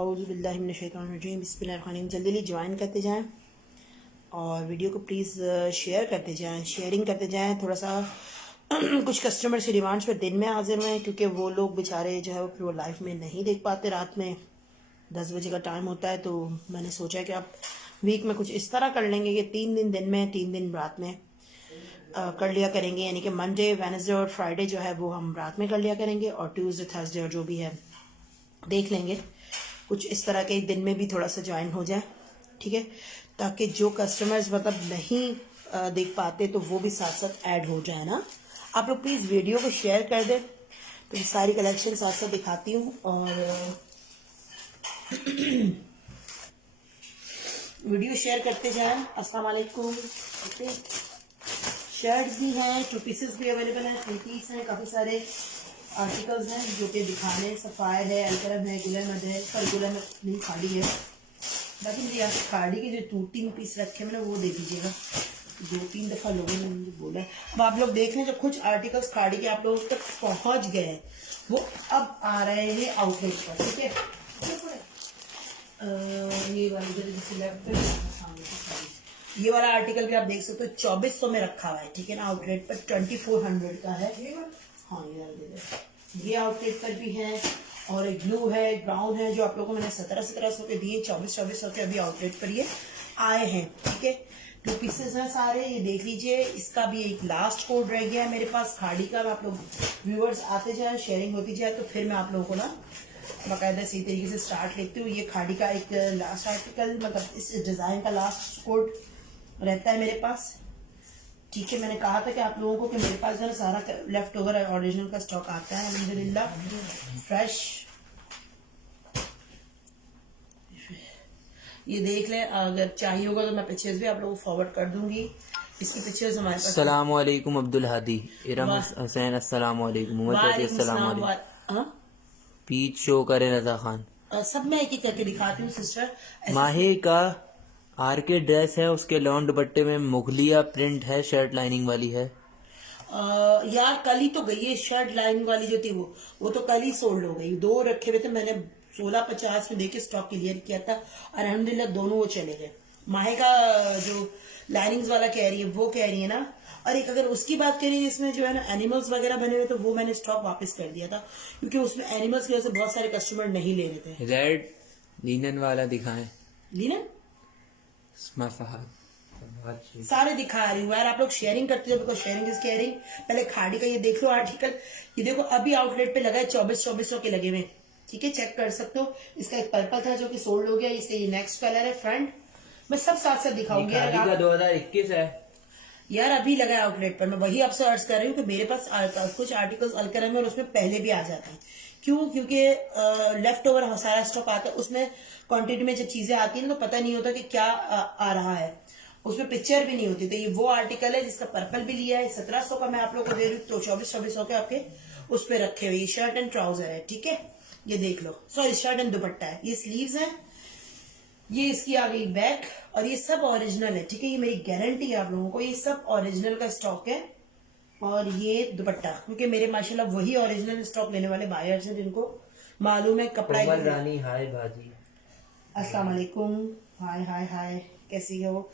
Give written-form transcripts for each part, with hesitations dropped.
औज़ुबिल्लाहिमिनश्शैतानिर्रजीम बिस्मिल्लाहिर्रहमानिर्रहीम। जल्दी जल्दी ज्वाइन करते जाएं और वीडियो को प्लीज़ शेयर करते जाएं, शेयरिंग करते जाएं। थोड़ा सा कुछ कस्टमर्स की डिमांड्स पर दिन में हाजिर हुए हैं, क्योंकि वो लोग बेचारे जो है वो फिर वो लाइफ में नहीं देख पाते। रात में 10 बजे का टाइम होता है, तो मैंने सोचा कि आप वीक में कुछ इस तरह कर लेंगे कि 3 दिन दिन में 3 दिन रात में कर लिया करेंगे। यानी कि मंडे, वेडनेसडे और फ्राइडे जो है वो हम रात में कर लिया करेंगे, और ट्यूसडे, थर्सडे और जो भी है देख लेंगे। कुछ इस तरह के दिन में भी थोड़ा सा ज्वाइन हो जाए, ठीक है, ताकि जो कस्टमर्स मतलब नहीं देख पाते तो वो भी साथ साथ ऐड हो जाए ना। आप लोग प्लीज़ वीडियो को शेयर कर दें, तो ये सारी कलेक्शन साथ साथ दिखाती हूँ। और वीडियो शेयर करते जाएं। अस्सलाम वालेकुम। शर्ट भी हैं, 2 पीसेस भी अवेलेबल हैं, 3 पीस हैं, काफ़ी सारे आर्टिकल्स हैं जो कि दिखाने। सफ़ायर है, अलकरम है, गुलमद है, पर गुलमद नहीं खाड़ी है। बाकी मुझे यहाँ खाड़ी के जो 2-3 पीस रखे मैंने वो दे दीजिएगा। 2-3 दफ़ा लोगों ने मुझे बोला। अब आप लोग देख लें, जब कुछ आर्टिकल्स खाड़ी के आप लोगों तक पहुँच गए हैं, वो अब आ रहे हैं आउटलेट पर, ठीक है। ये वाला ये वाला आर्टिकल भी आप देख सकते हो, 2400 में रखा हुआ है, ठीक है ना। आउटलेट पर 2400 का है। हाँ ये आउटलेट पर भी है, और एक ब्लू है, ब्राउन है, जो आप लोगों को मैंने 1700 के दिए, 2400 के अभी आउटलेट पर ये आए हैं, ठीक है। 2 पीसेस हैं सारे, ये देख लीजिए। इसका भी एक लास्ट कोड रह गया है मेरे पास खाड़ी का। आप लोग व्यूअर्स आते जाए, शेयरिंग होती जाए, तो फिर मैं आप लोगों को ना बाकायदा सही तरीके से स्टार्ट लेती हूँ। ये खाड़ी का एक लास्ट आर्टिकल, मतलब इस डिजाइन का लास्ट कोड रहता है मेरे पास, ठीक है। मैंने कहा था कि आप लोगों को कि मेरे पास जो है सारा लेफ्ट ओवर ओरिजिनल का स्टॉक आता है अल्हम्दुलिल्लाह, फ्रेश। ये देख लें, अगर चाहिए होगा तो मैं पिक्चर्स भी आप लोगों को फॉरवर्ड कर दूंगी। इसकी पिक्चर्स हमारे पास। अस्सलाम वालेकुम अब्दुल हादी, इरम हुसैन। अस्सलाम वालेकुम। पीच शो करे रजा खान। सब मैं एक एक करके दिखाती हूँ सिस्टर। माहे का आर के ड्रेस है, उसके लॉन दुपट्टे में मुगलिया प्रिंट है, शर्ट लाइनिंग वाली है। यार कल ही तो गई है शर्ट लाइनिंग वाली जो थी, वो तो कल ही सोल्ड हो गई। 2 रखे हुए थे, मैंने 1650 में देके स्टॉक क्लियर किया था, और अल्हम्दुलिल्लाह दोनों वो चले गए। माहे का जो लाइनिंग्स वाला कह रही है वो कह रही है ना। और एक अगर उसकी बात करें, इसमें जो है ना एनिमल्स वगैरह बने हुए, तो वो मैंने स्टॉक वापस कर दिया था, क्योंकि उसमें एनिमल्स की वजह से बहुत सारे कस्टमर नहीं ले रहे थे। रेड लिनन वाला दिखाएं। लिनन सारे दिखा रही हूँ यार, आप लोग शेयरिंग करते हो, बिकॉज शेयरिंग इज केयरिंग। पहले खाड़ी का ये देख लो आर्टिकल, ये देखो अभी आउटलेट पे लगा है, 2400 के लगे हुए, ठीक है, चेक कर सकते हो। इसका एक पर्पल था जो कि सोल्ड हो गया, इसका ये नेक्स्ट कलर है फ्रंट। मैं सब साथ साथ दिखाऊंगी। 2021 है यार, अभी लगा है आउटलेट पर। मैं वही आपसे अर्ज कर रही हूँ कि मेरे पास कुछ आर्टिकल्स अलकरम है और उसमें पहले भी आ जाते हैं। क्यों? क्योंकि लेफ्ट ओवर सारा स्टॉक आता है, उसमें क्वांटिटी में जब चीजें आती है ना, तो पता नहीं होता कि क्या आ रहा है, उसमें पिक्चर भी नहीं होती। तो ये वो आर्टिकल है जिसका पर्पल भी लिया है, 1700 का मैं आप लोग को दे रही हूँ, तो 2400 के आपके उस पर रखे हुए। शर्ट एंड ट्राउजर है, ठीक है, ये देख लो। सॉरी, शर्ट एंड दुपट्टा है, ये स्लीव्स है, ये इसकी आ गई बैक, और ये सब ओरिजिनल है, ठीक है। ये मेरी गारंटी है आप लोगों को, ये सब ओरिजिनल का स्टॉक है। और ये दुपट्टा, क्योंकि मेरे माशाल्लाह वही ओरिजिनल स्टॉक लेने वाले बायर्स हैं जिनको मालूम है कपड़ा। रानी हाय भाजी, अस्सलाम वालेकुम। हाय हाय हाय, कैसी हो?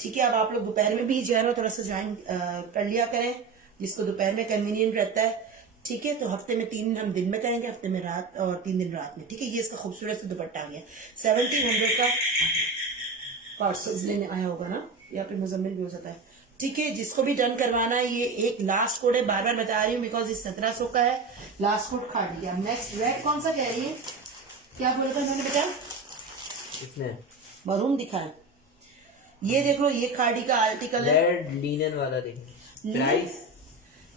ठीक है। अब आप लोग दोपहर में भी जो है ना थोड़ा सा ज्वाइन कर लिया करें, जिसको दोपहर में कन्वीनियंट रहता है, ठीक है। तो हफ्ते में 3 दिन हम दिन में करेंगे, हफ्ते में रात, और 3 दिन रात में, ठीक है। ये इसका खूबसूरत सा दुपट्टा आ गया, 1700 का पार्सल्स लेने आया होगा ना, या फिर मुजम्मिल भी हो जाता है, ठीक है। जिसको भी डन करवाना है, ये एक लास्ट कोड है, बार बार बता रही हूँ बिकॉज ये 1700 का है, लास्ट कोड खा लिया। नेक्स्ट रेड कौन सा कह रही है, क्या बोला था मैंने बेटा? मरून दिखाए, ये देख लो, ये खाड़ी का आर्टिकल है, रेड लिनन वाला देखिए। प्राइस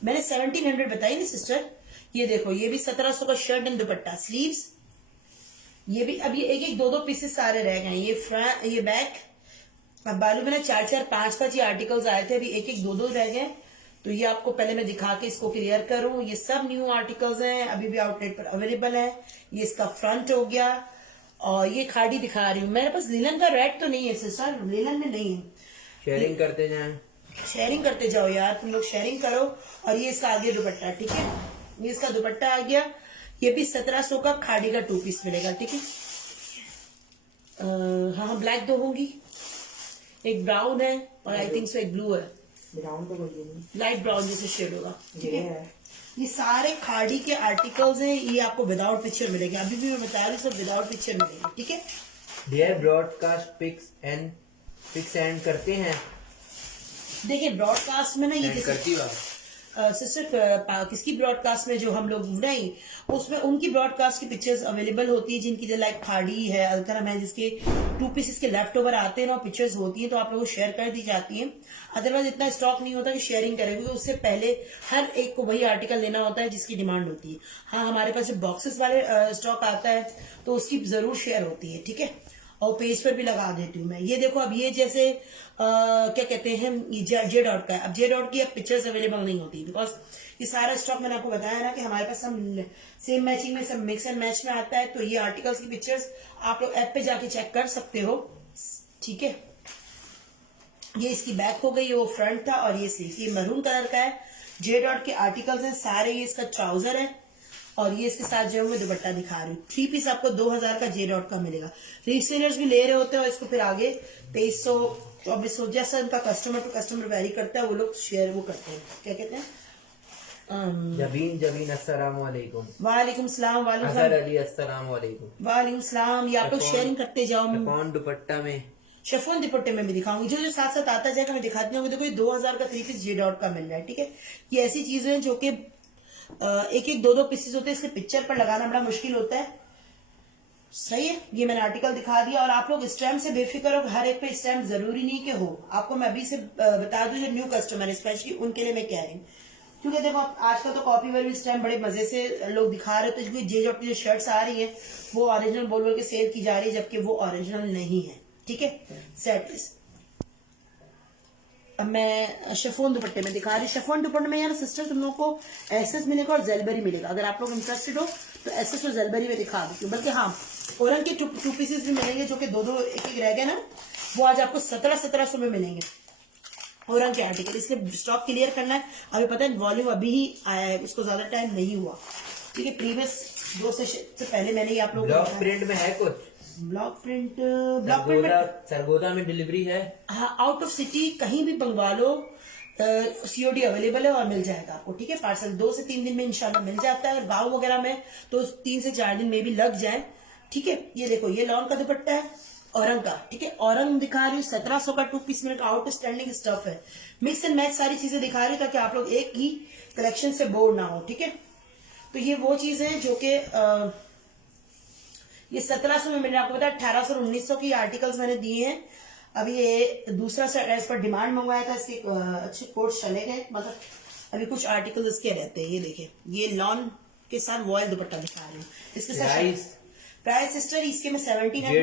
मैंने 1700 बताई ना सिस्टर। ये देखो, ये भी 1700 का शर्ट एंड दुपट्टा, स्लीव्स, ये भी। अब ये एक एक 2-2 पीसेस सारे रह गए। ये बैक, अब बालू में ना 4-4, 5-5 ये आर्टिकल्स आए थे, अभी एक एक 2-2 रह गए। तो ये आपको पहले मैं दिखा के इसको क्लियर करूं। ये सब न्यू आर्टिकल्स हैं, अभी भी आउटलेट पर अवेलेबल है। ये इसका फ्रंट हो गया, और ये खाड़ी दिखा रही हूँ। मेरे पास लिनन का रेड तो नहीं है सिस्टर, लिनन में नहीं है। शेयरिंग करते जाएं, शेयरिंग करते जाओ यार, तुम लोग शेयरिंग करो। और ये इसका आगे दुपट्टा, ठीक है, ये इसका दुपट्टा आ गया। ये भी 1700 का खाड़ी का 2 पीस मिलेगा, ठीक है। हाँ ब्लैक 2 होंगी, एक ब्राउन है और आई थिंक सो एक ब्लू है, ब्राउन तो कोई नहीं, लाइट ब्राउन जैसे शेड होगा। ठीक ये है, है। ये सारे खाड़ी के आर्टिकल्स हैं, ये आपको विदाउट पिक्चर मिलेंगे, अभी भी मैं बता रही हूँ सब विदाउट पिक्चर मिलेंगे। ठीक है, डियर ब्रॉडकास्ट पिक्स एंड करते हैं, देखिए ब्रॉडकास्ट में ना ये एंड करती हो आप? सिस्टर किसकी ब्रॉडकास्ट में जो हम लोग नहीं, उसमें उनकी ब्रॉडकास्ट की पिक्चर्स अवेलेबल होती है जिनकी जो लाइक खाड़ी है, अलकरम है, जिसके 2 पीसेस के लेफ्ट ओवर आते हैं ना, पिक्चर्स होती हैं तो आप लोगों को शेयर कर दी जाती हैं। अदरवाइज इतना स्टॉक नहीं होता कि शेयरिंग करें, क्योंकि उससे पहले हर एक को वही आर्टिकल लेना होता है जिसकी डिमांड होती है। हाँ, हमारे पास जब बॉक्सेस वाले स्टॉक आता है तो उसकी जरूर शेयर होती है। ठीक है, और पेज पर भी लगा देती हूँ मैं। ये देखो, अब ये जैसे क्या कहते हैं, ये जे डॉट का है। अब जे डॉट की अब पिक्चर्स अवेलेबल नहीं होती, बिकॉज ये सारा स्टॉक मैंने आपको बताया ना कि हमारे पास सब सेम मैचिंग में, सब मिक्स एंड मैच में आता है। तो ये आर्टिकल्स की पिक्चर्स आप लोग ऐप पे जाके चेक कर सकते हो। ठीक है, ये इसकी बैक हो गई, वो फ्रंट था, और ये स्लीव, ये मरून कलर का है। जे डॉट के आर्टिकल्स हैं सारे, ये इसका ट्राउजर है और ये इसके साथ जो है मैं दुपट्टा दिखा रही हूँ। 3 पीस आपको 2000 का जे डॉट का मिलेगा। रीसेलर्स भी ले रहे होते हैं और इसको फिर आगे 2300 2400 जैसा इनका कस्टमर टू कस्टमर वेरी करता है, वो लोग शेयर वो करते हैं। क्या कहते हैं, जबीन अस्सलाम वालेकुम, वालेकुम सलाम, अजहर अली अस्सलाम वालेकुम, वालेकुम सलाम। ये आप लोग शेयरिंग करते जाओ। कौन दुपट्टा में, शिफॉन दुपट्टे में भी दिखाऊंगी, जो जो साथ साथ आता जाएगा मैं दिखाती हूँ। देखो ये 2000 का 3 पीस जे डॉट का मिल रहा है। ठीक है, ये ऐसी चीजें हैं जो कि एक एक 2 पीसेस होते हैं, इसलिए पिक्चर पर लगाना बड़ा मुश्किल होता है। सही है, ये मैंने आर्टिकल दिखा दिया। और आप लोग स्टैम्प से बेफिक्र हो, हर एक पे स्टैम्प जरूरी नहीं कि हो। आपको मैं अभी से बता दूं, जो न्यू कस्टमर स्पेशली उनके लिए मैं कह रही हूँ, क्योंकि देखो आजकल तो कॉपी वेयर भी स्टैम्प बड़े मजे से लोग दिखा रहे हैं। तो जे डॉट की जो शर्ट्स आ रही है वो ओरिजिनल बोल बोल के सेल की जा रही है, जबकि वो ओरिजिनल नहीं है। ठीक है, सेट पीस। अब मैं शिफॉन दुपट्टे में दिखा रही हूँ। शिफॉन दुपट्टे में यार सिस्टर तुम लोगों को एसएस मिलेगा और जेलबरी मिलेगा। अगर आप लोग इंटरेस्टेड हो तो एसएस और जेलबरी में दिखा देती हूँ। बल्कि हाँ, ओरन के 2 पीसेस भी मिलेंगे जो कि 2 एक रह गए ना, वो आज आपको 1700 में मिलेंगे ओरन के आर्टिकल। इसलिए स्टॉक क्लियर करना है। अभी पता है वॉल्यूम अभी ही आया है, उसको ज्यादा टाइम नहीं हुआ। ठीक है, प्रीवियस 2 सेशन से पहले मैंने ये आप लोगों ब्लॉक प्रिंट में है कुछ, ब्लॉक प्रिंट में सरगोदा में डिलीवरी है। हाँ, आउट ऑफ सिटी कहीं भी मंगवा लो, सीओडी अवेलेबल है और मिल जाएगा आपको। ठीक है, पार्सल 2 से 3 दिन में इंशाल्लाह मिल जाता है। और गाँव वगैरह में तो 3 से 4 दिन में भी लग जाए। ठीक है, ये देखो ये लॉन का दुपट्टा है, औरंग का। ठीक है, औरंग दिखा रही हूँ 1700 का 2 piece minute outstanding stuff है। मिक्स एंड मैच सारी चीजें दिखा रही हूँ ताकि आप लोग एक ही कलेक्शन से बोर ना हो। ठीक है, तो ये वो चीज है जो कि ये 1700 में मैंने आपको बताया। 1800 और 1900 की आर्टिकल्स मैंने दिए हैं। अभी ये दूसरा सेट एज पर डिमांड मंगवाया था, इसके अच्छे कोट्स चले गए, मतलब अभी कुछ आर्टिकल इसके रहते हैं। ये देखिए, ये लॉन के साथ वॉयल दुपट्टा दिखा रही हूँ। इसके साथ प्राइस सिस्टर इसके में 1700।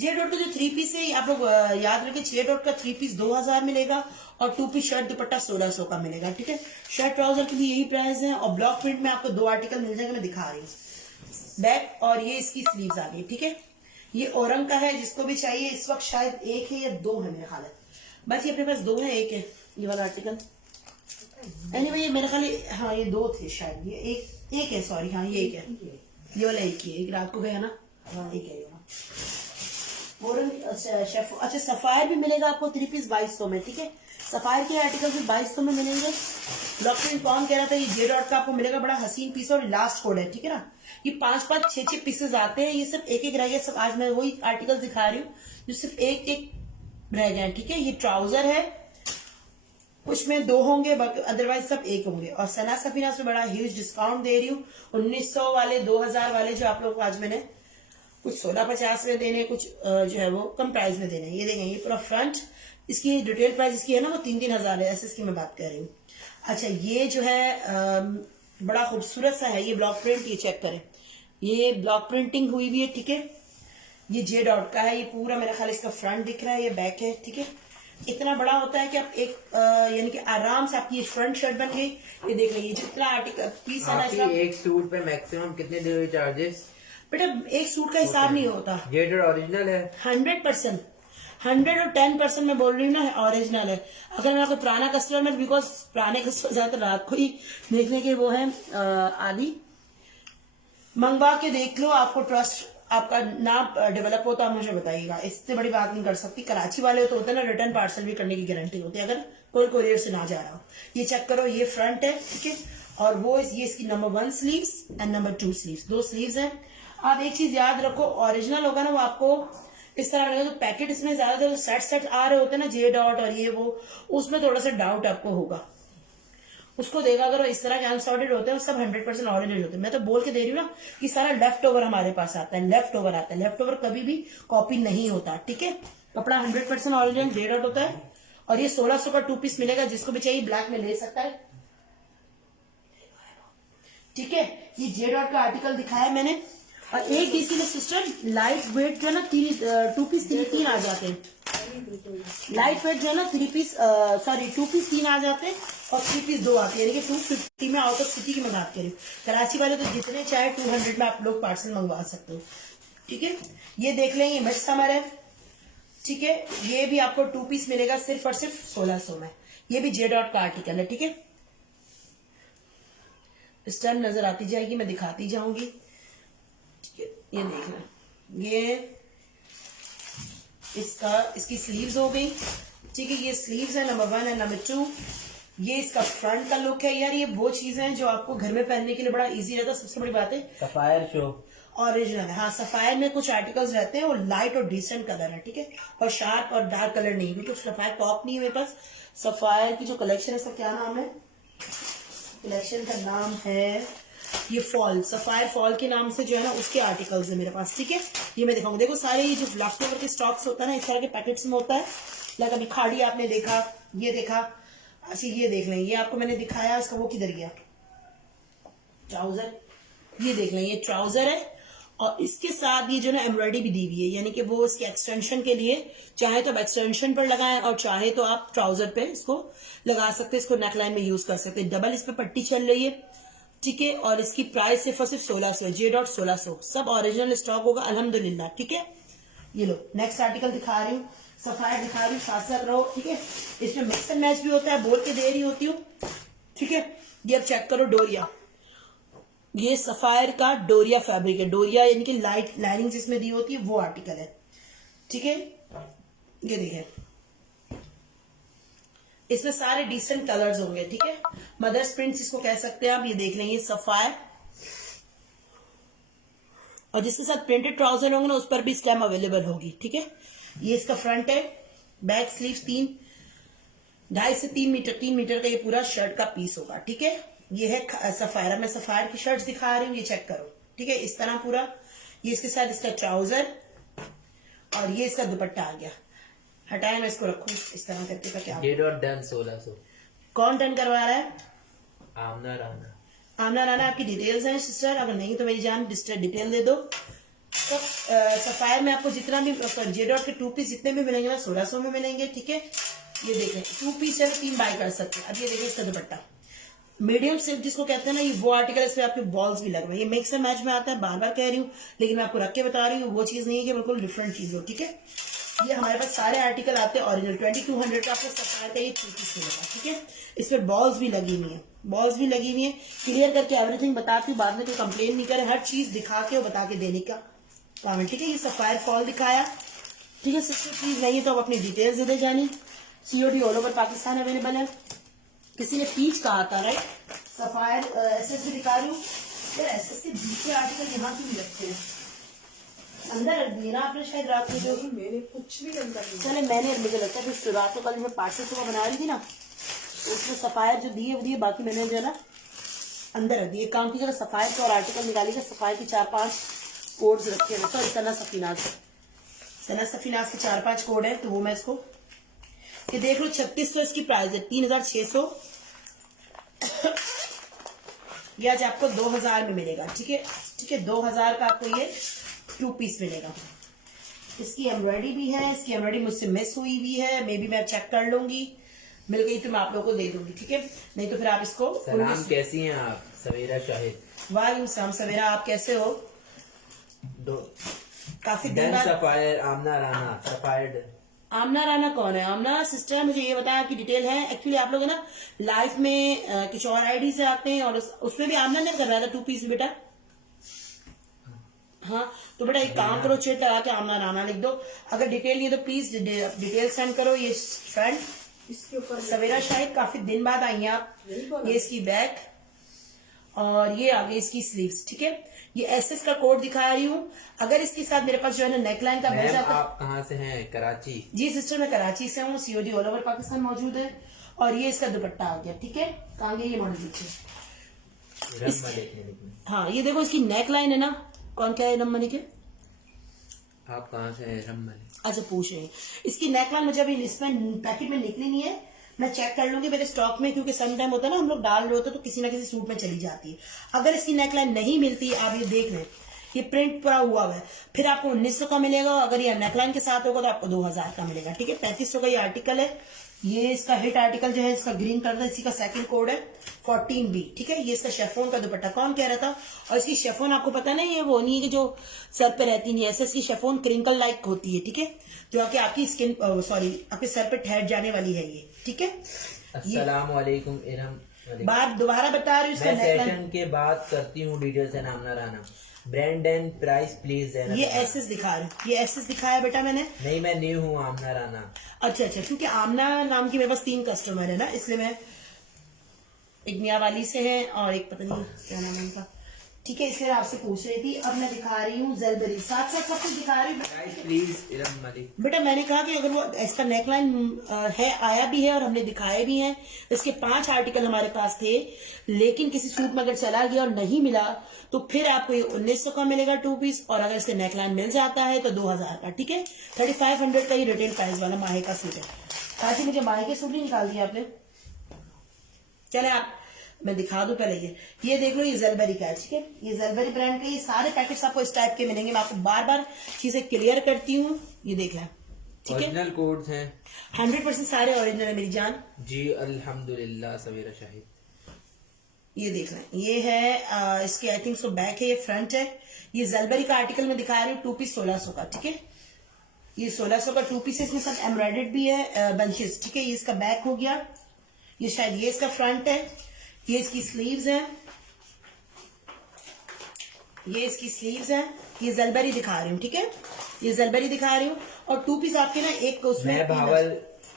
जे डॉट का जो 3 पीस है आप लोग याद रखें, जे डॉट का 3 पीस 2000 मिलेगा और 2 पीस शर्ट दुपट्टा 1600 का मिलेगा। ठीक है, शर्ट ट्राउजर के लिए यही प्राइस है। और ब्लॉक प्रिंट में आपको 2 आर्टिकल मिल जाएंगे, मैं दिखा रही हूँ बैक, और ये इसकी स्लीव्स आ गई। ठीक है, ये औरंग का है, जिसको भी चाहिए इस वक्त शायद 1 है या 2 है मेरे ख्याल है। बस ये अपने पास 2 है, 1 है ये वाला आर्टिकल। एनीवे ये मेरे ख्याल हाँ ये 2 थे शायद, ये एक है, सॉरी हाँ ये 1 है, ये वाला 1 ही है। एक रात को गया ना, हाँ 1 है। औरंग अच्छा सफायर भी मिलेगा आपको 3 पीस 2200 में। ठीक है, सफायर के आर्टिकल भी 2200 में मिलेंगे। ब्लॉक प्रिंट कौन कह रहा था, ये जे डॉट का आपको मिलेगा, बड़ा हसीन पीस और लास्ट कोड है। ठीक है ना, ये 5-5 6-6 पीसेस आते हैं, ये सिर्फ एक रह गए सब। आज मैं वही आर्टिकल दिखा रही हूँ जो सिर्फ एक रह गए। ठीक है, ये ट्राउजर है, कुछ में 2 होंगे, अदरवाइज सब 1 होंगे। और सना सफीना से बड़ा ह्यूज डिस्काउंट दे रही हूँ। 1900 वाले 2000 वाले जो आप लोग को आज मैंने कुछ 1650 में देने, कुछ जो है वो कम प्राइस में देने। ये देखें, ये पूरा फ्रंट, इसकी डिटेल प्राइस इसकी है ना वो 3-3 हजार है, ऐसे इसकी मैं बात कर रही हूँ। अच्छा, ये जो है बड़ा खूबसूरत सा है, ये ब्लॉक प्रिंट, ये चेक करें, ये ब्लॉक प्रिंटिंग हुई भी है। ठीक है, ये जे डॉट का है, ये पूरा मेरा ख्याल इसका फ्रंट दिख रहा है, ये बैक है। ठीक है, इतना बड़ा होता है कि आप एक यानी कि आराम से आपकी ये फ्रंट शर्ट बन गई। ये देख लीजिए जितना आर्टिकल पीस है ना इसका। एक सूट पे मैक्सिमम कितने डिलीवरी चार्जेस? बेटा एक सूट का हिसाब नहीं होता, जे डॉट ओरिजिनल है 100%, 110% मैं बोल रही हूँ ना ओरिजिनल है। अगर मैं आपको पुराना कस्टमर, बिकॉज पुराने कस्टमर ज्यादातर रात को ही देखने के वो है आदि, मंगवा के देख लो, आपको ट्रस्ट आपका ना डेवलप हो तो आप मुझे बताइएगा, इससे बड़ी बात नहीं कर सकती। कराची वाले तो होते हैं ना, रिटर्न पार्सल भी करने की गारंटी होती है अगर कोई कोरियर से ना जा रहा हो। ये चेक करो, ये फ्रंट है, ठीक है, और वो ये इसकी number 1 sleeves and number 2 sleeves, 2 sleeves हैं। आप एक चीज याद रखो, ओरिजिनल होगा ना वो आपको इस तरह लगेगा। तो पैकेट इसमें ज्यादातर सेट आ रहे होते हैं ना, जे डॉट और ये वो, उसमें थोड़ा सा डाउट आपको होगा। उसको देखा अगर इस तरह के अनसॉर्टेड होते हैं, सब 100% ऑरिजिनल होते हैं। मैं तो बोल के दे रही हूँ ना कि सारा लेफ्ट ओवर हमारे पास आता है, लेफ्ट ओवर आता है। लेफ्ट ओवर कभी भी कॉपी नहीं होता, ठीक है। कपड़ा 100% ऑरिजिनल जे डॉट होता है। और ये 1600 का 2 पीस मिलेगा, जिसको भी चाहिए ब्लैक में ले सकता है, ठीक है। ये जे डॉट का आर्टिकल दिखाया मैंने। और एक डीसी में सिस्टर लाइट वेट जो है ना 2 पीस 3 आ जाते हैं। लाइट वेट जो है ना 2 पीस 3 आ जाते हैं और 3 पीस 2 आते हैं, यानी कि 250 में आउट ऑफ सिटी की मैं बात करी। कराची वाले तो जितने चाहे 200 में आप लोग पार्सल मंगवा सकते हो, ठीक है। ये देख लें, ये मिड समर है, ठीक है। ये भी आपको 2 पीस मिलेगा सिर्फ और सिर्फ 1600 में। ये भी जे डॉट का आर्टिकल है, ठीक है। इस टाइम नजर आती जाएगी, मैं दिखाती जाऊंगी, ठीक है। ये देख लें, ये इसकी स्लीव्स हो गई, ठीक है। ये स्लीव्स है नंबर 1 एंड नंबर 2। ये इसका फ्रंट का लुक है। यार ये वो चीजें हैं जो आपको घर में पहनने के लिए बड़ा इजी रहता है। सबसे बड़ी बात है सफायर शो ओरिजिनल है। हाँ, सफायर में कुछ आर्टिकल्स रहते हैं, वो लाइट और डिसेंट कलर है, ठीक है, और शार्प और डार्क कलर नहीं, क्योंकि सफायर टॉप नहीं है मेरे पास। सफायर की जो कलेक्शन है, इसका क्या नाम है, कलेक्शन का नाम है ये फॉल, सफायर फॉल के नाम से जो है ना उसके आर्टिकल्स है मेरे पास, ठीक है। ये मैं दिखाऊंगा, देखो सारे ये जो लेफ्ट ओवर के स्टॉक्स होता है ना, इस तरह के पैकेट्स में होता है। लाइक अभी खाड़ी आपने देखा, ये देखा, अच्छा ये देख लें, ये आपको मैंने दिखाया, इसका वो किधर गया ट्राउजर, ये देख लें, ये ट्राउजर है। और इसके साथ ये जो ना एम्ब्रॉयडरी भी दी हुई है, यानी कि वो इसके एक्सटेंशन के लिए, चाहे तो आप एक्सटेंशन पर लगाएं और चाहे तो आप ट्राउजर पे इसको लगा सकते हैं, इसको नेकलाइन में यूज कर सकते हैं। डबल इस पे पट्टी चल रही है, ठीक है। और इसकी प्राइस सिर्फ और सिर्फ 1600 जे डॉट 1600, सब ओरिजिनल स्टॉक होगा अल्हम्दुलिल्लाह, ठीक है। ये लो नेक्स्ट आर्टिकल दिखा रही हूँ, सफायर दिखा रही हूँ, साथ साथ रहो, ठीक है। इसमें मिक्स एंड मैच भी होता है, बोल के दे रही होती हूँ, ठीक है। ये अब चेक करो, डोरिया, ये सफायर का डोरिया फैब्रिक है। डोरिया यानी कि लाइट लाइनिंग जिसमें दी होती है वो आर्टिकल है, ठीक है। ये देखिए, इसमें सारे डिसेंट कलर्स होंगे, ठीक है। मदर्स प्रिंट्स इसको कह सकते हैं आप। ये देख लेंगे सफायर, और जिसके साथ प्रिंटेड ट्राउजर होंगे ना उस पर भी स्टैम्प अवेलेबल होगी, ठीक है। ये इसका फ्रंट है, बैक स्लीव 2.5 से 3 मीटर का ये पूरा शर्ट का पीस होगा, ठीक है। ये है सफायर, मैं सफायर की शर्ट्स दिखा रही हूँ, ये चेक करो, ठीक है। इस तरह पूरा, ये इसके साथ इसका ट्राउजर और ये इसका दुपट्टा आ गया। हटाए, मैं इसको रखूं इस तरह करके का क्या जे डॉट डन 1600। कौन डन करवा रहा है? आमना राना। आमना राना आपकी डिटेल्स हैं सिस्टर, अगर नहीं तो मेरी जान डिटेल दे दो। तो सफायर में आपको जितना भी जे डॉट के 2 पीस जितने भी मिलेंगे ना 1600 में मिलेंगे, ठीक है। ये देखें 2 पीस है, 3 बाय कर सकते हैं। अब ये देखें इसका दुपट्टा, मीडियम सिल्क जिसको कहते हैं ना, ये वो आर्टिकल, इसमें आपके बॉल्स भी लग रहे हैं। ये मिक्स एंड मैच में आता है, बार बार कह रही हूँ, लेकिन मैं आपको रख के बता रही हूँ, वो चीज नहीं है कि बिल्कुल डिफरेंट चीज हो, ठीक है। ये हमारे पास सारे आर्टिकल आते हैं ओरिजिनल। 2200 का आपको सफायर का ये 2 पीस मिलेगा, ठीक है। इसमें बॉल्स भी लगी हुई है, बॉल्स भी लगी हुई है। क्लियर करके एवरीथिंग बताती हूँ, बाद में कोई कंप्लेन नहीं करे, हर चीज दिखा के और बता के देने का काम है, ठीक है। ये सफायर फॉल दिखाया, ठीक है। सिस्टर प्लीज नहीं है तो आप अपनी डिटेल्स दे जानी। COD all over Pakistan available है। किसी ने पीच कहा था, राइट, सफायर SS भी दिखा रही हूँ। यार SS के दूसरे आर्टिकल यहाँ क्यों भी रखते हैं, अंदर रख दिए ना आपने शायद रात में, जो मैंने कुछ भी अंदर नहीं। चले मैंने, मुझे लगता है कि रात को कल मैं पार्सल सुबह बना रही थी ना, उसमें सफायर जो दिए बाकी मैंने जो है ना अंदर रख दिए। काम की जगह सफायर का और आर्टिकल निकालिएगा। सफायर की 4-5 कोड्स रखे हैं, सॉरी सना सफीनाज के 4-5 कोड है, तो वो मैं इसको ये देख लो। 3600 इसकी प्राइस है, 3600। ये आज आपको 2000 में मिलेगा, ठीक है, ठीक है। 2000 का आपको ये 2 पीस मिलेगा। इसकी एम्ब्रॉयडरी भी है, इसकी एम्ब्रॉयडरी मुझसे मिस हुई भी है, मे बी मैं चेक कर लूंगी, मिल गई तो मैं आप लोगों को दे दूंगी, ठीक है। नहीं तो फिर आप इसको। सलाम, कैसी हैं आप? सवेरा शाहिद। वालेकुम सलाम सवेरा, आप कैसे हो? काफी दिन डन बाद। सफायर आमना राना। सफायर आमना राना कौन है? आमना सिस्टर, मुझे ये बताया कि डिटेल है। एक्चुअली आप लोग है ना लाइफ में कुछ और आईडी से आते हैं, और उसमें भी आमना नहीं कर रहा था 2 पीस बेटा। हाँ तो बेटा एक काम करो, चेट लगा के आमना राना लिख दो। अगर डिटेल नहीं है तो प्लीज डिटेल सेंड करो। ये फ्रंट इसके ऊपर सवेरा शाहिद, काफी दिन बाद आई हैं आप। ये इसकी बैक और ये आगे इसकी स्लीव्स, ठीक है। ये एसएस का कोड दिखा रही हूँ। अगर इसके साथ मेरे पास जो है ना नेकलाइन का मिल मैम जाता। आप कहाँ से हैं? कराची। जी सिस्टर मैं कराची से हूँ, सीओडी ऑल ओवर पाकिस्तान मौजूद है। और ये इसका दुपट्टा आ गया, ठीक है। कहाँ गया ये मॉडल पीछे? हाँ ये देखो इसकी नेक लाइन है ना, कौन क्या है नंबर के? आप कहाँ से हैं? अच्छा पूछ रहे हैं। इसकी नेक लाइन मुझे अभी इसमें पैकेट में निकली नहीं है, मैं चेक कर लूंगी मेरे स्टॉक में, क्योंकि सम टाइम होता है ना हम लोग डाल रहे होते तो किसी ना किसी सूट में चली जाती है। अगर इसकी नेक लाइन नहीं मिलती, आप ये देख लें, ये प्रिंट पूरा हुआ है, फिर आपको 1900 का मिलेगा। अगर ये नेकलाइन के साथ होगा तो आपको 2000 का मिलेगा, ठीक है। 3500 का ये आर्टिकल है। ये इसका हिट आर्टिकल जो है इसका ग्रीन कलर, इसी का सेकंड कोड है 14B, ठीक है। ये इसका शेफोन का दुपट्टा, कौन कह रहा था? और इसकी शेफोन आपको पता है ना, ये वो नहीं है कि जो सर पे रहती नहीं है, ऐसे इसकी शेफोन क्रिंकल लाइक होती है, ठीक है, जो आके आपकी स्किन सॉरी आपके सर पे ठहर जाने वाली है ये, ठीक है। अस्सलाम वालेकुम इरम। बात दोबारा बता रही हूँ, इसका मैं नेकलाइन सेशन के बाद करती हूँ डिटेल से नाम ना रहना। Brand and price please. ये एसएस दिखा रही हूँ, ये एसएस दिखाया बेटा मैंने। नहीं मैं न्यू हूँ आमना राना। अच्छा, क्योंकि आमना नाम की मेरे पास 3 कस्टमर है ना, इसलिए मैं एक मियाँ वाली से है और एक पता नहीं क्या नाम है उनका, ठीक है, इसलिए आपसे पूछ रही थी। अब मैं दिखा रही हूँ जेलबेरी, साथ साथ सब कुछ दिखा रही हूँ। Price please Iram Malik. बेटा मैंने कहा कि अगर वो इसका नेकलाइन है, आया भी है और हमने दिखाए भी हैं। इसके 5 आर्टिकल हमारे पास थे, लेकिन किसी सूट में अगर चला गया और नहीं मिला तो फिर आपको ये 1900 का मिलेगा 2 पीस, और अगर इसके नेकलाइन मिल जाता है तो 2000 का, ठीक है। 3500 का ही रिटेल प्राइस वाला माहे का सूट है। ताकि मुझे माहे के सूट नहीं निकाल दिया आपने। चले आप मैं दिखा दूं पहले ये देख लो, ये जेलबेरी का है, ठीक है। ये जेलबेरी ब्रांड के ये सारे पैकेट्स आपको इस टाइप के मिलेंगे। मैं आपको बार बार चीजें क्लियर करती हूँ, ये देख लें, ठीक है। ओरिजिनल कोड्स हैं 100% सारे ओरिजिनल है मेरी जान जी, अल्हम्दुलिल्लाह। सवेरा शाहिद ये देख लें, ये है इसकी आई थिंक सो बैक है, ये फ्रंट है। ये जेलबेरी का आर्टिकल मैं दिखा रही हूँ 2 पीस 1600 का, ठीक है। ये 1600 का 2 पीस है, इसमें सब एम्ब्रॉयडर्ड भी है बंचेस, ठीक है। ये इसका बैक हो गया, ये शायद ये इसका फ्रंट है, ये इसकी स्लीव्स हैं, ये इसकी स्लीव्स हैं। ये जेलबेरी दिखा रही हूँ, ठीक है, ये जेलबेरी दिखा रही हूँ। और 2 पीस आपके ना एक उसमें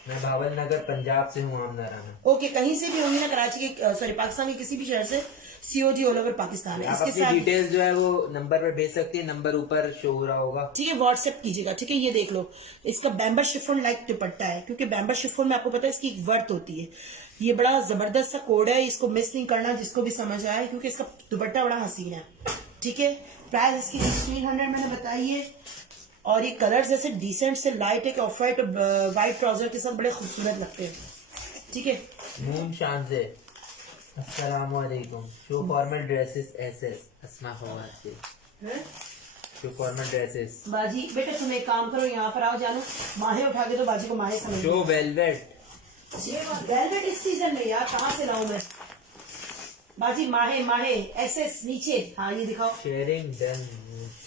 मैं भावल नगर पंजाब से हूँ आमना राना। ओके, कहीं से भी होंगी ना, कराची के सॉरी पाकिस्तान के किसी भी शहर से, सीओडी ऑल ओवर पाकिस्तान है। आप इसके अपनी साथ डिटेल्स जो है वो नंबर पर भेज सकती है, नंबर ऊपर शो हो रहा होगा, ठीक है, व्हाट्सएप कीजिएगा, ठीक है। ये देख लो, इसका बैम्बर शिफॉन लाइक दुपट्टा है, क्योंकि बैम्बर शिफॉन में आपको पता है इसकी वर्थ होती है। ये बड़ा जबरदस्त सा कोड है, इसको मिस नहीं करना जिसको भी समझ आए, क्योंकि इसका दुपट्टा बड़ा हसीन है, ठीक है। प्राइस इसकी 1600 मैंने बताई है। और ये कलर जैसे डिसेंट से लाइट है कि ऑफ वाइट व्हाइट ट्राउजर के साथ बड़े खूबसूरत लगते हैं, ठीक है। मून शान से अस्सलाम वालेकुम। शो फॉर्मल ड्रेसेस एसएस अस्मा फवाद से। शो फॉर्मल ड्रेसेस बाजी बेटा तुम एक काम करो, यहाँ पर आओ, जानो माहे उठा के दो बाजी को, माहे समझ शो वेलवेट। वेलवेट इस सीजन में यार कहाँ से लाऊं मैं बाजी। माहे एसएस नीचे, हाँ ये दिखाओ, शेयरिंग डन।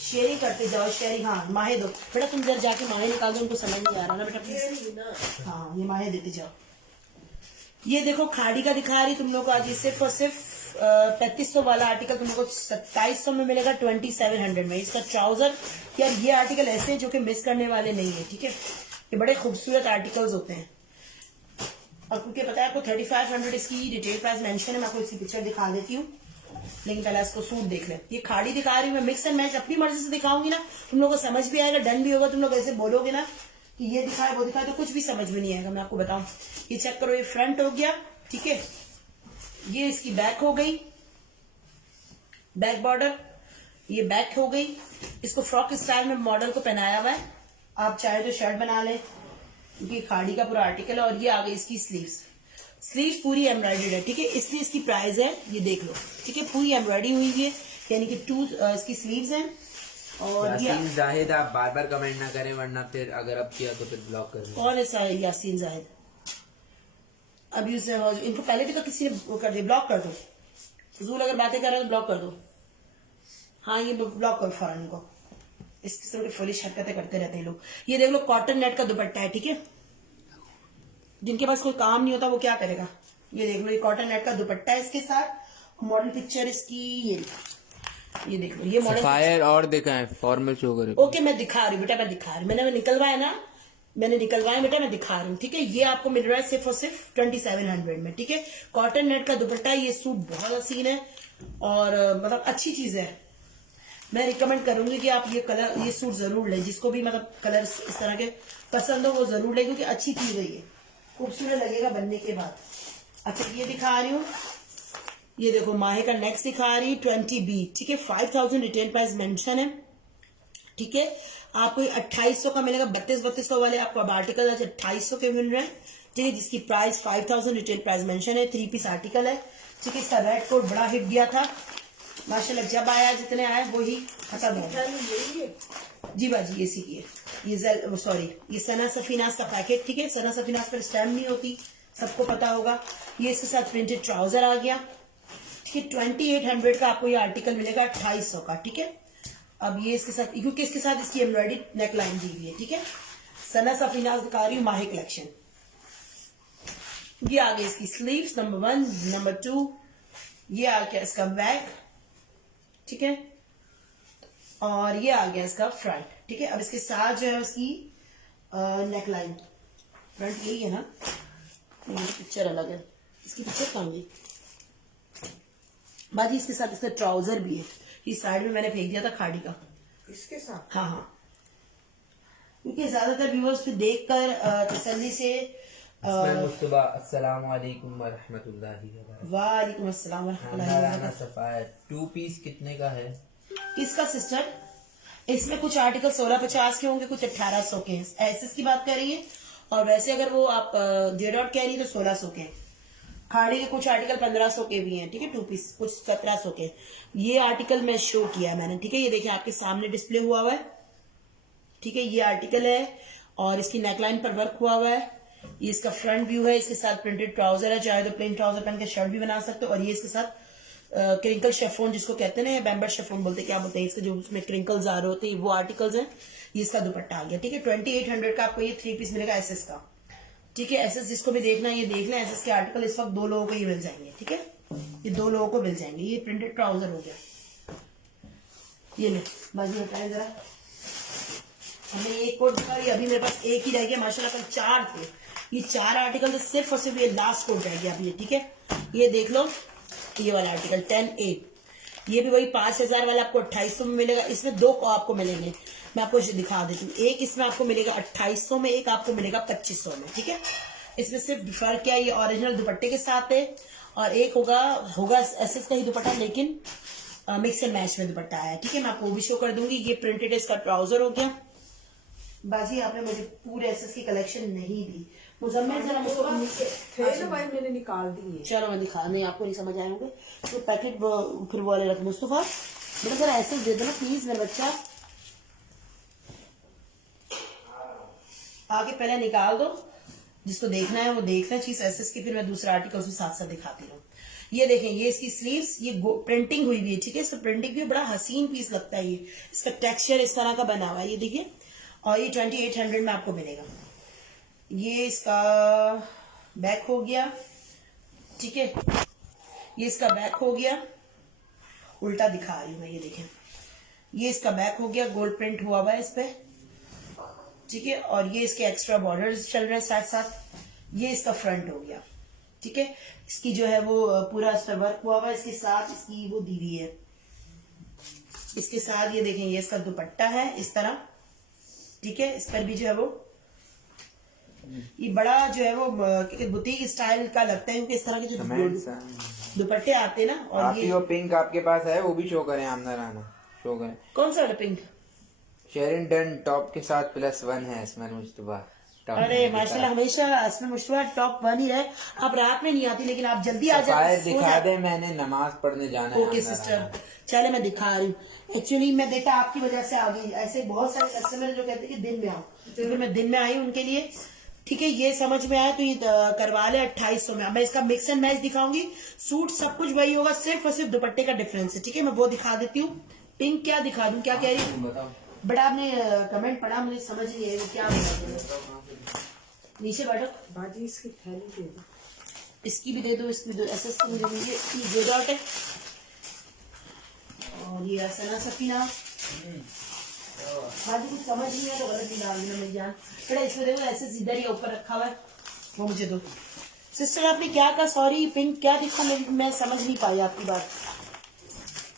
शेयरिंग करते जाओ, शेयरिंग, हाँ माहे दो बेटा, तुम जब जाके माहे निकाल दो, उनको समझ नहीं आ रहा ना बेटा प्लीज। हाँ ये माहे देते जाओ। ये देखो खाड़ी का दिखा रही तुम लोग को आज, ये सिर्फ और सिर्फ 3500 वाला आर्टिकल तुम लोग को 2700 में मिलेगा 2700 में। इसका ट्राउजर यार, ये आर्टिकल ऐसे जो कि मिस करने वाले नहीं है, ठीक है। ये बड़े खूबसूरत आर्टिकल्स होते हैं। और क्योंकि पता है आपको 3500 इसकी रिटेल प्राइस मेंशन है, मैं आपको इसकी पिक्चर दिखा देती हूँ, लेकिन पहले इसको सूट देख ले। ये खाड़ी दिखा रही हूँ मैं, मिक्स एंड मैच अपनी मर्जी से दिखाऊंगी ना, तुम लोगों को समझ भी आएगा, डन भी होगा। तुम लोग ऐसे बोलोगे ना कि ये दिखाए वो दिखाए तो कुछ भी समझ में नहीं आएगा, मैं आपको बताऊं। ये चेक करो, ये फ्रंट हो गया, ठीक है। ये इसकी बैक हो गई, बैक बॉर्डर, ये बैक हो गई। इसको फ्रॉक स्टाइल में मॉडल को पहनाया हुआ है, आप चाहे तो शर्ट बना लें, क्योंकि खाड़ी का पूरा आर्टिकल है। और ये आ गई इसकी स्लीव्स पूरी एम्ब्रॉयडर्ड है, ठीक है, इसलिए इसकी प्राइस है, ये देख लो, ठीक है, पूरी एम्ब्रॉयडरी हुई है, यानी कि 2 इसकी स्लीव्स हैं। और ये यासीन जाहिद आप बार बार कमेंट ना करें, वरना फिर अगर अब किया तो फिर ब्लॉक कर दें। कौन है यासीन जाहिद? अभी उसे इनको पहले भी तो किसी ने वो कर दिया, ब्लॉक कर दो। फजूल अगर बातें कर रहे हो तो ब्लॉक कर दो। हाँ ये ब्लॉक करो फौरन इनको, इसकी थोड़ी फुलिश हरकतें करते रहते हैं लोग। ये देख लो कॉटन नेट का दुपट्टा है, ठीक है। जिनके पास कोई काम नहीं होता वो क्या करेगा, ये देख लो, ये कॉटन नेट का दुपट्टा है इसके साथ। मॉडल पिक्चर इसकी ये ये देख लो, ये मॉडल सफायर और दिखाएं, फॉर्मल शो करे। ओके मैं दिखा रही हूँ बेटा, मैं दिखा रही हूँ, मैंने निकलवाया ना, मैंने निकलवाया बेटा, मैं दिखा रही हूँ, ठीक है। ये आपको मिल रहा है सिर्फ और सिर्फ 2700 में, ठीक है। कॉटन नेट का दुपट्टा है, ये सूट बहुत हसीन है और मतलब अच्छी चीज है। मैं रिकमेंड करूंगी कि आप ये सूट जरूर लें, जिसको भी मतलब कलर इस तरह के पसंद हो वो जरूर लें, क्योंकि अच्छी चीज है, ये खूबसूरत लगेगा बनने के बाद। अच्छा ये दिखा रही हूँ, ये देखो माहे का नेक्स्ट दिखा रही 20B, ठीक है। 5000 रिटेल प्राइस मेंशन है, ठीक है। आपको 2800 का मिलेगा, 3200 वाले आपको अब आर्टिकल आज 2800 के मिल रहे हैं, ठीक है, जिसकी प्राइस 5000 रिटेल प्राइस मेंशन है। 3 पीस आर्टिकल है, ठीक है। इसका रेड कोट बड़ा हिट गया था माशाल्लाह, जब आया जितने आए वो ही खत्म हो गया। यही है। जी बाजी इसी की है, ये सॉरी ये सना सफीनास का पैकेट, ठीक है। सना सफीनास पर स्टैम्प नहीं होती, सबको पता होगा। ये इसके साथ प्रिंटेड ट्राउजर आ गया, ठीक है। 2800 का आपको ये आर्टिकल मिलेगा, 2800 का, ठीक है। अब ये इसके साथ, क्योंकि इसके साथ इसकी एम्ब्रॉयडरी नेक लाइन दी हुई है, ठीक है। सना सफीनास दिखा रही हूँ माही कलेक्शन। ये आ गई इसकी स्लीव्स नंबर 1, नंबर 2, ये आ गया इसका बैक, ठीक है, और ये आ गया इसका फ्रंट, ठीक है। अब इसके साथ जो है उसकी नेक लाइन, फ्रंट यही है ना, ये पिक्चर अलग है, इसकी पिक्चर कहाँ गई बाजी। इसके साथ इसका ट्राउजर भी है, इस साइड में मैंने फेंक दिया था खाड़ी का, इसके साथ। हाँ हाँ, क्योंकि ज्यादातर व्यूअर्स पे देखकर तसल्ली से मुस्तफा अस्सलाम वालेकुम व रहमतुल्लाहि व बरकातहू। वालेकुम अस्सलाम वरहमतुल्लाहि व राना बरकातहू। सफायर 2 पीस कितने का है? किसका सिस्टर? इसमें कुछ आर्टिकल 1650 के होंगे, कुछ 1800 के हैं। एसएस की बात कर रही है, और वैसे अगर वो आप जेडॉट कह रही है तो 1600 के हैं। खाड़ी के कुछ आर्टिकल 1500 के भी हैं, ठीक है, 2 पीस, कुछ 1700 के। ये आर्टिकल मैं शो किया है मैंने, ठीक है। ये देखिए आपके सामने डिस्प्ले हुआ हुआ है, ठीक है। ये आर्टिकल है और इसकी नेकलाइन पर वर्क हुआ हुआ है। ये इसका फ्रंट व्यू है, इसके साथ प्रिंटेड ट्राउजर है, चाहे तो प्लेन ट्राउजर पहन के शर्ट भी बना सकते हो। और ये इसके साथ क्रिंकल शेफोन जिसको कहते हैं ना, बैम्बर शेफोन बोलते हैं, क्या बोलते हैं इसके, जो उसमें क्रिंकल्स आ रहे होते हैं, वो आर्टिकल्स हैं। ये इसका दुपट्टा आ गया, ठीक है। 2800 का आपको ये 3 पीस मिलेगा एसएस का, ठीक है। एसएस जिसको भी देखना है ये देख लें, एसएस के आर्टिकल इस वक्त 2 लोगों को ये मिल जाएंगे, ठीक है। ये 2 लोगों को मिल जाएंगे। ये प्रिंटेड ट्राउजर हो गया, ये ले बाजू हटाए जरा, हमने एक कोट दिखाई, अभी मेरे पास एक ही रह गया माशाल्लाह, कल 4 थे। ये 4 आर्टिकल तो सिर्फ और सिर्फ ये लास्ट कोट रह गया अभी, ठीक है। ये देख लो, ये वाला आर्टिकल 10A, ये भी वही 5000 वाला आपको 2800 में मिलेगा। इसमें 2 आपको मिलेंगे, मैं आपको दिखा देती हूँ। एक इसमें आपको मिलेगा 2800 में, एक आपको मिलेगा 2500 में, ठीक है। इसमें सिर्फ फर्क क्या है, ये ओरिजिनल दुपट्टे के साथ है, और एक होगा एसएस का ही दुपट्टा, लेकिन मिक्स एंड मैच में दुपट्टा आया है, ठीक है। मैं आपको वो भी शो कर दूंगी। ये प्रिंटेड इसका ट्राउजर हो गया। बाजी आपने मुझे पूरे एसएस की कलेक्शन नहीं दी, मुजम्मिल जरा मुझको थे ना भाई, मैंने निकाल दिए। चलो मैं दिखा, नहीं आपको नहीं समझ आएंगे तो पैकेट फिर वो वाले रख। मुस्तफा बेटा जरा ऐसे दे दो ना प्लीज, मेरा बच्चा आगे पहले निकाल दो, जिसको देखना है वो देख लें चीज एसएस की, फिर मैं दूसरा आर्टिकल उसके साथ साथ दिखाती हूँ। ये देखें, ये इसकी स्लीव्स, ये प्रिंटिंग हुई हुई है, ठीक है। इसका प्रिंटिंग भी बड़ा हसीन पीस लगता है। ये इसका टेक्सचर इस तरह का बना हुआ है, ये देखिए, और ये 2800 में आपको मिलेगा। ये इसका बैक हो गया, ठीक है। ये इसका बैक हो गया, उल्टा दिखा रही हूं मैं, ये देखें, ये इसका बैक हो गया, गोल्ड प्रिंट हुआ हुआ है इस पे, ठीक है। और ये इसके एक्स्ट्रा बॉर्डर्स चल रहे हैं साथ साथ। ये इसका फ्रंट हो गया, ठीक है। इसकी जो है वो पूरा इस पर वर्क हुआ हुआ है, इसके साथ इसकी वो दी हुई है। इसके साथ ये देखें, ये इसका दुपट्टा है इस तरह, ठीक है। इस पर भी जो है वो ये बड़ा जो है वो बुटीक स्टाइल का लगता है, क्योंकि इस तरह के जो दुपट्टे आते हैं ना। और आप ये वो पिंक आपके पास है, वो भी शो करें। आमना राना शो करें। कौन सा वाला पिंक? शेरिंगटन टॉप के साथ +1 है इसमें मुस्तफा। अरे माशाल्लाह, हमेशा इसमें मुश्तबा टॉप 1 ही है। आप रात में नहीं आती, लेकिन आप जल्दी आ जाते, दिखा दे, मैंने नमाज पढ़ने जाना है। ओके सिस्टर, चले मैं दिखा रही हूँ। एक्चुअली मैं बेटा आपकी वजह से आ गई, ऐसे बहुत सारे कस्टमर जो कहते हैं कि दिन में आओ, क्योंकि मैं दिन में आई उनके लिए, ठीक है। ये समझ में आया तो ये करवा ले 2800 में। मैं इसका मिक्स एंड मैच दिखाऊंगी, सूट सब कुछ वही होगा, सिर्फ और सिर्फ दुपट्टे का डिफरेंस है, ठीक है। मैं वो दिखा देती हूँ। पिंक क्या दिखा दूं, क्या कह रही हूँ? बड़ा आपने कमेंट पढ़ा, मुझे समझ नहीं है वो क्या बोला। नीचे बैठो बाजी, इसकी थैली दे दो, इसकी भी दे दो, इसकी भी दो, एसएस की मुझे ये डॉट है, और ये सना सफीना। बाजी कुछ समझ नहीं है तो गलत नहीं डाल देना मेरी जान। बेटा इसमें देखो ऐसे इधर ही ऊपर रखा हुआ है, वो मुझे दो। सिस्टर आपने क्या कहा, सॉरी पिंक क्या दिखा, मैं समझ नहीं पाई आपकी बात।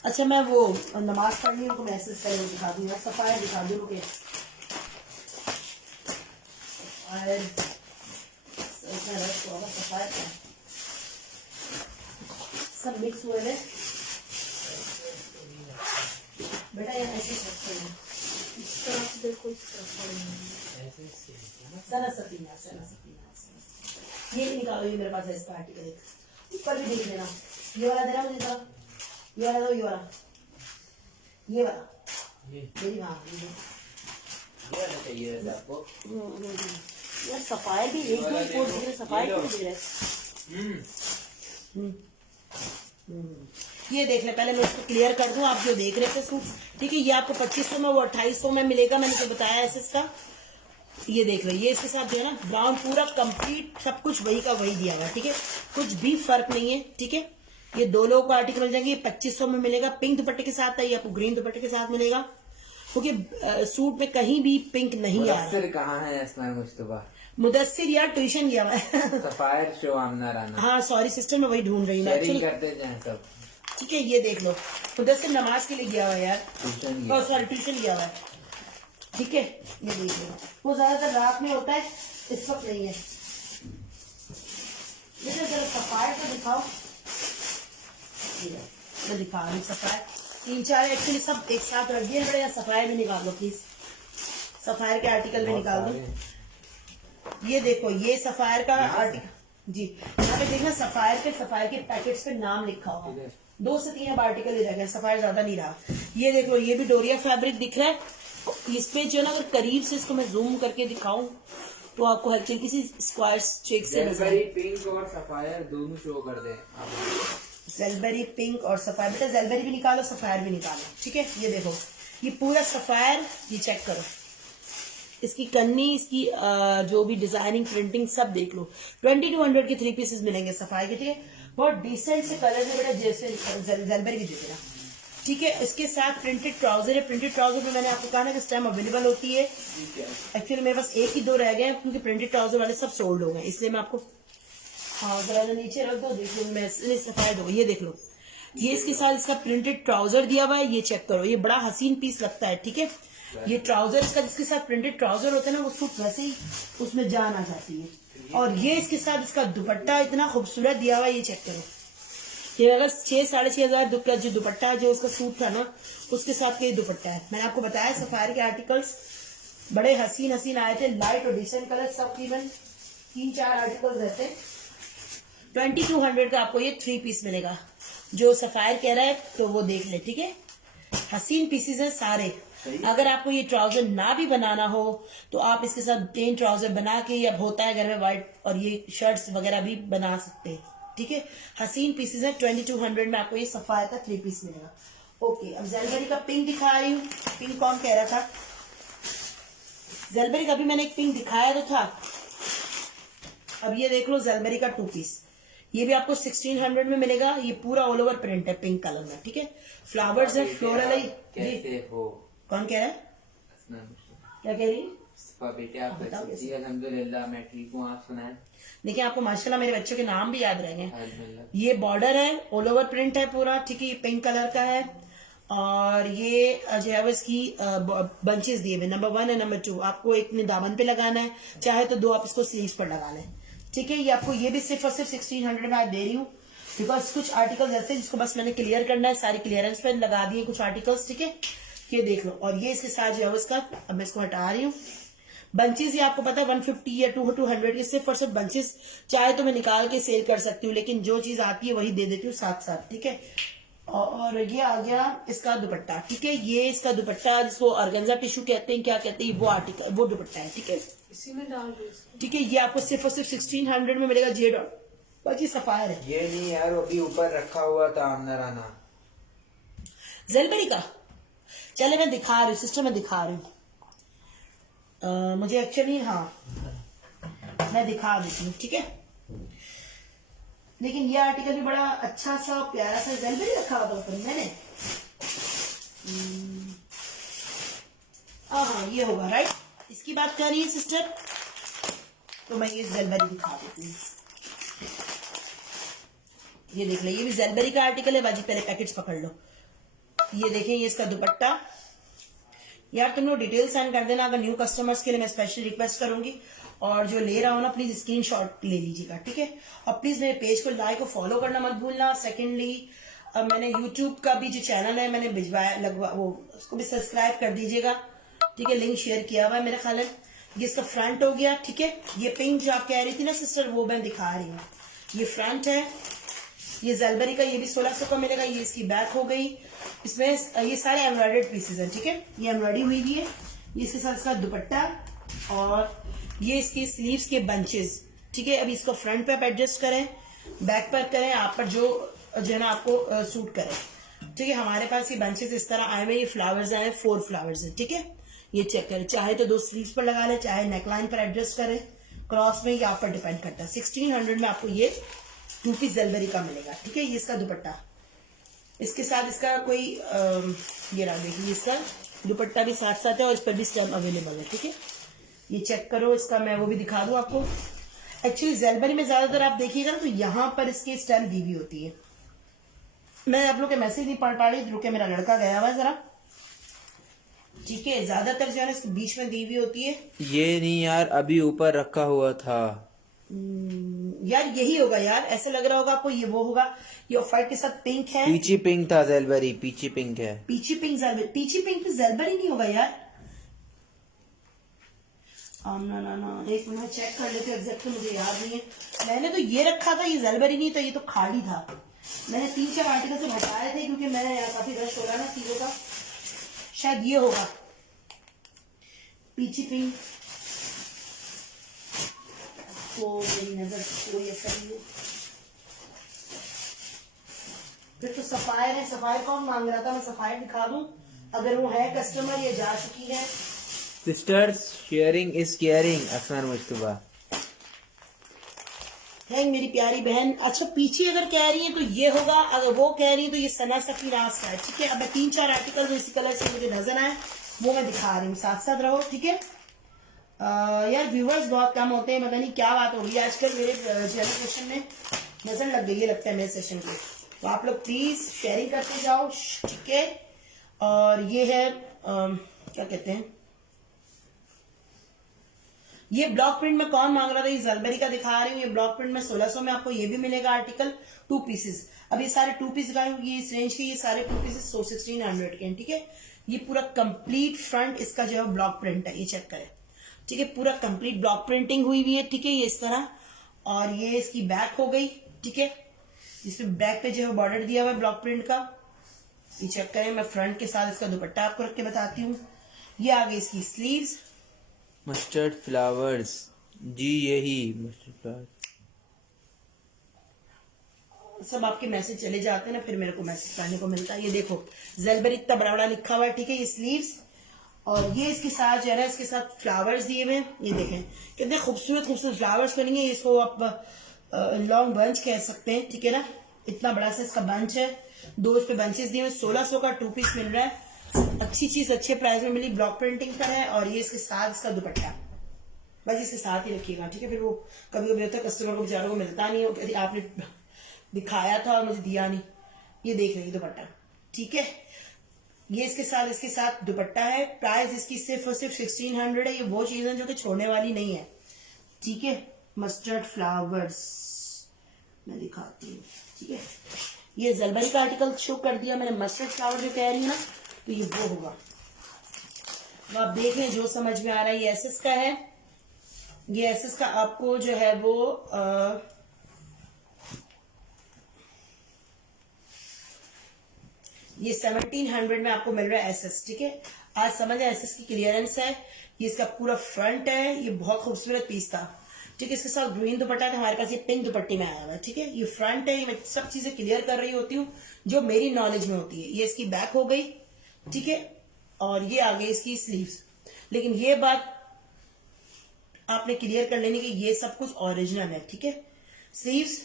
अच्छा मैं वो नमाज पढ़नी हूँ तो मैसेज करें दिखा दूंगा, सफायर दिखा दूँ रुके। सफायर सब मिक्स हुए हैं बेटा, ये ऐसे सकते हैं। इस तरफ देखो, इस तरफ पड़ेंगे। सना सफीना ये भी निकालो, ये मेरे पास है इसका आर्टिकल एक, ऊपर भी देख देना। ये वाला देना मुझे जरा, ये वाला दो, ये वाला, ये वाला मेरी हाँ ये वाला चाहिए वैसे आपको? यार सफाई भी एक दो कोट दे रहे, सफाई क्यों दे रहे? ये देख ले, पहले मैं इसको क्लियर कर दूं। आप जो देख रहे थे सूट, ठीक है, ये आपको 2500 में, वो 2800 में मिलेगा, मैंने तो बताया ऐसे इसका। ये देख लो, ये इसके साथ जो है ना ब्राउन पूरा कंप्लीट सब कुछ वही का वही दिया हुआ है, ठीक है, कुछ भी फर्क नहीं है, ठीक है। ये दो लोगों का आर्टिकल मिल जाएंगे, ये 2500 में मिलेगा, पिंक दुपट्टे के साथ है, ये आपको ग्रीन दुपट्टे के साथ मिलेगा, क्योंकि सूट में कहीं भी पिंक नहीं आ रहा। कहाँ है अस्मा मुस्तफा? मुदस्सिर यार ट्यूशन गया हुआ है। सफायर शो आमना राना। हाँ सॉरी सिस्टर, मैं वही ढूंढ रही हूँ शेयरिंग करते जाएं सब, ठीक है। ये देख लो, मुदस्सिर नमाज के लिए गया हुआ है यार, ट्यूशन सॉरी ट्यूशन गया हुआ है, ठीक है। ये देख लो, वो ज्यादातर रात में होता है, इस वक्त नहीं है। ये जरा सफायर का दिखाओ, मैं दिखा रही हूँ सफायर, 3-4 एक्चुअली सब एक साथ रख दिए बड़े। सफायर भी निकाल दो प्लीज, सफायर के आर्टिकल भी निकाल दो। ये देखो, ये सफायर का आर्टिकल जी, यहाँ पे देखना सफायर के पैकेट्स पे नाम लिखा हुआ है। 2 से 3 अब आर्टिकल ही रह गए, सफायर ज्यादा नहीं रहा। ये देख लो, ये भी डोरिया फैब्रिक दिख रहा है। इस पे जो है ना, अगर करीब से इसको मैं जूम करके दिखाऊं तो आपको हल्की किसी स्क्वायर चेक से पिंक और सफायर दोनों शो कर दे। जेलबेरी पिंक और सफायर, बेटा जेलबेरी भी निकालो, सफायर भी निकालो, ठीक है। ये देखो, ये पूरा सफायर, ये चेक करो, इसकी कन्नी, इसकी जो भी डिजाइनिंग प्रिंटिंग सब देख लो। 2200 के 3 पीसेस मिलेंगे सफाई के, ठीक है। बहुत डिसेंट से कलर है बेटा, जैसे जेलबेरी भी दे देना, ठीक है। इसके साथ प्रिंटेड ट्राउजर है, प्रिंटेड ट्राउजर में मैंने आपको कहा ना कि इस टाइम अवेलेबल होती है। एक्चुअली मेरे पास 1 ही 2 रह गए हैं, क्योंकि प्रिंटेड ट्राउजर वाले सब सोल्ड हो गए, इसलिए मैं आपको, हाँ जरा नीचे रख दो, देख लो, मैं सफाई दो। ये देख लो, ये इसके साथ इसका प्रिंटेड ट्राउजर दिया हुआ है, ये चेक करो, ये बड़ा हसीन पीस लगता है, ठीक है। ये ट्राउजर इसका, जिसके साथ प्रिंटेड ट्राउजर होता है ना, वो सूट वैसे ही उसमें जान आ जाती है। और ये इसके साथ इसका दुपट्टा इतना खूबसूरत दिया हुआ है, ये चेक करो। ये अगर 6-6.5 हजार का जो दुपट्टा है, जो उसका सूट था ना, उसके साथ का ये दुपट्टा है। मैंने आपको बताया सफायर के आर्टिकल्स बड़े हसीन आए थे, लाइट और डिसेंट कलर, सब तकरीबन 3-4 आर्टिकल्स रहते। 2200 का आपको ये 3 पीस मिलेगा। जो सफायर कह रहा है तो वो देख ले, ठीक है। हसीन पीसेस है सारे। अगर आपको ये ट्राउजर ना भी बनाना हो तो आप इसके साथ प्लेन ट्राउजर बना के, या होता है घर में व्हाइट, और ये शर्ट्स वगैरह भी बना सकते हैं, ठीक है। हसीन पीसेस है, 2200 में आपको ये सफायर का 3 पीस मिलेगा। ओके, अब जेलबेरी का पिंक दिखा रही हूँ। पिंक कौन कह रहा था? जेलबेरी का भी मैंने एक पिंक दिखाया तो था। अब ये देख लो, जेलबेरी का 2 पीस, ये भी आपको 1600 में मिलेगा। ये पूरा ऑल ओवर प्रिंट है पिंक कलर में, ठीक है। फ्लावर्स है, फ्लोरल है। कैसे हो? कौन कह रहा है? क्या कह रही है? बेटे आप कैसी? अल्हम्दुलिल्लाह मैं ठीक हूँ, आप सुनाएं। देखिए, आपको माशाल्लाह मेरे बच्चों के नाम भी याद रहेंगे। ये बॉर्डर है, ऑल ओवर प्रिंट है पूरा, ठीक है। ये पिंक कलर का है, और ये जो है इसकी बंचेस दिए हुए, नंबर 1 और नंबर 2। आपको एक ने दामन पे लगाना है, चाहे तो 2 आप इसको स्लीव्स पर लगा लें, ठीक है। ये आपको ये भी सिर्फ और सिर्फ 1600 में आज दे रही हूँ, बिकॉज कुछ आर्टिकल्स ऐसे जिसको बस मैंने क्लियर करना है, सारी क्लियरेंस पे लगा दिए कुछ आर्टिकल्स, ठीक है। ये देख लो, और ये इसके साथ जो है इसका, अब मैं इसको हटा रही हूँ। बंचेस ये आपको पता है 150 या 200 के सिर्फ और सिर्फ बंचेस, चाहे तो मैं निकाल के सेल कर सकती हूँ, लेकिन जो चीज आती है वही दे देती हूँ साथ साथ, ठीक है। और ये आ गया इसका दुपट्टा, ठीक है। ये इसका दुपट्टा, जिसको ऑर्गेन्जा टिश्यू कहते हैं, क्या कहते हैं, वो आर्टिकल, वो दुपट्टा है, ठीक है। इसी में डाल दो, ठीक है। ये आपको सिर्फ और सिर्फ 1600 में मिलेगा। जेड बाकी सफायर है। ये नहीं यार, अभी ऊपर रखा हुआ था आमना राना, जेलबेरी का। चले मैं दिखा रही हूँ सिस्टर, मैं दिखा रही हूँ। मुझे एक्चुअली, हाँ मैं दिखा देती हूँ, ठीक है। लेकिन ये आर्टिकल भी बड़ा अच्छा सा प्यारा सा जेलबेरी रखा हुआ था ऊपर मैंने। हाँ ये होगा राइट, इसकी बात कर रही है सिस्टर। तो मैं ये जेलबेरी दिखा देती हूँ, ये देख लो, ये भी जेलबेरी का आर्टिकल है बाजी। पहले पैकेट्स पकड़ लो, ये देखें, ये इसका दुपट्टा। यार तुम लोग डिटेल सेंड कर देना, अगर न्यू कस्टमर्स के लिए मैं स्पेशली रिक्वेस्ट करूंगी। और जो ले रहा हूं ना, प्लीज स्क्रीनशॉट ले लीजिएगा, ठीक है। और प्लीज मेरे पेज को लाइक और फॉलो करना मत भूलना। सेकेंडली मैंने यूट्यूब का भी जो चैनल है मैंने भिजवाया, लगवा वो उसको भी सब्सक्राइब कर दीजिएगा, ठीक है। लिंक शेयर किया हुआ है मेरे ख्याल है। ये इसका फ्रंट हो गया, ठीक है। ये पिंक जो आप कह रही थी ना सिस्टर, वो मैं दिखा रही हूँ। ये फ्रंट है, ये जेलबेरी का, ये भी 1600 का मिलेगा। ये इसकी बैक हो गई, इसमें ये सारे एम्ब्रॉयडर्ड पीसेज हैं, ठीक है। ये एम्ब्रॉयडरी हुई भी है। ये इसके साथ इसका दुपट्टा और ये इसकी स्लीव्स के बंचेस, ठीक है। अभी इसको फ्रंट पे आप एडजस्ट करें, बैक पर करें, आप पर जो है ना आपको सूट करे, ठीक है। हमारे पास ये बंचेस इस तरह आए हुए, ये फ्लावर्स आए, 4 फ्लावर्स है, ठीक है। ये चेक करें, चाहे तो 2 स्लीव्स पर लगा ले, चाहे नेकलाइन पर एडजस्ट करें, क्रॉस में, ये आप पर डिपेंड करता है। 1600 में आपको ये 2 पीस जेलबेरी का मिलेगा, ठीक है। ये इसका दुपट्टा, इसके साथ इसका कोई ये रहा, देखिए इसका दुपट्टा भी साथ साथ है और इस पर भी स्टैम्प अवेलेबल है, ठीक है। ये चेक करो, इसका मैं वो भी दिखा दूं आपको। एक्चुअली जेलबेरी में ज्यादातर आप देखिएगा ना, तो यहाँ पर इसकी स्टैम्प दी हुई होती है। मैं आप लोग के मैसेज नहीं पढ़ पा रही, रुके, मेरा लड़का गया हुआ है जरा, ठीक है। ज्यादातर जो है ना इसके बीच में दी हुई होती है। ये नहीं यार, अभी ऊपर रखा हुआ था यार यही होगा यार, ऐसे लग रहा होगा आपको, ये वो होगा। ये ऑफ व्हाइट के साथ पिंक है, पीची पिंक था जेलबेरी, पीची पिंक है। पीची पिंक जेलबेरी, पीची पिंक पे जेलबेरी नहीं होगा यार। ना एक मिनट चेक कर लेते, एग्जैक्ट मुझे याद नहीं है। मैंने तो ये रखा था, ये जेलबेरी नहीं था, ये तो खाड़ी था। मैंने 3-4 आर्टिकल से हटाए थे क्योंकि मैं यहाँ काफी रश हो रहा ना चीजों का। शायद ये होगा पीची पिंक, तो मेरी नजर कोई ऐसा नहीं हो। फिर तो सफायर है, सफायर कौन मांग रहा था, मैं सफायर दिखा दूं अगर वो है कस्टमर, ये जा चुकी है। Sisters, sharing is caring. असमान मुश्तबा, थैंक मेरी प्यारी बहन। अच्छा पीछे अगर कह रही है तो ये होगा, अगर वो कह रही है तो ये सना सफी रास का है, ठीक है। अब मैं 3-4 आर्टिकल जो इसी कलर से मुझे नजर आए वो मैं दिखा रही हूँ, साथ साथ रहो, ठीक है। यार व्यूवर्स बहुत कम होते हैं, पता नहीं क्या बात होगी आजकल मेरे चैनल सेशन में नजर लग गई है लगता है मेरे सेशन पे। तो आप लोग प्लीज शेयरिंग करते जाओ, ठीक है। और ये है क्या कहते हैं, ये ब्लॉक प्रिंट में कौन मांग रहा था, ये जेलबेरी का दिखा रही हूँ। ये ब्लॉक प्रिंट में 1600 में आपको ये भी मिलेगा आर्टिकल, 2 पीसेस। अब ये सारे 2 पीस दिखाए, ये इस रेंज के, ये सारे 2 पीसेस 1600 के हैं, ठीक है। ये पूरा कंप्लीट फ्रंट इसका जो है ब्लॉक प्रिंट है, ये चेक करें, ठीक है। पूरा कंप्लीट ब्लॉक प्रिंटिंग हुई हुई है, ठीक है, ये इस तरह। और ये इसकी बैक हो गई, ठीक है। इसमें बैक पे जो है बॉर्डर दिया हुआ है ब्लॉक प्रिंट का, ये चेक करें। मैं फ्रंट के साथ इसका दुपट्टा आपको रख के बताती हूँ। ये आ गई इसकी स्लीव्स, मस्टर्ड फ्लावर्स, जी यही मस्टर्ड फ्लावर्स। सब आपके मैसेज चले जाते हैं ना, फिर मेरे को मैसेज करने को मिलता है। ये देखो जेलबेरी इतना बड़ा बड़ा लिखा हुआ है, ठीक है। ये स्लीव्स और ये इसके साथ जो है ना, इसके साथ फ्लावर्स दिए हुए, ये देखें कितने खूबसूरत खूबसूरत फ्लावर्स बनेंगे। इसको आप लॉन्ग बंच कह सकते हैं, ठीक है ना। इतना बड़ा सा इसका बंच है, 2 इस पे बंचेस दिए हुए। 1600 का 2 पीस मिल रहा है, अच्छी चीज अच्छे प्राइस में मिली, ब्लॉक प्रिंटिंग पर है। और ये इसके साथ इसका दुपट्टा, बस इसके साथ ही रखिएगा, ठीक है। फिर वो कभी कभी होता है कस्टमर को बेचारों को मिलता नहीं है, आपने दिखाया था और मुझे दिया नहीं। ये देख लीजिए दुपट्टा, ठीक है। ये इसके साथ दुपट्टा है। प्राइस इसकी सिर्फ और सिर्फ 1600 है। ये वो चीज है जो कि छोड़ने वाली नहीं है, ठीक है। मस्टर्ड फ्लावर्स मैं दिखाती हूँ, ठीक है। ये जेलबेरी का आर्टिकल शो कर दिया मैंने, मस्टर्ड फ्लावर जो कह रही है ना, तो ये वो होगा। तो आप देख लें जो समझ में आ रहा है। ये एसएस का है, ये एसएस का आपको जो है वो ये 1700 में आपको मिल रहा है एसएस, ठीक है। आज समझ एसएस की क्लियरेंस है। ये इसका पूरा फ्रंट है, ये बहुत खूबसूरत पीस था, ठीक है। इसके साथ ग्रीन दुपट्टा था, हमारे पास ये पिंक दुपट्टी में आया हुआ है, ठीक है। ये फ्रंट है, ये मैं सब चीजें क्लियर कर रही होती हूँ जो मेरी नॉलेज में होती है। ये इसकी बैक हो गई, ठीक है। और ये आ गई इसकी स्लीव्स। लेकिन ये बात आपने क्लियर कर लेनी कि ये सब कुछ ओरिजिनल है, ठीक है। स्लीव्स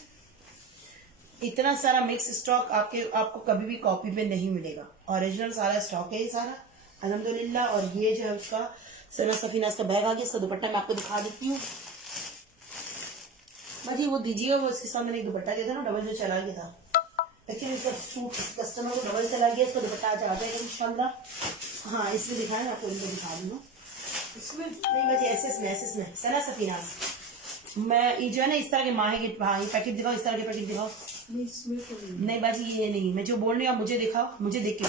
इतना सारा मिक्स स्टॉक आपको कभी भी कॉपी में नहीं मिलेगा। ओरिजिनल सारा स्टॉक है ये सारा अल्हम्दुलिल्लाह। और ये जो है उसका सना सफीनाज का बैग आ गया। इसका दुपट्टा मैं आपको दिखा देती हूँ। बाजी वो दीजिएगा, वो इसके साथ मैंने एक दुपट्टा दिया था ना डबल, जो चला गया था। एक्चुअली इसका सूट कस्टमर को डबल चला गया, इसका दुपट्टा आज आ जाएगा इंशाल्लाह। हाँ इसमें दिखाया ना, आपको इनको दिखा दूँ इसमें नहीं बाजी, एसएस में सना सफीनाज। मैं ये जो है ना इस तरह के माहे के, हाँ ये पैकेट दिखाओ, इस तरह के पैकेट दिखाओ। नहीं इसमें तो नहीं बाजी ये नहीं, मैं जो बोल रही हूँ आप मुझे दिखाओ, मुझे देख के।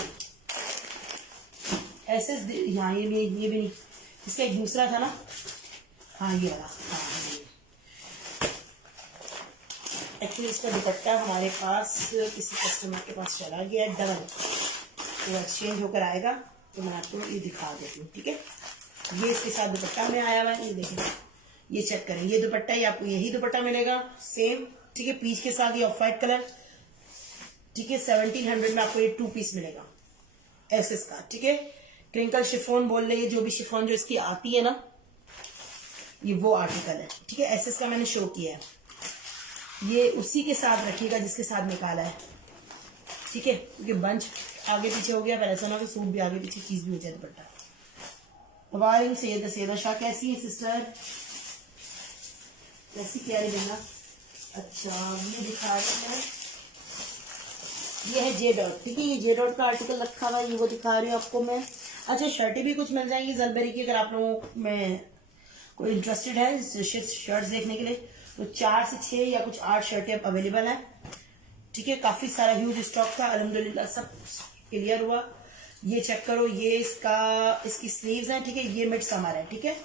एसएस यहाँ ये भी नहीं, इसका एक दूसरा था ना, हाँ ये वाला। हाँ एक्चुअली इसका दुपट्टा हमारे पास किसी कस्टमर के पास चला गया है डबल, तो एक्सचेंज होकर आएगा तो मैं आपको ये दिखा देती हूँ। ठीक है, ये इसके साथ दुपट्टा में आया हुआ है, ये देखें, ये चेक करें, ये दुपट्टा ही आपको यही दुपट्टा मिलेगा सेम। ठीक है, पीच के साथ ये ऑफ वाइट कलर। ठीक है, 1700 में आपको ये 2 पीस मिलेगा एसएस का। ठीक है, क्रिंकल शिफोन बोल रही है, जो भी शिफोन जो इसकी आती है ना, ये वो आर्टिकल है। ठीक है, एसएस का मैंने शो किया है, ये उसी के साथ रखिएगा जिसके साथ निकाला है। ठीक है, क्योंकि बंच आगे पीछे हो गया, पर ऐसा ना कि सूट भी आगे पीछे चीज भी हो जाए दुपट्टा। वालेकुम सैयदा शाह, कैसी है सिस्टर, कैसी क्या है देना। अच्छा ये दिखा रहे हैं, ये है जे डॉट। ठीक है, ये जे डॉट का आर्टिकल रखा हुआ है, ये वो दिखा रही हूँ आपको मैं। अच्छा शर्टें भी कुछ मिल जाएंगी जलबेरी की, अगर आप लोगों में कोई इंटरेस्टेड है शर्ट्स देखने के लिए, तो 4 से 6 या कुछ 8 शर्टें अब अवेलेबल हैं। ठीक है, काफी सारा ह्यूज स्टॉक था, अल्हम्दुलिल्लाह सब क्लियर हुआ। ये चेक करो, ये इसकी स्लीव्स हैं। ठीक है, ये मिड समर है। ठीक है,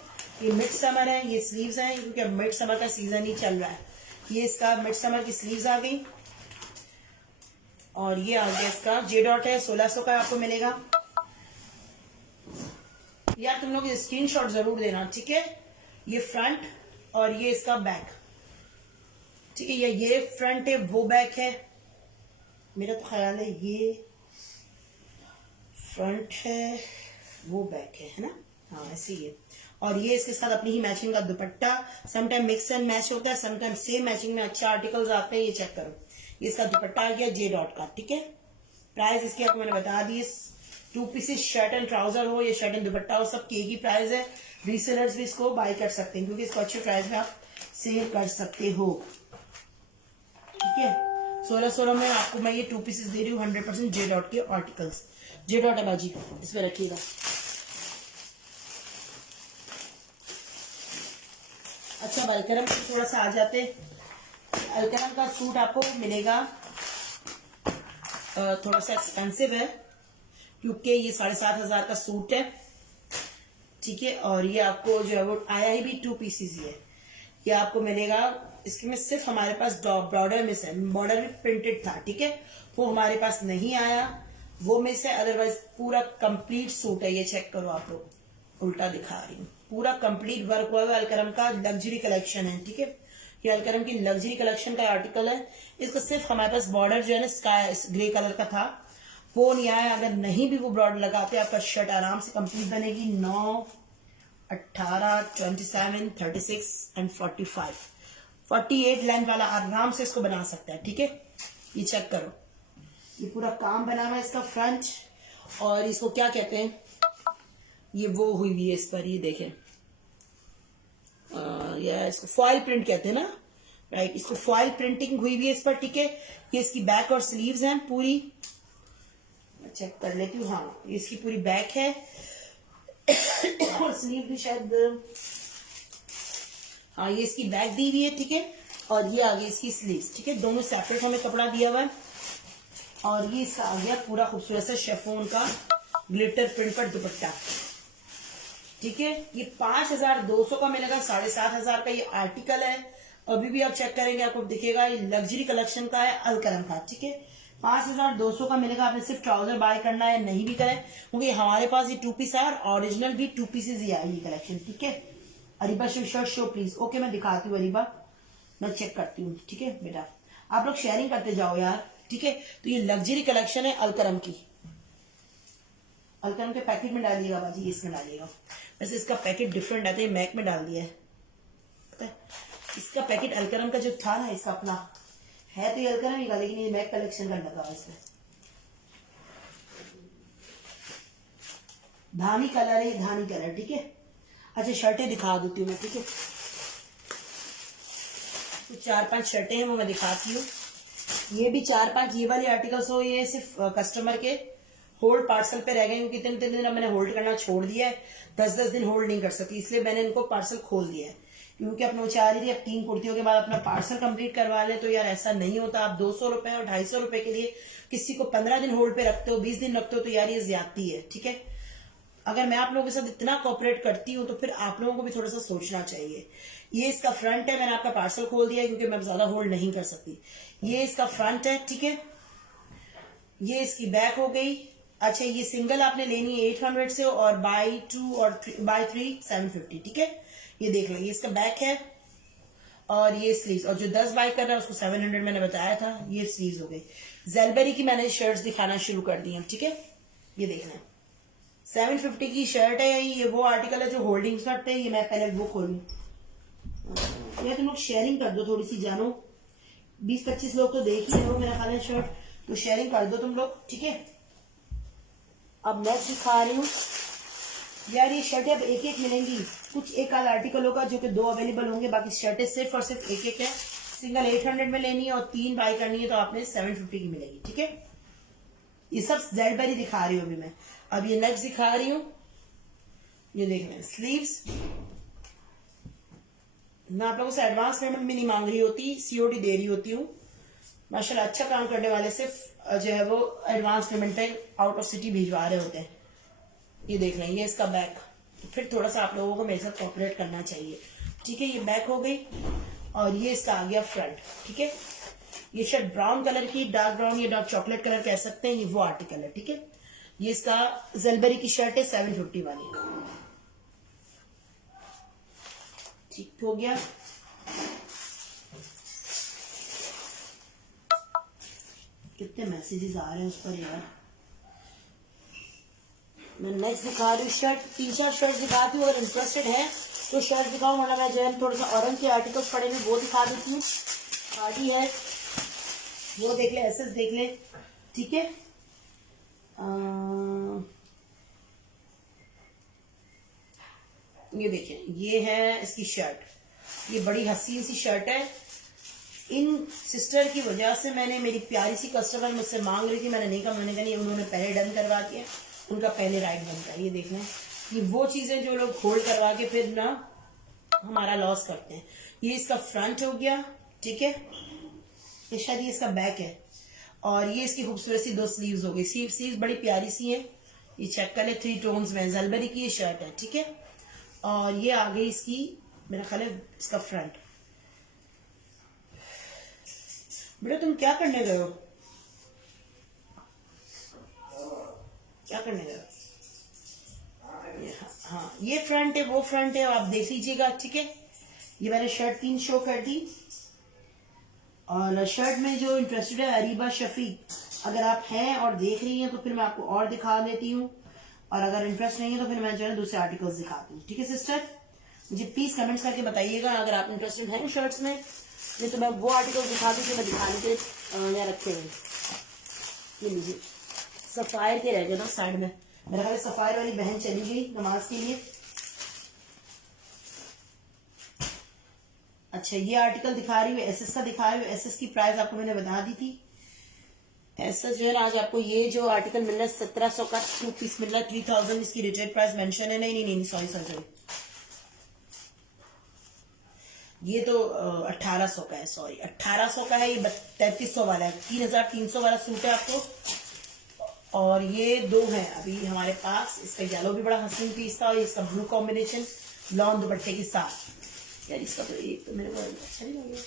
ये मिड समर है, ये स्लीव्स हैं, क्योंकि अब मिड समर का सीजन ही चल रहा है। ये इसका मिड समर की स्लीव्स आ गई, और ये आ गया इसका जे डॉट है, 1600 का आपको मिलेगा। यार तुम लोग स्क्रीनशॉट जरूर देना। ठीक है, ये फ्रंट और ये इसका बैक। ठीक है, ये फ्रंट है, वो बैक है, मेरा तो ख्याल है ये फ्रंट है, वो बैक है ना, हाँ ऐसे ही है। और ये इसके साथ अपनी ही मैचिंग का दुपट्टा, समटाइम मिक्स एंड मैच होता है, समटाइम सेम मैचिंग में अच्छे आर्टिकल्स आते हैं। ये चेक करो, ये इसका दुपट्टा आ गया जे डॉट का। ठीक है, प्राइस इसकी आपको मैंने बता दी। 2 पीसेस शर्ट एंड ट्राउजर हो या शर्ट एंड दुपट्टा हो, सब के ही प्राइस है। रीसेलर्स भी इसको बाय कर सकते हैं, क्योंकि इसको अच्छे प्राइस में आप सेल कर सकते हो। ठीक है, 1600 में आपको मैं ये 2 पीसेस दे रही हूँ 100% जे डॉट के आर्टिकल्स। जे डॉट है बाजी, इसमें रखिएगा। अच्छा अब अलकरम से थोड़ा सा आ जाते। अलकरम का सूट आपको मिलेगा थोड़ा सा एक्सपेंसिव है, क्योंकि ये 7500 का सूट है। ठीक है, और ये आपको जो है वो आया ही भी 2 पीसेस ही है। ये आपको मिलेगा, इसके में सिर्फ हमारे पास बॉर्डर मिस है, बॉर्डर भी प्रिंटेड था। ठीक है, वो हमारे पास नहीं आया, वो मिस है, अदरवाइज पूरा कंप्लीट सूट है। ये चेक करो, आप लोग उल्टा दिखा रही हूँ, पूरा कंप्लीट वर्क हुआ है। अलकरम का लग्जरी कलेक्शन है। ठीक है, ये अलकरम की लग्जरी कलेक्शन का आर्टिकल है। इसका सिर्फ हमारे पास बॉर्डर जो है ना स्काई ग्रे कलर का था, वो नहीं आया। अगर नहीं भी वो बॉर्डर लगाते, आपका शर्ट आराम से कंप्लीट बनेगी। 9, 18, 27, 36 एंड 45, 48 लेंथ वाला आराम से इसको बना सकता है। ठीक है, ये चेक करो, ये पूरा काम बना हुआ है इसका फ्रंट, और इसको क्या कहते हैं, ये वो हुई हुई है इस पर, ये देखें, ये इसको फॉइल प्रिंट कहते हैं ना, राइट, इसको फॉइल प्रिंटिंग हुई हुई है इस पर। ठीक है, ये इसकी बैक और स्लीव्स हैं पूरी, चेक कर लेती हूँ। हाँ, ये इसकी पूरी बैक है और स्लीव भी शायद, हाँ ये इसकी बैक दी हुई है। ठीक है, और ये आ गई इसकी स्लीव्स। ठीक है, दोनों सेपरेट हमें कपड़ा दिया हुआ है, और ये इसका आ गया पूरा खूबसूरत सा शेफोन का ग्लिटर प्रिंट पर दुपट्टा। ठीक है, ये 5200 का मिलेगा, 7500 का ये आर्टिकल है। अभी भी आप चेक करेंगे आपको दिखेगा, ये लग्जरी कलेक्शन का है अलकरम का। ठीक है, 5200 का मिलेगा। आपने सिर्फ ट्राउजर बाय करना है, नहीं भी करें, क्योंकि हमारे पास ये 2 पीस है, और ओरिजिनल भी 2 पीसेज ही आई ये कलेक्शन। ठीक है, Areeba shirt show please. Okay, मैं दिखाती हूँ अरीबा, मैं चेक करती हूँ। ठीक है बेटा, आप लोग शेयरिंग करते जाओ यार। ठीक है, तो ये लग्जरी कलेक्शन है अलकरम की। अलकरम के पैकेट में डालिएगा बाजी, इसमें डालिएगा। वैसे इसका पैकेट डिफरेंट आता है, मैक में डाल दिया है, पता है। इसका पैकेट अलकरम का जो था ना, इसका अपना है तो ये हल्का नहीं का, लेकिन ये बैक कलेक्शन का लगा इसमें। धानी कलर है, धानी कलर, ठीक है। अच्छा शर्टें दिखा देती हूँ मैं, ठीक है। तो 4-5 शर्टें हैं वो मैं दिखाती हूँ। ये भी 4-5 ये वाले आर्टिकल्स हो, ये सिर्फ कस्टमर के होल्ड पार्सल पे रह गए, क्योंकि इतने दिन अब मैंने होल्ड करना छोड़ दिया है। 10-10 दिन होल्ड नहीं कर सकती, इसलिए मैंने इनको पार्सल खोल दिया है। क्योंकि अपने वो चाह रही थी अब 3 कुर्तियों के बाद अपना पार्सल कंप्लीट करवा ले, तो यार ऐसा नहीं होता। आप 200 रुपए और 250 रुपए के लिए किसी को 15 दिन होल्ड पे रखते हो, 20 दिन रखते हो, तो यार ये ज्यादती है, ठीक है। अगर मैं आप लोगों के साथ इतना कोऑपरेट करती हूँ तो फिर आप लोगों को भी थोड़ा सा सोचना चाहिए। ये इसका फ्रंट है, मैंने आपका पार्सल खोल दिया है क्योंकि मैं ज्यादा होल्ड नहीं कर सकती। ये इसका फ्रंट है, ठीक है। ये इसकी बैक हो गई। अच्छा ये सिंगल आपने लेनी है 800 से, और बाई 2 और बाई 3 750, ठीक है। ये देख लो, ये इसका बैक है और ये स्लीव्स, और जो 10 बाई कर रहा है उसको 700 मैंने बताया था। ये स्लीव्स हो गई। जेलबेरी की मैंने शर्ट्स दिखाना शुरू कर दी है, ठीक है। ये देख लें 750 की शर्ट है। ये वो आर्टिकल है जो होल्डिंग करते हैं। ये मैं पहले वो खोलूं या तुम लोग शेयरिंग कर दो थोड़ी सी, जानो 20-25 लोग तो देख ही रहे हो मेरा ख्याल है शर्ट, तो शेयरिंग कर दो तुम लोग, ठीक है। अब नेक्स्ट दिखा रही हूँ यार, ये शर्टें अब एक एक मिलेंगी। कुछ एक आध आर्टिकल होगा जो कि 2 अवेलेबल होंगे, बाकी शर्टें सिर्फ और सिर्फ एक एक है। सिंगल 800 में लेनी है और 3 बाई करनी है तो आपने 750 की मिलेगी, ठीक है। ये सब जेडबेरी दिखा रही हूँ अभी मैं। अब ये नेक्स्ट दिखा रही हूँ, ये देख रहे हैं स्लीव्स। मैं आप लोगों से एडवांस पेमेंट भी नहीं मांग रही होती, सीओडी दे रही होती हूँ। माशाल्लाह अच्छा काम करने वाले सिर्फ जो है वो एडवांस पेमेंट पे आउट ऑफ सिटी भिजवा रहे होते हैं। ये देख रहे हैं, ये इसका बैक। तो फिर थोड़ा सा आप लोगों को मेरे साथ कोऑपरेट करना चाहिए, ठीक है। ये बैक हो गई और ये इसका आ गया फ्रंट, ठीक है। ये शर्ट ब्राउन कलर की, डार्क ब्राउन या डार्क चॉकलेट कलर कह सकते हैं, ये वो आर्टिकल है, ठीक है। ये इसका जेलबेरी की शर्ट है 750 वाली, ठीक हो गया। कितने मैसेजेस आ रहे हैं उस पर यार। मैं नेक्स्ट दिखा रही हूँ शर्ट, 3-4 शर्ट दिखाती हूँ। अगर इंटरेस्टेड है तो शर्ट दिखाऊँ, वरना मैं जो है थोड़ा सा ऑरेंज के आर्टिकल्स पड़े हुए वो दिखा देती हूँ। पार्टी है वो देख ले, एसएस देख ले, ठीक है। ये देखिए, ये है इसकी शर्ट। ये बड़ी हसीन सी शर्ट है। इन सिस्टर की वजह से मैंने, मेरी प्यारी सी कस्टमर मुझसे मांग रही थी, मैंने नहीं कहा, मैंने कहा नहीं, उन्होंने पहले डन करवा दिया, उनका पहले राइट बनता है। ये देख लें, ये वो चीजें जो लोग होल्ड करवा के फिर ना हमारा लॉस करते हैं। ये इसका फ्रंट हो गया, ठीक है। ये शायद ये इसका बैक है, और ये इसकी खूबसूरत सी 2 स्लीव्स हो गई। स्लीव्स बड़ी प्यारी सी है। ये चेक कर ले, 3 टोन्स में जेलबेरी की ये शर्ट है, ठीक है। और ये आ गई इसकी, मेरा ख्याल है इसका फ्रंट। बेटा तुम क्या करने गए हो, क्या करने गए हो? हाँ ये फ्रंट है, वो फ्रंट है, आप देख लीजिएगा, ठीक है। ये मैंने शर्ट 3 शो कर दी। और शर्ट में जो इंटरेस्टेड है अरीबा शफीक, अगर आप हैं और देख रही हैं तो फिर मैं आपको और दिखा देती हूँ, और अगर इंटरेस्ट नहीं है तो फिर मैं जो है दूसरे आर्टिकल्स दिखाती हूँ, ठीक है सिस्टर। मुझे प्लीज कमेंट्स करके बताइएगा अगर आप इंटरेस्टेड हैं शर्ट्स में, नहीं तो मैं वो आर्टिकल दिखा दूँ जो मैं दिखाने के लिए रखे हुए। ये लीजिए, सफायर के रह गए ना साइड में, मेरा ख्याल सफायर वाली बहन चली गई नमाज के लिए। अच्छा ये आर्टिकल दिखा रही हूँ, एसएस का दिखा रही हूँ। एसएस की प्राइस आपको मैंने बता दी थी। एसएस जो है ना, आज आपको ये जो आर्टिकल मिल रहा है 1700 का 2 पीस मिल रहा है, 3000 इसकी रिटेल प्राइस मेंशन है। नहीं सॉरी, ये तो 1800 का है, सॉरी 1800 का है। ये 3300 वाला है, 3300 वाला सूट है आपको। और ये 2 है अभी हमारे पास। इसका येलो भी बड़ा हसीन पीस था, और इसका ब्लू कॉम्बिनेशन लॉन्ग दुपट्टे के साथ। यार इसका तो एक तो मेरे को अच्छा नहीं लग रहा,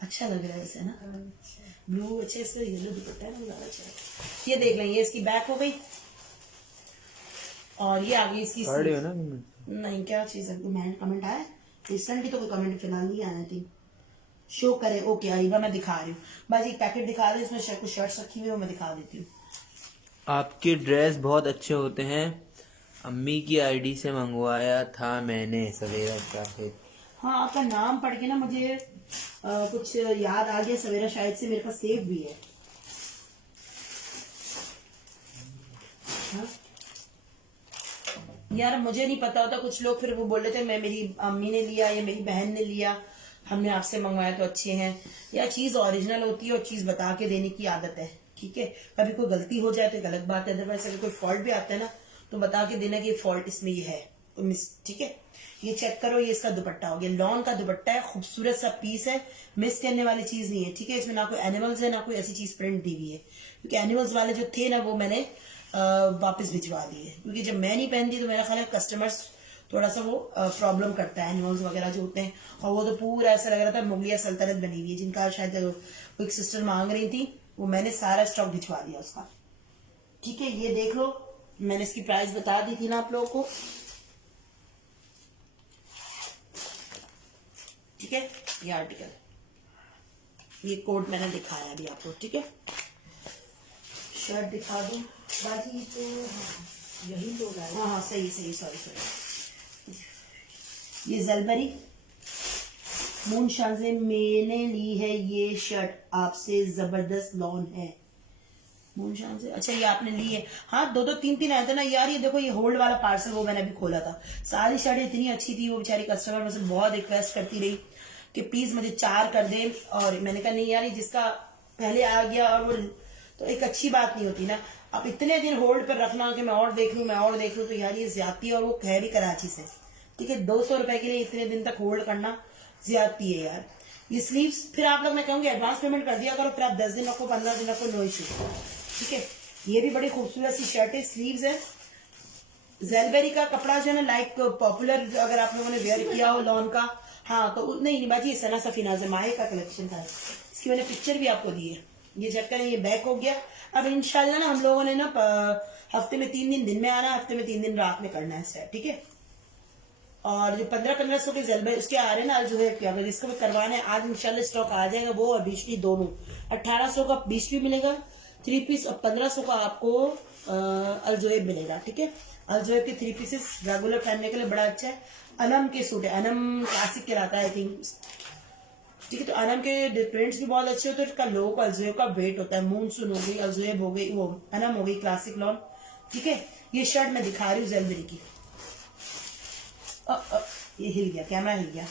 अच्छा लग रहा है वैसे ना, ब्लू अच्छे, इसका येलो दुपट्टा है ना, ज्यादा अच्छा है। ये देख लेंगे, इसकी बैक हो गई और ये आ गई इसकी हो ना। नहीं क्या चीज है, कमेंट आया रिसेंट की, तो कोई कमेंट फिलहाल नहीं आया थी। शो करे, ओके आएगा, मैं दिखा रही हूँ। बाजी एक पैकेट दिखा दे, इसमें कुछ शर्ट्स रखी हुई है, मैं दिखा देती हूँ। आपके ड्रेस बहुत अच्छे होते हैं, अम्मी की आईडी से मंगवाया था मैंने। सवेरा जाहिद, हाँ, आपका नाम पढ़ के ना मुझे कुछ याद आ गया सवेरा, शायद से मेरे पास सेव भी है। हाँ? यार मुझे नहीं पता होता, कुछ लोग फिर वो बोल रहे थे मैं, मेरी अम्मी ने लिया या मेरी बहन ने लिया, हमने आपसे मंगवाया तो अच्छे हैं। यार चीज ओरिजिनल होती है और चीज बता के देने की आदत है, ठीक है। कभी कोई गलती हो जाए तो एक अलग बात है, अदरवाइज अगर कोई फॉल्ट भी आता है ना तो बता के देना कि फॉल्ट इसमें ये है, तो मिस, ठीक है। ये चेक करो, ये इसका दुपट्टा हो गया, लॉन का दुपट्टा है, खूबसूरत सा पीस है, मिस करने वाली चीज नहीं है, ठीक है। इसमें ना कोई एनिमल्स है ना कोई ऐसी चीज प्रिंट दी हुई है, क्योंकि एनिमल्स वाले जो थे ना वो मैंने वापस भिजवा दिए, क्योंकि जब मैं नहीं पहनती तो मेरा ख्याल है कस्टमर्स थोड़ा सा वो प्रॉब्लम करता है, एनिमल्स वगैरह जो होते हैं। और वो तो पूरा ऐसा लग रहा था मुगलिया सल्तनत बनी हुई है, जिनका शायद वो एक सिस्टर मांग रही थी, वो मैंने सारा स्टॉक भिजवा दिया उसका, ठीक है। ये देख लो, मैंने इसकी प्राइस बता दी थी ना आप लोगों को, ठीक है। ये आर्टिकल, ये कोड मैंने दिखाया अभी आपको, ठीक है। शर्ट दिखा दूं बाकी तो, हाँ यही लोग आए, हाँ सही सही, सॉरी। ये जलबरी मून शाह से मैंने ली है ये शर्ट, आपसे जबरदस्त लॉन है मून शाह से। अच्छा ये आपने ली है, हाँ दो तीन आए थे ना यार। ये देखो, ये होल्ड वाला पार्सल वो मैंने अभी खोला था, सारी शर्ट इतनी अच्छी थी, वो बेचारी कस्टमर मुझसे बहुत रिक्वेस्ट करती रही कि प्लीज मुझे 4 कर दे, और मैंने कहा नहीं यार, ये जिसका पहले आ गया और वो तो एक अच्छी बात नहीं होती ना। अब इतने दिन होल्ड पर रखना कि मैं और देख लूं, तो यार ये ज्यादती है, और वो कह रही कराची से, ठीक है। 200 रुपए के लिए इतने दिन तक होल्ड करना ज्यादती है यार। ये स्लीव्स फिर आप लोग, मैं कहूंगी एडवांस पेमेंट कर दिया करो, फिर आप 10 दिन रखो, 15 दिन रखो, नो इशू, ठीक है। ये भी बड़ी खूबसूरत सी शर्ट है, स्लीव्स है। जेलबेरी का कपड़ा जो है ना, लाइक पॉपुलर, अगर आप लोगों ने वेयर किया हो लॉन का, हाँ तो नहीं बाजी, ये सना सफीना से माहे का कलेक्शन था, इसकी मैंने पिक्चर भी आपको दी है। ये चेक करें, ये बैक हो गया। अब इंशाल्लाह ना हम लोगों ने ना हफ्ते में 3 दिन दिन में आना, हफ्ते में 3 दिन रात में करना है स्टार्ट, ठीक है। और जो 1500 के जेलबेरी उसके आ रहे हैं ना, जो है क्या, अगर इसको भी करवाना है आज इंशाल्लाह स्टॉक आ जाएगा, वो और बीचली दोनों 1800 का बीचली मिलेगा 3 पीस, और 1500 का आपको अलजोएब मिलेगा, ठीक है। अलजोएब के 3 पीसेस रेगुलर पहनने के लिए बड़ा अच्छा है। अनम के सूट है, अनम क्लासिक कहलाता है आई थिंक, ठीक है। तो अनम के प्रिंट्स भी बहुत अच्छे होते हैं, इसका लोग अलजोएब का वेट होता है। मूनसून हो गई, अलजोएब हो गई, वो अनम हो गई क्लासिक लॉन, ठीक है। ये शर्ट मैं दिखा रही हूँ जेलबेरी की। ये हिल गया, कैमरा हिल गया,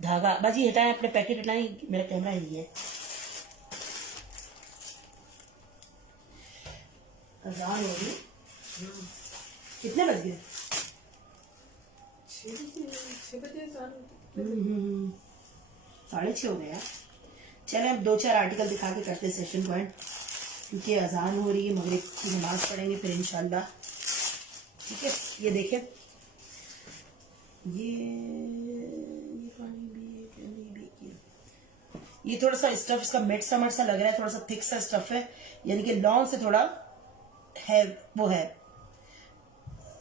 धागा बाजी हटाएं, अपने पैकेट हटाएं, मेरा कैमरा हिल गया। अजान हो रही, कितने बज गए? 6 बजे 6:30 हो गए यार। चले अब 2-4 आर्टिकल दिखा के करते सेशन पॉइंट, क्योंकि अजान हो रही है, मगरिब की नमाज पढ़ेंगे फिर इंशाल्लाह, ठीक है। ये देखें, ये थोड़ा सा स्टफ इसका मिड समर सा लग रहा है, थोड़ा सा थिक सा स्टफ है, यानी कि लॉन से थोड़ा है, वो है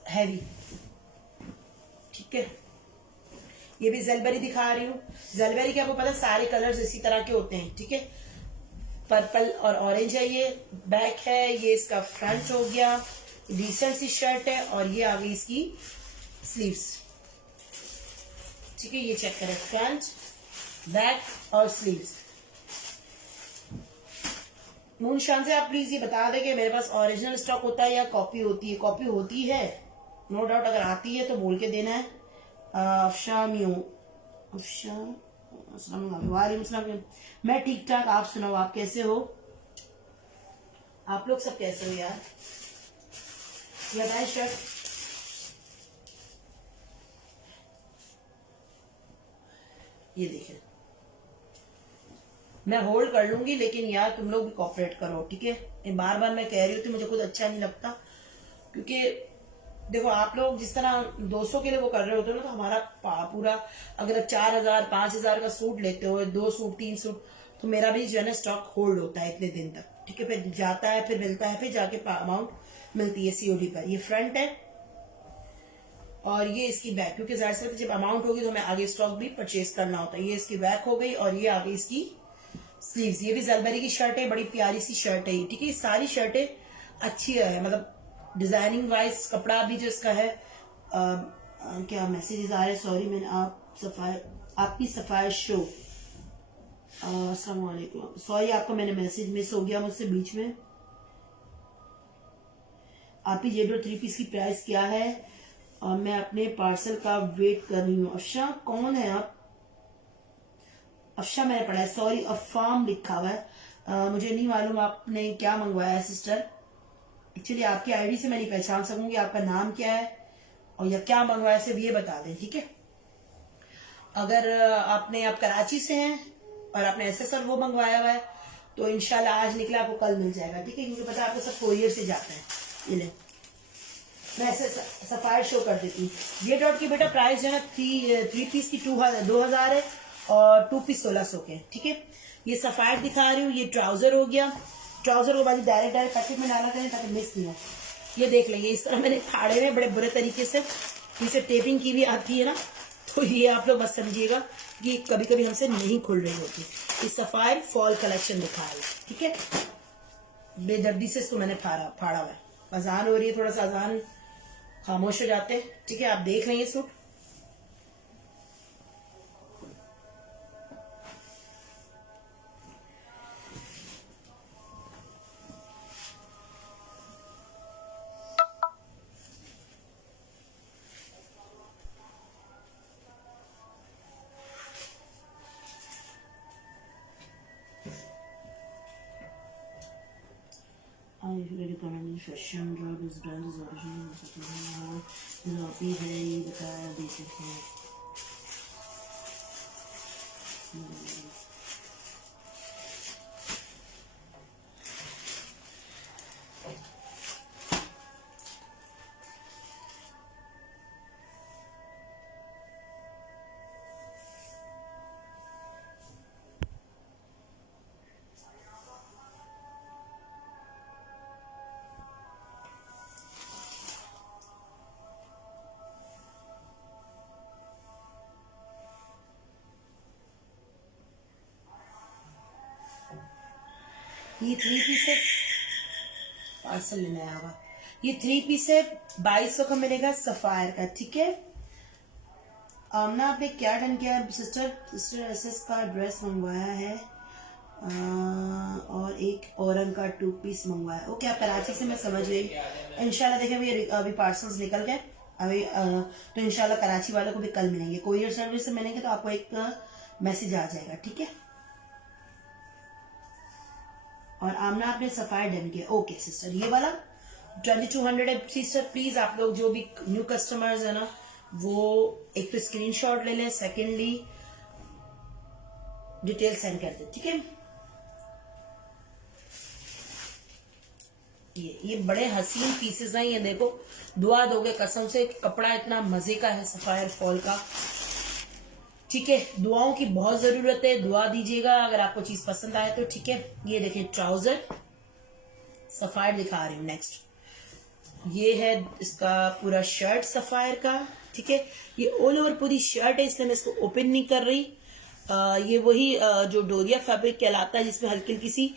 हैवी, ठीक है। ये भी जेलबेरी दिखा रही हूँ। जेलबेरी के आपको पता है सारे कलर्स इसी तरह के होते हैं, ठीक है। पर्पल और ऑरेंज है, ये बैक है, ये इसका फ्रंट हो गया, डिसेंट सी शर्ट है, और ये आ गई इसकी स्लीव्स, ठीक है। ये चेक करें, फ्रंट, बैक और स्लीव्स। मूनशान से आप प्लीज ये बता दें कि मेरे पास ओरिजिनल स्टॉक होता है या कॉपी होती है? कॉपी होती है नो डाउट, अगर आती है तो बोल के देना है। वालेकुम, मैं ठीक ठाक, आप सुनाओ, आप कैसे हो? आप लोग सब कैसे हो यार? ये बताए शर्ट, ये देखें, मैं होल्ड कर लूंगी, लेकिन यार तुम लोग भी कॉपरेट करो, ठीक है। बार बार मैं कह रही हूँ तो मुझे खुद अच्छा नहीं लगता, क्योंकि देखो आप लोग जिस तरह 200 के लिए वो कर रहे होते हो ना, तो हमारा पूरा अगर 4000-5000 का सूट लेते हो, 2 सूट 3 सूट, तो मेरा भी जो है ना स्टॉक होल्ड होता है इतने दिन तक, ठीक है। फिर जाता है, फिर मिलता है, फिर जाके अमाउंट मिलती है सीओडी पर। ये फ्रंट है और ये इसकी बैक, क्योंकि जाहिर सी बात है जब अमाउंट होगी तो हमें आगे स्टॉक भी परचेज करना होता है। ये इसकी बैक हो गई और ये आगे इसकी स्लीव्स। ये भी जेलबेरी की शर्ट है, बड़ी प्यारी सी शर्ट है, ठीक है। सारी शर्टें अच्छी है, मतलब डिजाइनिंग वाइज कपड़ा भी जो इसका है क्या मैसेजेस आ रहे हैं? सॉरी, मैंने आपकी सफायर शो। अस्सलाम वालेकुम, सॉरी आपका मैंने मैसेज मिस हो गया मुझसे बीच में। आप ही ये 3 पीस की प्राइस क्या है? और मैं अपने पार्सल का वेट कर रही हूँ। अफशा, कौन है आप? अफशा मैंने पढ़ा है, सॉरी अफाम लिखा हुआ है। मुझे नहीं मालूम आपने क्या मंगवाया है सिस्टर। एक्चुअली आपकी आईडी से मैं नहीं पहचान सकूंगी आपका नाम क्या है और या क्या मंगवाया, सिर्फ ये बता दें, ठीक है। अगर आप कराची से हैं और आपने एसएसआर वो मंगवाया हुआ है तो इंशाल्लाह आज निकला आपको कल मिल जाएगा, ठीक है, क्योंकि पता है आपको सब कोरियर से जाता है। ये ले, मैं ऐसे सफायर शो कर देती हूँ। ये डॉट की बेटा प्राइस जो है ना 3 पीस की 2000 है और 2 पीस 1600 के, ठीक है। ये सफायर दिखा रही हूँ। ये ट्राउजर हो गया। ट्राउजर को बाजू डायरेक्ट पैकेट में डाला करें ताकि मिस नहीं हो। ये देख लेंगे, इस तरह मैंने फाड़े में बड़े बुरे तरीके से, इसे टेपिंग की भी आती है ना, तो ये आप लोग बस समझिएगा कि कभी कभी हमसे नहीं खुल रही होती। इस सफायर फॉल कलेक्शन दिखा रही है, ठीक है। बेदर्दी से इसको मैंने फाड़ा हुआ है। अजान हो रही है, थोड़ा सा अजान खामोश हो जाते हैं, ठीक है। आप देख लेंगे suit. if you recommend fashion drop इस ब्रांड इज ओरिजिनल इजाफी है, ये बताया देते हैं। ये 3 पीस है, पार्सल लेना आया होगा। ये 3 पीस है, 2200 का मिलेगा सफायर का, ठीक है। आमना आपने क्या डन किया? सिस्टर एसएस का ड्रेस मंगवाया है और एक औरन का 2 पीस मंगवाया। ओके, आप कराची से, मैं समझ गई। इंशाल्लाह देखें अभी पार्सल्स निकल गए अभी, तो इंशाल्लाह कराची वालों को भी कल मिलेंगे। कोरियर सर्विस से मिलेंगे तो आपको एक मैसेज आ जाएगा, ठीक है। और आमना आपने सफायर डन किया। ओके सिस्टर, ये वाला 2200 है सिस्टर। प्लीज आप लोग जो भी न्यू कस्टमर्स है ना, वो एक तो स्क्रीनशॉट ले लें, सेकेंडली डिटेल सेंड कर दे, ठीक है। ये बड़े हसीन पीसेस हैं। ये देखो, दुआ दोगे कसम से, कपड़ा इतना मजे का है सफायर फॉल का, ठीक है। दुआओं की बहुत जरूरत है, दुआ दीजिएगा अगर आपको चीज पसंद आए तो, ठीक है। ये देखिए ट्राउजर सफायर दिखा रही हूँ। नेक्स्ट ये है इसका पूरा शर्ट सफायर का, ठीक है। ये ऑल ओवर पूरी शर्ट है, इसलिए मैं इसको ओपन नहीं कर रही। ये वही जो डोरिया फैब्रिक कहलाता है, जिसमें हल्की हल्की सी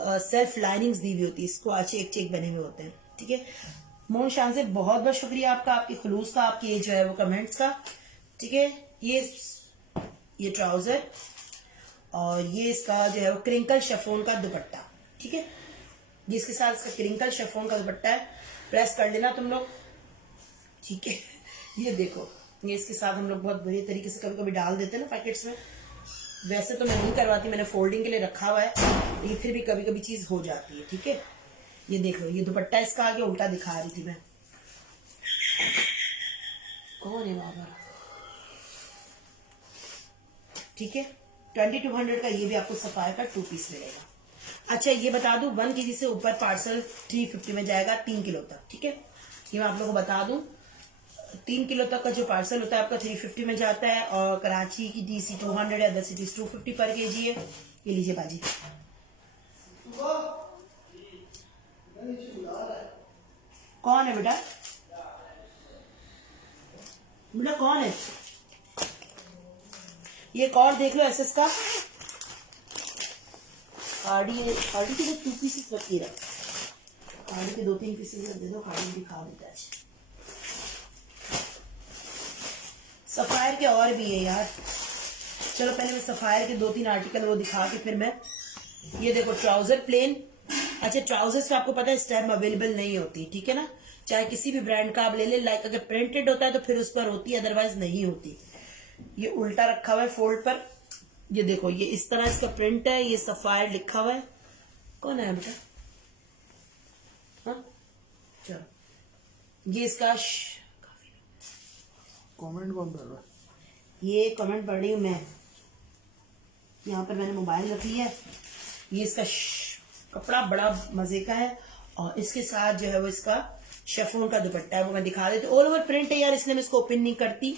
सेल्फ लाइनिंग्स दी हुई होती है। इसको चेक चेक बने हुए होते हैं, ठीक है। मोहन शान से बहुत बहुत शुक्रिया आपका, आपके खुलूस का, आपके जो है वो कमेंट्स का, ठीक है। ये ट्राउजर और ये इसका जो है वो क्रिंकल शेफोन का दुपट्टा, ठीक है। जिसके साथ इसका क्रिंकल शेफोन का दुपट्टा है, प्रेस कर लेना तुम लोग, ठीक है। ये देखो, ये इसके साथ हम लोग बहुत बढ़िया तरीके से कभी कभी डाल देते हैं ना पैकेट्स में। वैसे तो मैं नहीं करवाती, मैंने फोल्डिंग के लिए रखा हुआ है, लेकिन फिर भी कभी कभी चीज हो जाती है, ठीक है। ये देख लो, ये दुपट्टा इसका आगे उल्टा दिखा रही थी मैं। कौन है वहां पर, ठीक है। 2200 का ये भी आपको सफायर का 2 पीस मिलेगा। अच्छा, ये बता दूं 1 kg से ऊपर पार्सल 350 में जाएगा, 3 किलो तक, ठीक है। ये मैं आप लोगों को बता दूं, 3 किलो तक का जो पार्सल होता है आपका 350 में जाता है, और कराची की DC 200 है, अदर सिटीज 250 पर kg है। ये लीजिए बाजी। कौन है बेटा? बेटा कौन है? ये एक और देख लो एसएस का खाड़ी के 2 पीसेस रखी है। खाड़ी के 2-3 पीसेस दे दो, खाड़ी दिखा देता है। सफायर के और भी है यार। चलो पहले मैं सफायर के 2-3 आर्टिकल वो दिखा के फिर मैं, ये देखो ट्राउजर प्लेन। अच्छा ट्राउजर्स का आपको पता है इस टाइम अवेलेबल नहीं होती, ठीक है ना, चाहे किसी भी ब्रांड का आप ले ले, लाइक अगर प्रिंटेड होता है तो फिर उस पर होती है, अदरवाइज नहीं होती। ये उल्टा रखा हुआ है फोल्ड पर, ये देखो ये इस तरह इसका प्रिंट है, ये सफायर लिखा हुआ है। कौन है बेटा? हाँ चलो, ये इसका कमेंट कौन कर रहा है? ये कमेंट पढ़ रही हूँ मैं, यहाँ पर मैंने मोबाइल रख लिया है। ये इसका कपड़ा बड़ा मजे का है और इसके साथ जो है वो इसका शेफोन का दुपट्टा है, वो मैं दिखा देती हूँ। ऑल ओवर प्रिंट है यार, इसलिए मैं इसको ओपन नहीं करती,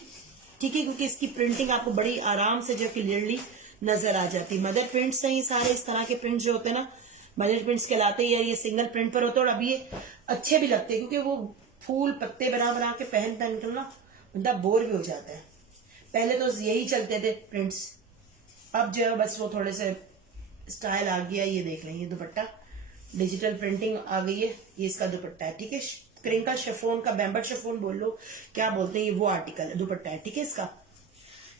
ठीक है, क्योंकि इसकी प्रिंटिंग आपको बड़ी आराम से जो क्लियरली नजर आ जाती। मदर प्रिंट्स हैं ये सारे, इस तरह के प्रिंट्स जो होते हैं ना मदर प्रिंट्स कहलाते हैं यार। ये सिंगल प्रिंट पर होते हैं और अब ये अच्छे भी लगते हैं, क्योंकि वो फूल पत्ते बना बना के पहन कर ना बंदा बोर भी हो जाता है। पहले तो यही चलते थे प्रिंट्स, अब जो है बस वो थोड़े से स्टाइल आ गया। ये देख लें, ये दुपट्टा डिजिटल प्रिंटिंग आ गई है, ये इसका दुपट्टा है, ठीक है। क्रिंकल शेफोन का, बैम्बर शेफोन बोल लो, क्या बोलते हैं, ये वो आर्टिकल है, दुपट्टा है, ठीक है इसका।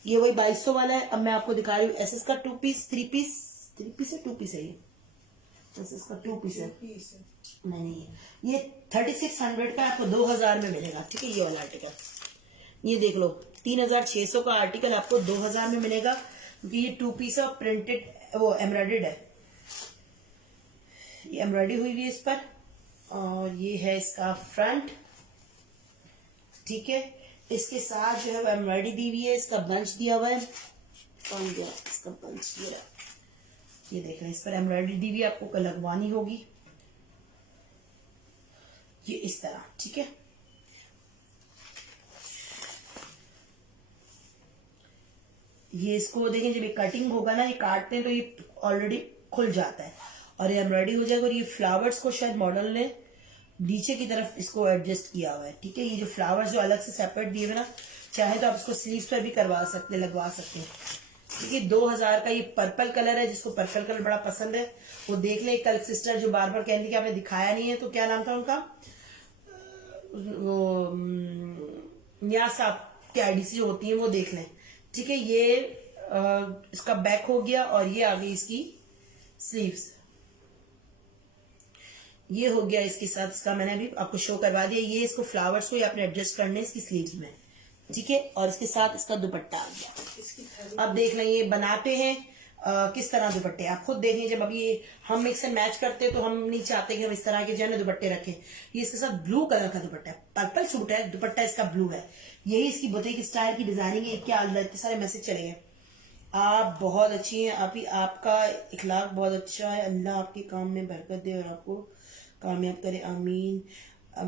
ये वही 2200 वाला है। अब मैं आपको दिखा रही हूँ एसएस का 2 पीस 3 पीस 3 पीस है 2 पीस है, ये एसएस का 2 पीस है। नहीं ये 3600 का आपको 2000 में मिलेगा, ठीक है, ये वाला आर्टिकल। ये देख लो 3600 का आर्टिकल आपको 2000 में मिलेगा, क्योंकि ये 2 पीस है, प्रिंटेड वो एम्ब्रॉयडर्ड है, ये एम्ब्रॉयडरी हुई हुई है इस पर। और ये है इसका फ्रंट, ठीक है। इसके साथ जो है वो एम्ब्रॉयडरी दी हुई है, इसका बंच दिया हुआ है। कौन दिया इसका बंच? ये देख रहे हैं, इस पर एम्ब्रॉयडरी दी हुई है, आपको लगवानी होगी ये इस तरह, ठीक है। ये इसको देखें, जब ये कटिंग होगा ना, ये काटते हैं तो ये ऑलरेडी खुल जाता है और ये एम्ब्रॉयडरी हो जाएगा। और ये फ्लावर्स को शायद मॉडल ने नीचे की तरफ इसको एडजस्ट किया हुआ है, ठीक है। ये जो फ्लावर्स जो अलग से सेपरेट दिए हुए ना, चाहे तो आप इसको स्लीव्स पर भी करवा सकते, लगवा सकते हैं, ठीक है। 2000 का ये पर्पल कलर है, जिसको पर्पल कलर बड़ा पसंद है वो देख ले। कल सिस्टर जो बार बार कहती कि आपने दिखाया नहीं है, तो क्या नाम था उनका, वो न्यासा की आईडीसी जो होती है वो देख लें, ठीक है। ये इसका बैक हो गया और ये आ गई इसकी स्लीव्स, ये हो गया इसके साथ इसका, मैंने अभी आपको शो करवा दिया। ये इसको फ्लावर्स को आपने एडजस्ट करने इसकी स्लीव्स में, ठीक है। और इसके साथ इसका दुपट्टा आ गया। अब देख लें ये बनाते हैं किस तरह दुपट्टे, आप खुद देखें। जब अब ये हम मिक्स एंड मैच करते हैं तो हम नहीं चाहते कि हम इस तरह के जो है ना दुपट्टे रखें। ये इसके साथ ब्लू कलर का दुपट्टा है, पर्पल सूट है, दुपट्टा इसका ब्लू है। यही इसकी बुटीक स्टाइल की डिजाइनिंग है। क्या इतने सारे मैसेज चले गए, आप बहुत अच्छी हैं, आपका इखलाक बहुत अच्छा है, अल्लाह आपके काम में बरकत दे और आपको कामयाब करे, आमीन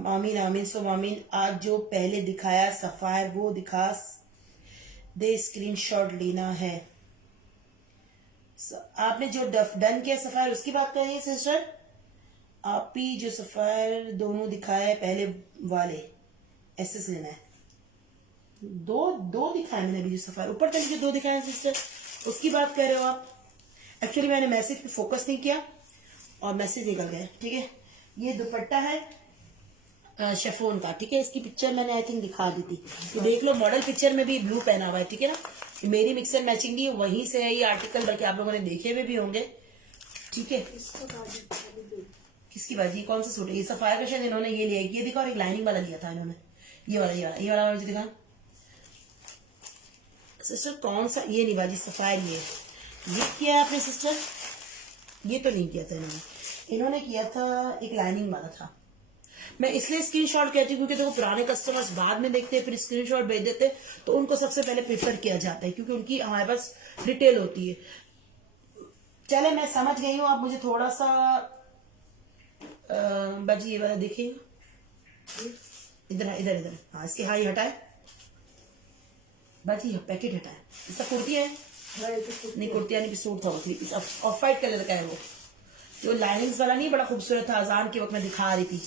आमीन आमीन सो आमीन। आज जो पहले दिखाया सफायर वो दिखा दे, स्क्रीनशॉट लेना है। आपने जो डन किया सफायर उसकी बात कर रही है सिस्टर, आप ही जो सफायर दोनों दिखाए है पहले वाले, एसएस लेना है। दो दिखाए मैंने अभी, जो सफायर ऊपर तक जो 2 दिखाए सिस्टर उसकी बात कर रहे हो आप। एक्चुअली मैंने मैसेज पे फोकस नहीं किया और मैसेज निकल गए, ठीक है। ये दुपट्टा है शेफोन का, ठीक है। इसकी पिक्चर मैंने आई थिंक दिखा दी थी, तो देख लो मॉडल पिक्चर में भी ब्लू पहना हुआ है, ठीक है ना। मेरी मिक्स एंड मैचिंग भी वहीं से है ये आर्टिकल, बल्कि आप लोगों ने देखे हुए भी होंगे, ठीक है। किसकी बाजी, कौन सा सूट है? ये सफायर का शायद इन्होंने ये लिया, ये दिखा, और एक लाइनिंग वाला लिया था इन्होंने, ये वाला मुझे दिखा सिस्टर, कौन सा? ये नहीं बाजी, सफायर ये किया है आपने सिस्टर, ये तो नहीं किया था इन्होंने किया था एक लाइनिंग वाला था। मैं इसलिए स्क्रीनशॉट कहती हूँ क्योंकि देखो पुराने कस्टमर्स बाद में देखते हैं फिर स्क्रीनशॉट भेज देते हैं, तो उनको सबसे पहले प्रेफर किया जाता है क्योंकि उनकी हमारे पास डिटेल होती है। चले मैं समझ गई हूँ, आप मुझे थोड़ा सा बाजी ये वाला देखिए, इधर इधर इधर, हाँ इसके हाई हटाए बाजी, पैकेट हटाए। इसका कुर्ती है नहीं, कुर्तिया नहीं, सूट था ऑफ वाइट कलर का है वो, जो लाइनिंग्स वाला नहीं, बड़ा खूबसूरत था। अजान के वक्त मैं दिखा रही थी।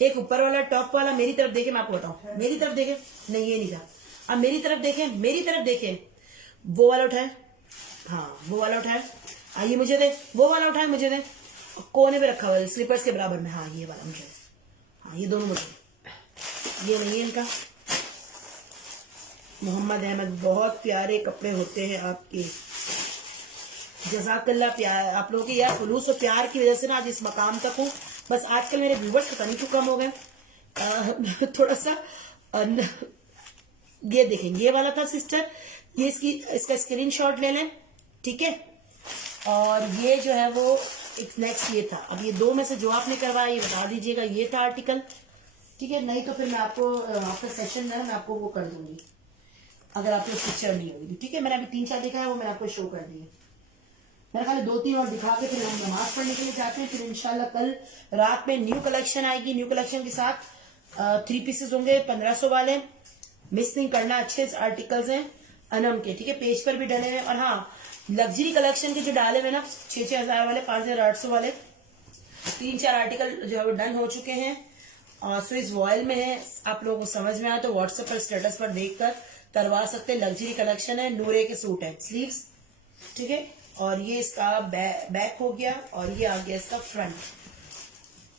एक ऊपर वाला टॉप वाला, मेरी तरफ देखे, मैं आपको बताऊं, मेरी तरफ देखे, नहीं ये नहीं था, अब मेरी तरफ देखे, मेरी तरफ देखे, वो वाला उठाए, हाँ वो वाला उठाए, ये मुझे दे, वो वाला उठाए मुझे दे, कोने पे रखा हुआ है स्लीपर्स के बराबर में, हाँ ये वाला मुझे, हाँ ये दोनों मुझे, ये नहीं है इनका, मोहम्मद अहमद, बहुत प्यारे कपड़े होते हैं आपके। जज़ाकल्लाह। प्यार आप लोगों के यार खुलूस और प्यार की वजह से ना आज इस मकाम तक हूँ। बस आजकल मेरे व्यूवर्स पता नहीं क्यों कम हो गए। थोड़ा सा ये देखें, ये वाला था सिस्टर, ये इसका स्क्रीनशॉट ले लें, ठीक है। और ये जो है वो एक नेक्स्ट ये था। अब ये दो में से जो आपने करवाया ये बता दीजिएगा, ये था आर्टिकल, ठीक है। नहीं तो फिर मैं आपको आफ्टर सेशन में मैं आपको वो कर दूंगी, अगर आपको पिक्चर नहीं होगी, ठीक है। मैंने अभी 3-4 दिखा है, वो मैंने आपको शो कर दिए। मैंने खाली 2-3 और दिखा के फिर हम नमाज पढ़ने के लिए जाते हैं। फिर इंशाल्लाह कल रात में न्यू कलेक्शन आएगी। न्यू कलेक्शन के साथ 3 पीसेस होंगे 1500 वाले। मिस नहीं करना, अच्छे आर्टिकल्स हैं अनम के, ठीक है। पेज पर भी डले हैं। और हाँ, लग्जरी कलेक्शन के जो डाले हुए ना 6-6 हजार वाले, 5800 वाले 3-4 आर्टिकल जो है वो डन हो चुके हैं। स्विस वॉयल में है, आप लोगों को समझ में आया तो व्हाट्सएप पर स्टेटस पर देखकर करवा सकते हैं। लग्जरी कलेक्शन है, नूरे के सूट है, स्लीव्स, ठीक है। और ये इसका बैक हो गया और ये आ गया इसका फ्रंट,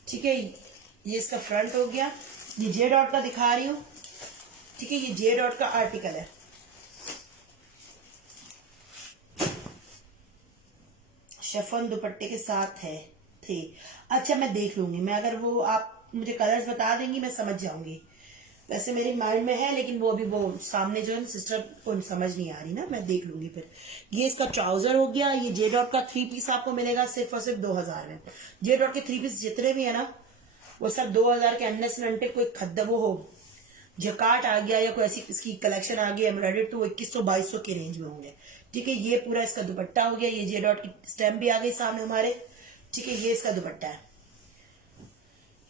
ठीक है। ये इसका फ्रंट हो गया। ये जे डॉट का दिखा रही हूँ, ठीक है। ये जे डॉट का आर्टिकल है। शिफॉन दुपट्टे के साथ है थे। अच्छा मैं देख लूंगी, मैं अगर वो आप मुझे कलर्स बता देंगी मैं समझ जाऊंगी। वैसे मेरे माइंड में है लेकिन वो अभी वो सामने जो है सिस्टर को समझ नहीं आ रही ना, मैं देख लूंगी फिर। ये इसका ट्राउजर हो गया। ये जे डॉट का 3 पीस आपको मिलेगा सिर्फ और सिर्फ 2000 में। जे डॉट के 3 पीस जितने भी है ना वो सब 2000 के अंडर से अंटे। कोई खद्दा वो हो जकाट आ गया या कोई ऐसी इसकी कलेक्शन आ गई एम्ब्रॉयडर्ड तो वो 2100-2200 के रेंज में होंगे, ठीक है। ये पूरा इसका दुपट्टा हो गया। ये जे डॉट की स्टैम्प भी आ गई सामने हमारे, ठीक है। ये इसका दुपट्टा है,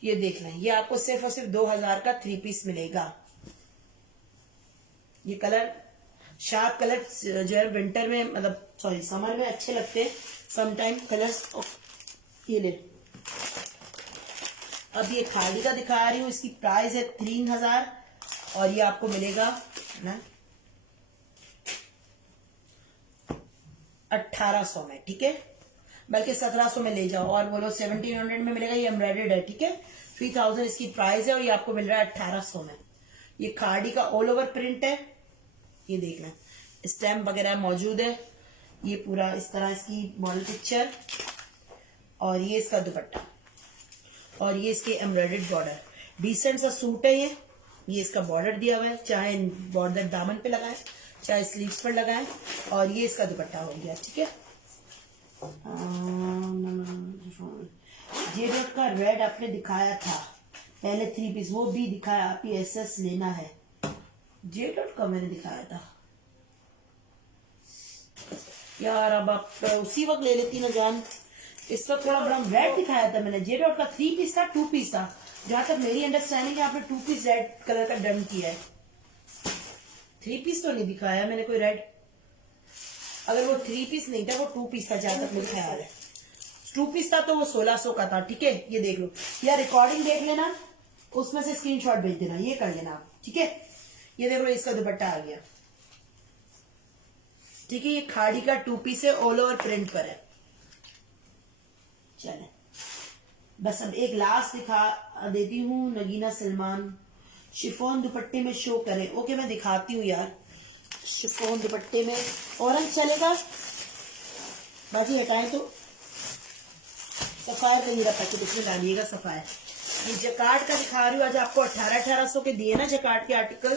ये देख लें। ये आपको सिर्फ और सिर्फ 2000 का 3 पीस मिलेगा। ये कलर शार्प कलर जो है विंटर में मतलब सॉरी समर में अच्छे लगते हैं समटाइम कलर्स। ये ले, अब ये खादी का दिखा रही हूँ, इसकी प्राइस है 3000 और ये आपको मिलेगा ना 1800 में, ठीक है। बल्कि 1700 में ले जाओ और बोलो 1700 में मिलेगा। ये एम्ब्रॉयडर्ड है, ठीक है। 3000 इसकी प्राइस है और ये आपको मिल रहा है 1800 में। ये खाड़ी का ऑल ओवर प्रिंट है, ये देख लें, स्टैम्प वगैरह मौजूद है। ये पूरा इस तरह इसकी मॉडल पिक्चर और ये इसका दुपट्टा और ये इसके एम्ब्रॉयडर्ड बॉर्डर। डिसेंट सा सूट है ये इसका बॉर्डर दिया हुआ है, चाहे बॉर्डर दामन पे लगाए चाहे स्लीव्स पर लगाए। और ये इसका दुपट्टा हो गया, ठीक है। जे डॉट का रेड आपने दिखाया था पहले 3 पीस, वो भी दिखाया, आप ही एसएस लेना है। जे डॉट का मैंने दिखाया था यार, अब आप उसी वक्त ले लेती ना जान। इस वक्त थोड़ा बड़ा रेड दिखाया था मैंने। जे डॉट का 3 पीस था, 2 पीस था, जहां तक मेरी अंडरस्टैंडिंग है आपने 2 पीस रेड कलर का डन किया है। 3 पीस तो नहीं दिखाया मैंने कोई रेड। अगर वो 3 पीस नहीं था वो 2 पीस था, जहां तक मेरा ख्याल है। 2 पीस था तो वो 1600 का था, ठीक है। ये देख लो या रिकॉर्डिंग देख लेना, उसमें से स्क्रीनशॉट भेज देना, ये कर लेना आप, ठीक है। ये देख लो इसका दुपट्टा आ गया, ठीक है। ये खाड़ी का 2 पीस है, ऑल ओवर प्रिंट पर है। चले बस अब एक लास्ट दिखा देती हूँ। नगीना सलमान शिफॉन दुपट्टे में शो करे। ओके मैं दिखाती हूँ यार, शिफॉन दुपट्टे में ऑरेंज चलेगा बाजी, हटाएं तो सफायर का हीरा पैकेट इसमें डालिएगा सफायर। ये जकार्ड का दिखा रही हूँ आज आपको 1800 के दिए ना जकार्ड के आर्टिकल,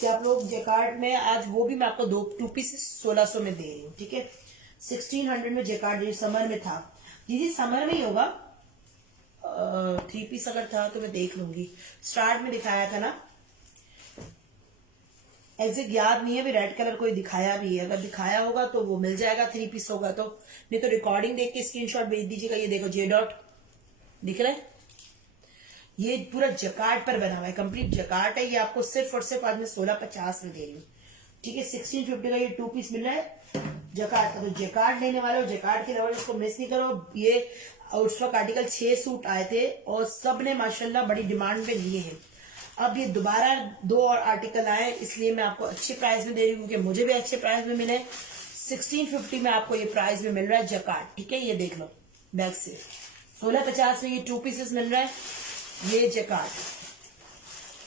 कि आप लोग जकार्ड में आज वो भी मैं आपको 2 पीस 1600 में दे रही हूँ, ठीक है। 1600 में जकार्ड समर में था, दीदी समर में ही होगा। 3 पीस अगर था तो मैं देख लूंगी, स्टार्ट में दिखाया था ना, एग्जैक्ट याद नहीं है। भी रेड कलर कोई दिखाया भी है, अगर दिखाया होगा तो वो मिल जाएगा, 3 पीस होगा तो। नहीं तो रिकॉर्डिंग देख के स्क्रीनशॉट भेज दीजिएगा। ये देखो जे डॉट दिख रहा है, ये पूरा जकार्ड पर बना हुआ है, कंप्लीट जकार्ड है। ये आपको सिर्फ और सिर्फ आज मैं 1650 में दे रही हूँ, ठीक है। 1650 का ये 2 पीस मिल रहा है जकार्ड का। तो जकार्ड लेने वाले हो, जकार्ड के लेवल इसको मिस नहीं करो। ये उस वक्त आर्टिकल 6 सूट आए थे और सब ने माशाल्लाह बड़ी डिमांड पे लिए हैं। अब ये दोबारा 2 और आर्टिकल आए, इसलिए मैं आपको अच्छे प्राइस में दे रही हूँ, क्योंकि मुझे भी अच्छे प्राइस में मिले। 1650 में आपको ये प्राइस में मिल रहा है जकार्ड, ठीक है। ये देख लो बैग से 1650 में ये 2 पीसेस मिल रहा है, ये जकार्ड।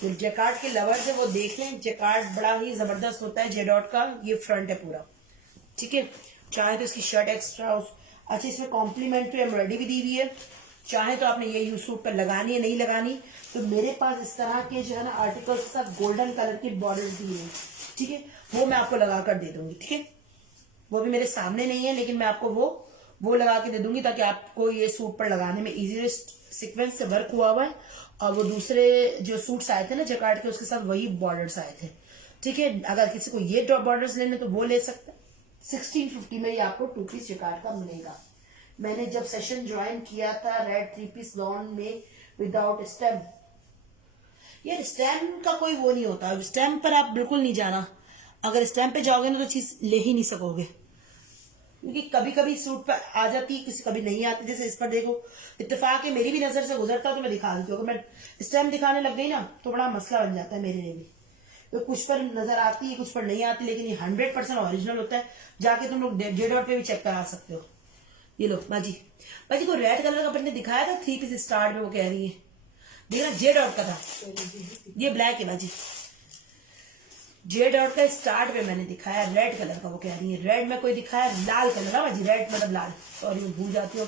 जो जैकार्ड के लवर्स है वो देख लें, जैकार्ड बड़ा ही जबरदस्त होता है। जे डॉट का ये फ्रंट है पूरा, ठीक है। चाहे तो इसकी शर्ट एक्स्ट्रा, अच्छा इसमें कॉम्प्लीमेंट्री एम्ब्रॉयडरी भी दी हुई है। चाहे तो आपने ये यूज सूट पर लगानी है, नहीं लगानी तो मेरे पास इस तरह के जो है ना आर्टिकल्स के साथ गोल्डन कलर की बॉर्डर दी है, ठीक है, वो मैं आपको लगा कर दे दूंगी, ठीक है। वो भी मेरे सामने नहीं है लेकिन मैं आपको वो लगा के दे दूंगी ताकि आपको ये सूट पर लगाने में इजी, सीक्वेंस से वर्क हुआ हुआ है। और वो दूसरे जो सूट्स आए थे ना जैकार्ड के, उसके साथ वही बॉर्डर्स आए थे, ठीक है। अगर किसी को ये बॉर्डर्स लेने तो वो ले सकते हैं। 1650 में ये आपको 2 पीस जैकार्ड का मिलेगा। मैंने जब सेशन ज्वाइन किया था रेड 3 पीस लॉन में विदाउट स्टेम, यार स्टैम्प का कोई वो नहीं होता, स्टैम्प पर आप बिल्कुल नहीं जाना। अगर स्टैम्प पे जाओगे ना तो चीज ले ही नहीं सकोगे, क्योंकि कभी कभी सूट पर आ जाती है, किसी कभी नहीं आती। जैसे इस पर देखो, इत्तेफाक है मेरी भी नजर से गुजरता तो मैं दिखा देती हूँ। अगर मैं स्टैम्प दिखाने लग गई ना तो बड़ा मसला बन जाता है मेरे लिए भी। तो कुछ पर नजर आती है, कुछ पर नहीं आती, लेकिन ये 100% ओरिजिनल होता है। जाके तुम लोग जे डॉट पे भी चेक करा सकते हो। ये लो बाजी को रेड कलर का मैंने दिखाया था 3 पीस स्टार्ट में, वो कह रही है देखना जे डॉट का था, ये ब्लैक है बाजी। जे डॉट का स्टार्ट में मैंने दिखाया रेड कलर का, वो कह रही है रेड में कोई दिखाया लाल कलर है बाजी, रेड मतलब लाल, सॉरी मैं भूल जाती हूँ।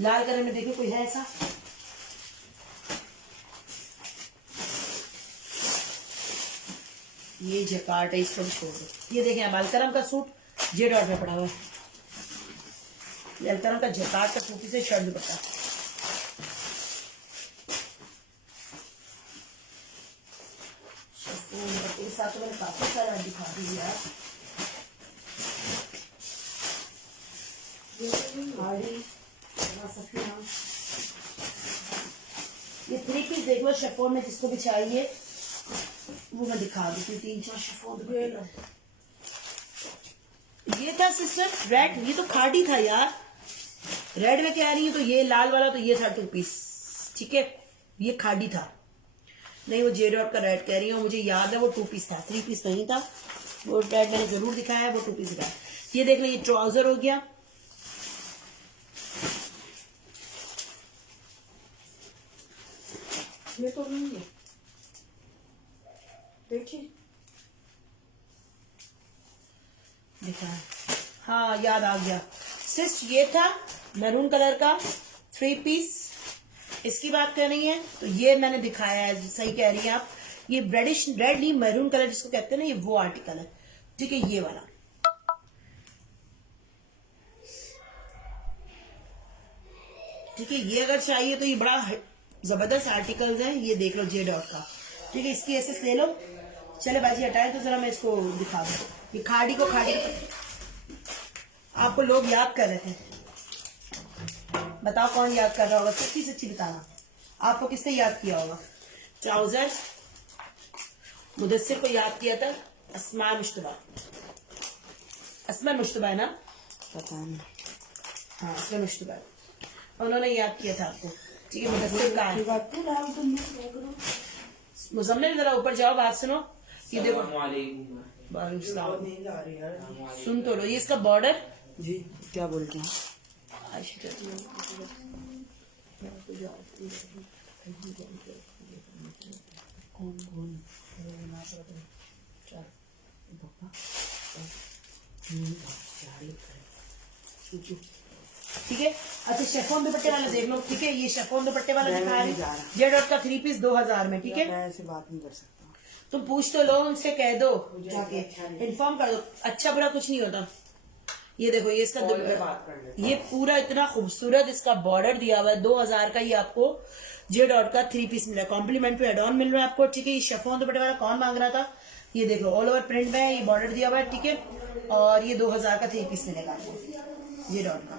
लाल कलर में देखो कोई है ऐसा, ये जैकार्ड है, इसको भी छोड़ दो। ये देखें अब अलकरम का सूट जे डॉट में पड़ा हुआ है, ये अलकरम का जैकार्ड का सूट से शर्ट दुपट्टा। के साथ तो मैंने काफी सारा दिखा दिया यार। ये 3 पीस देख लो शिफॉन में, जिसको भी चाहिए वो मैं दिखा दूँ। 3-4 शिफॉन ये था सिस्टर रेड, ये तो खाड़ी था यार। रेड में कह रही है तो ये लाल वाला तो ये था 2 पीस, ठीक है, ये खाड़ी था। नहीं वो जे डॉट का रेड कह रही हूँ, मुझे याद है वो 2 पीस था, 3 पीस नहीं था। वो रेड मैंने जरूर दिखाया है, वो 2 पीस दिखाया। ये देख लो ये ट्राउजर हो गया, ये तो नहीं है, देखिए दिखाया, हाँ याद आ गया। सिस्ट ये था मैरून कलर का 3 पीस, इसकी बात कर रही है तो ये मैंने दिखाया है, सही कह रही है आप। ये रेडिश रेड नहीं मैरून कलर जिसको कहते हैं ना, ये वो आर्टिकल है, ठीक है, ये वाला। ठीक है, ये अगर चाहिए तो ये बड़ा जबरदस्त आर्टिकल्स है, ये देख लो जे डॉट का, ठीक है। इसकी एसेस ले लो। चले बाजी हटाए तो जरा मैं इसको दिखा दूं। ये खाड़ी को खाड़ी आपको लोग याद कर रहे थे, बताओ कौन याद कर रहा होगा, सच्ची सच्ची बताना, आपको किसने याद किया होगा। ट्राउजर मुदस्सिर को याद किया था, अस्मा मुश्तबा, अस्मा मुश्तबा है ना, पता नहीं, हाँ अस्मा मुश्तबा उन्होंने याद किया था आपको, ठीक है। मुदस्सिर का है, मुजम्मिल जरा ऊपर जाओ, बात सुनो। ये देखो सुन तो लो, ये इसका बॉर्डर जी क्या बोलते हैं ठीक है। अच्छा शेफोन दुपट्टे वाला देख लो, ठीक है, ये शेफोन दुपट्टे वाला दिखा रही है, जे डॉट का 3 पीस 2000 में, ठीक है। मैं ऐसे बात नहीं कर सकता, तुम पूछ तो लो उनसे, कह दो जाके, इन्फॉर्म कर दो, अच्छा बुरा कुछ नहीं होता। ये देखो ये इसका ये पूरा इतना खूबसूरत इसका बॉर्डर दिया हुआ है, 2000 का ये आपको जे डॉट का 3 पीस मिल रहा है, कॉम्प्लीमेंट्री एड ऑन मिल रहा है आपको, ठीक है। ये शेफोन दुपट्टे वाला कौन मांग रहा था, ये देखो ऑल ओवर प्रिंट में है, ये बॉर्डर दिया हुआ है, ठीक है। और ये 2000 का 3 पीस मिलेगा आपको जे डॉट का।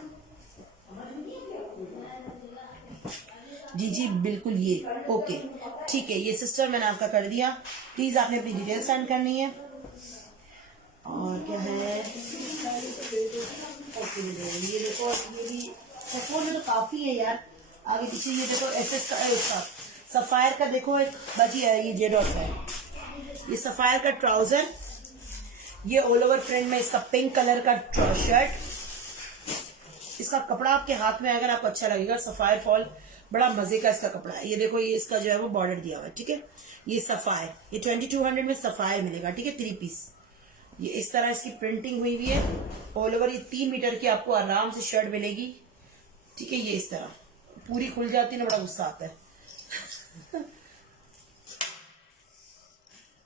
जी जी बिल्कुल, ये ओके ठीक है। ये सिस्टर मैंने आपका कर दिया, प्लीज आपने अपनी डिटेल सेंड करनी है। और क्या है, ये देखो ये भी शेफोन में तो काफी है यार, आगे पीछे। ये देखो एसएस का उसका सफायर का देखो एक बाजी है, ये जे डॉट का है। ये सफायर का ट्राउजर, ये ऑल ओवर प्रिंट में इसका पिंक कलर का शर्ट। इसका कपड़ा आपके हाथ में अगर आपको अच्छा लगेगा, सफायर फॉल बड़ा मजे का इसका कपड़ा है। ये देखो, ये इसका जो है वो बॉर्डर दिया हुआ है, ठीक है। ये सफायर, ये 2200 में सफायर मिलेगा, ठीक है, 3 पीस। ये इस तरह इसकी प्रिंटिंग हुई हुई है ऑल ओवर। ये 3 मीटर की आपको आराम से शर्ट मिलेगी, ठीक है। ये इस तरह पूरी खुल जाती है ना, बड़ा गुस्सा आता है।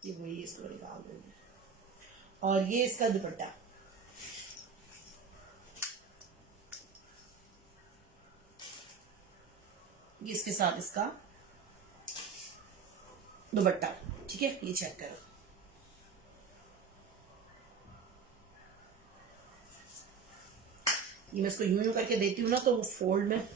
ये वही, इसको निकाल देंगे। और ये इसका दुपट्टा, ये इसके साथ इसका दुपट्टा, ठीक है। ये चेक करो, ये मैं इसको यूं यूं करके देती हूँ ना तो वो फोल्ड में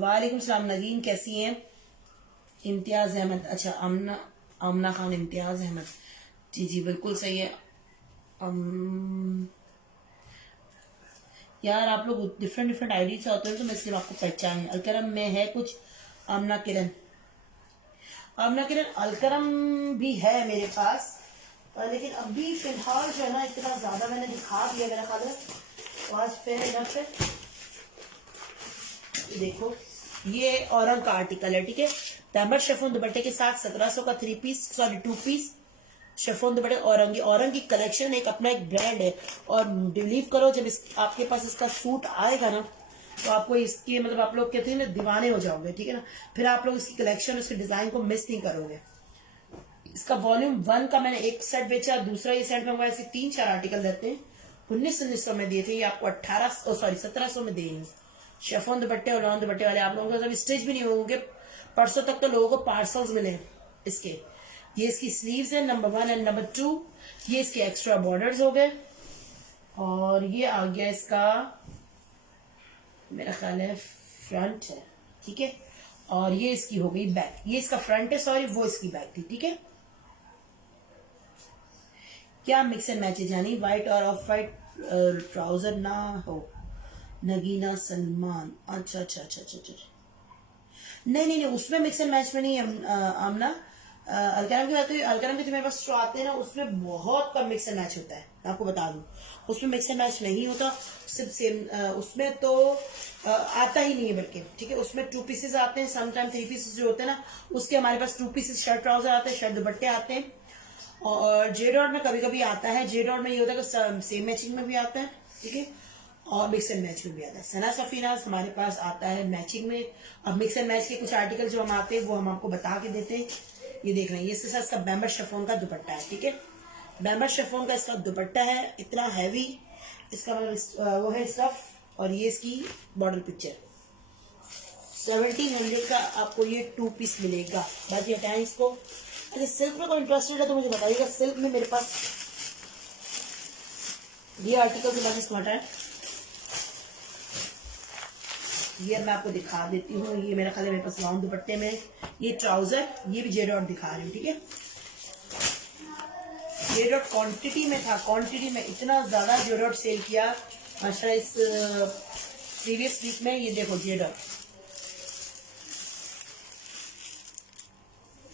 वालेकुम सलाम नगीन, कैसी हैं? इम्तियाज अहमद, अच्छा आमना, आमना खान इम्तियाज अहमद, जी जी बिल्कुल सही है। यार आप लोग डिफरेंट डिफरेंट आईडी से होते हैं तो मैं इसलिए आपको पहचान। अलकरम में है कुछ, आमना किरण, आमना किरण अलकरम भी है मेरे पास, लेकिन अभी फिलहाल जो है ना इतना ज्यादा मैंने दिखा दिया मेरा ख्याल है, तो आज फिर इनफ है। देखो ये औरंग का आर्टिकल है, ठीक है। पैम्बर शेफोन दुपट्टे के साथ 1700 का 3 पीस, सॉरी 2 पीस शेफोन दुपट्टे। औरंगी, औरंग की कलेक्शन एक अपना एक ब्रांड है, और बिलीव करो जब आपके पास इसका सूट आएगा ना तो आपको इसके मतलब आप लोग कहते हैं ना दीवाने हो जाओगे, ठीक है ना। फिर आप लोग इसकी कलेक्शन, उसके डिजाइन को मिस नहीं करोगे। इसका वॉल्यूम 1 का मैंने एक सेट बेचा, दूसरा ये सेट मंगवाया, ऐसे 3-4 आर्टिकल रहते हैं। 1900 में दिए थे, ये आपको 1700 में देंगे। शेफोन दुपट्टे और लॉन दुपट्टे वाले आप लोगों को स्टिच भी नहीं होंगे। परसों तक तो लोगों को पार्सल्स मिले इसके। ये इसकी स्लीव्स है, नंबर 1 एंड नंबर 2। ये इसके एक्स्ट्रा बॉर्डर्स हो गए, और ये आ गया इसका मेरा ख्याल है फ्रंट है, ठीक है। और ये इसकी हो गई बैक, ये इसका फ्रंट है, सॉरी वो इसकी बैक थी, ठीक है। क्या मिक्स एंड मैच है जानी? व्हाइट और ऑफ व्हाइट ट्राउजर ना हो। नगीना सलमान, अच्छा अच्छा अच्छा अच्छा अच्छा, नहीं नहीं नहीं, उसमें मिक्स एंड मैच में नहीं है आमना। अलकरम की बात है, अलकरम के जो मेरे पास जो आते हैं ना उसमें बहुत कम मिक्स एंड मैच होता है, मैं आपको बता दूं। उसमें मिक्स एंड मैच नहीं होता, सिर्फ सेम उसमें तो आता ही नहीं है बल्कि, ठीक है। उसमें 2 पीसेस आते हैं, समटाइम 3 पीसेस जो होते हैं ना, उसके हमारे पास 2 पीसेस शर्ट ट्राउजर आते हैं, शर्ट दुपट्टे आते हैं। और जे डॉट में कभी कभी आता है, जे डॉट में ये होता है कि सेम मैचिंग में भी आता है, ठीक है, और मिक्स एंड मैच में भी आता है। सना सफीनाज हमारे पास आता है मैचिंग में। अब मिक्स एंड मैच के कुछ आर्टिकल जो हम आते हैं वो हम आपको बता के देते हैं। ये देख रहे हैं, ये इसके साथ इसका बैम्बर शेफोन का दुपट्टा है, ठीक है। बैम्बर शेफोन का इसका दुपट्टा है, इतना हैवी इसका वो है स्टफ, और ये इसकी बॉर्डर पिक्चर। 1700 का आपको ये 2 पीस मिलेगा। बाकी हटाएं इसको। अरे सिल्क में कोई इंटरेस्टेड है तो मुझे बताइएगा। सिल्क में मेरे पास ये आर्टिकल के बाद इसको हटाएं, ये मैं आपको दिखा देती हूँ। ये मेरा ख्याल है मेरे पास लॉन्ग दुपट्टे में ये ट्राउजर, ये भी जे डॉट दिखा रही हूँ, ठीक है। जे डॉट क्वांटिटी में था, क्वांटिटी में इतना ज्यादा जे डॉट सेल किया माशाल्लाह इस प्रीवियस वीक में। ये देखो जे डॉट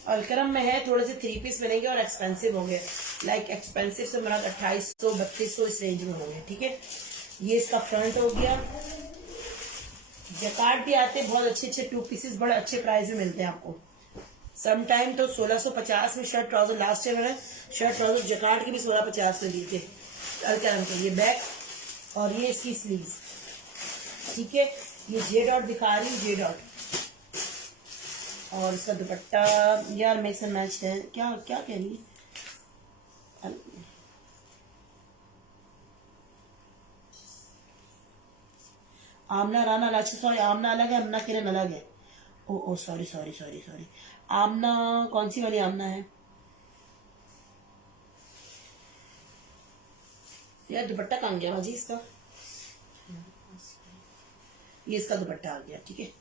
अलकरम में है, थोड़े से 3 पीस मिलेंगे और एक्सपेंसिव होंगे। लाइक एक्सपेंसिव से मतलब 2800-3200 इस रेंज में होंगे, ठीक है। ये इसका फ्रंट हो गया। जकार्ड भी आते हैं बहुत अच्छे अच्छे 2 पीसेस, बड़े अच्छे प्राइस में मिलते हैं आपको। समटाइम तो 1650 में शर्ट ट्राउजर, लास्ट टाइम मैंने शर्ट ट्राउजर जकार्ड के भी 1650 में दिए थे अलकरम के। ये बैक और ये इसकी स्लीव्स, ठीक है। ये जे डॉट दिखा रही हूँ, जे डॉट। और इसका दुपट्टा यार मिक्स एंड मैच है, क्या क्या कह रही है। आमना राना, अच्छा सॉरी, आमना अलग है, आमना किरण अलग है। ओ सॉरी सॉरी सॉरी सॉरी। आमना कौन सी वाली आमना है यार? दुपट्टा कहाँ गया बाजी इसका? ये इसका दुपट्टा आ गया, ठीक है।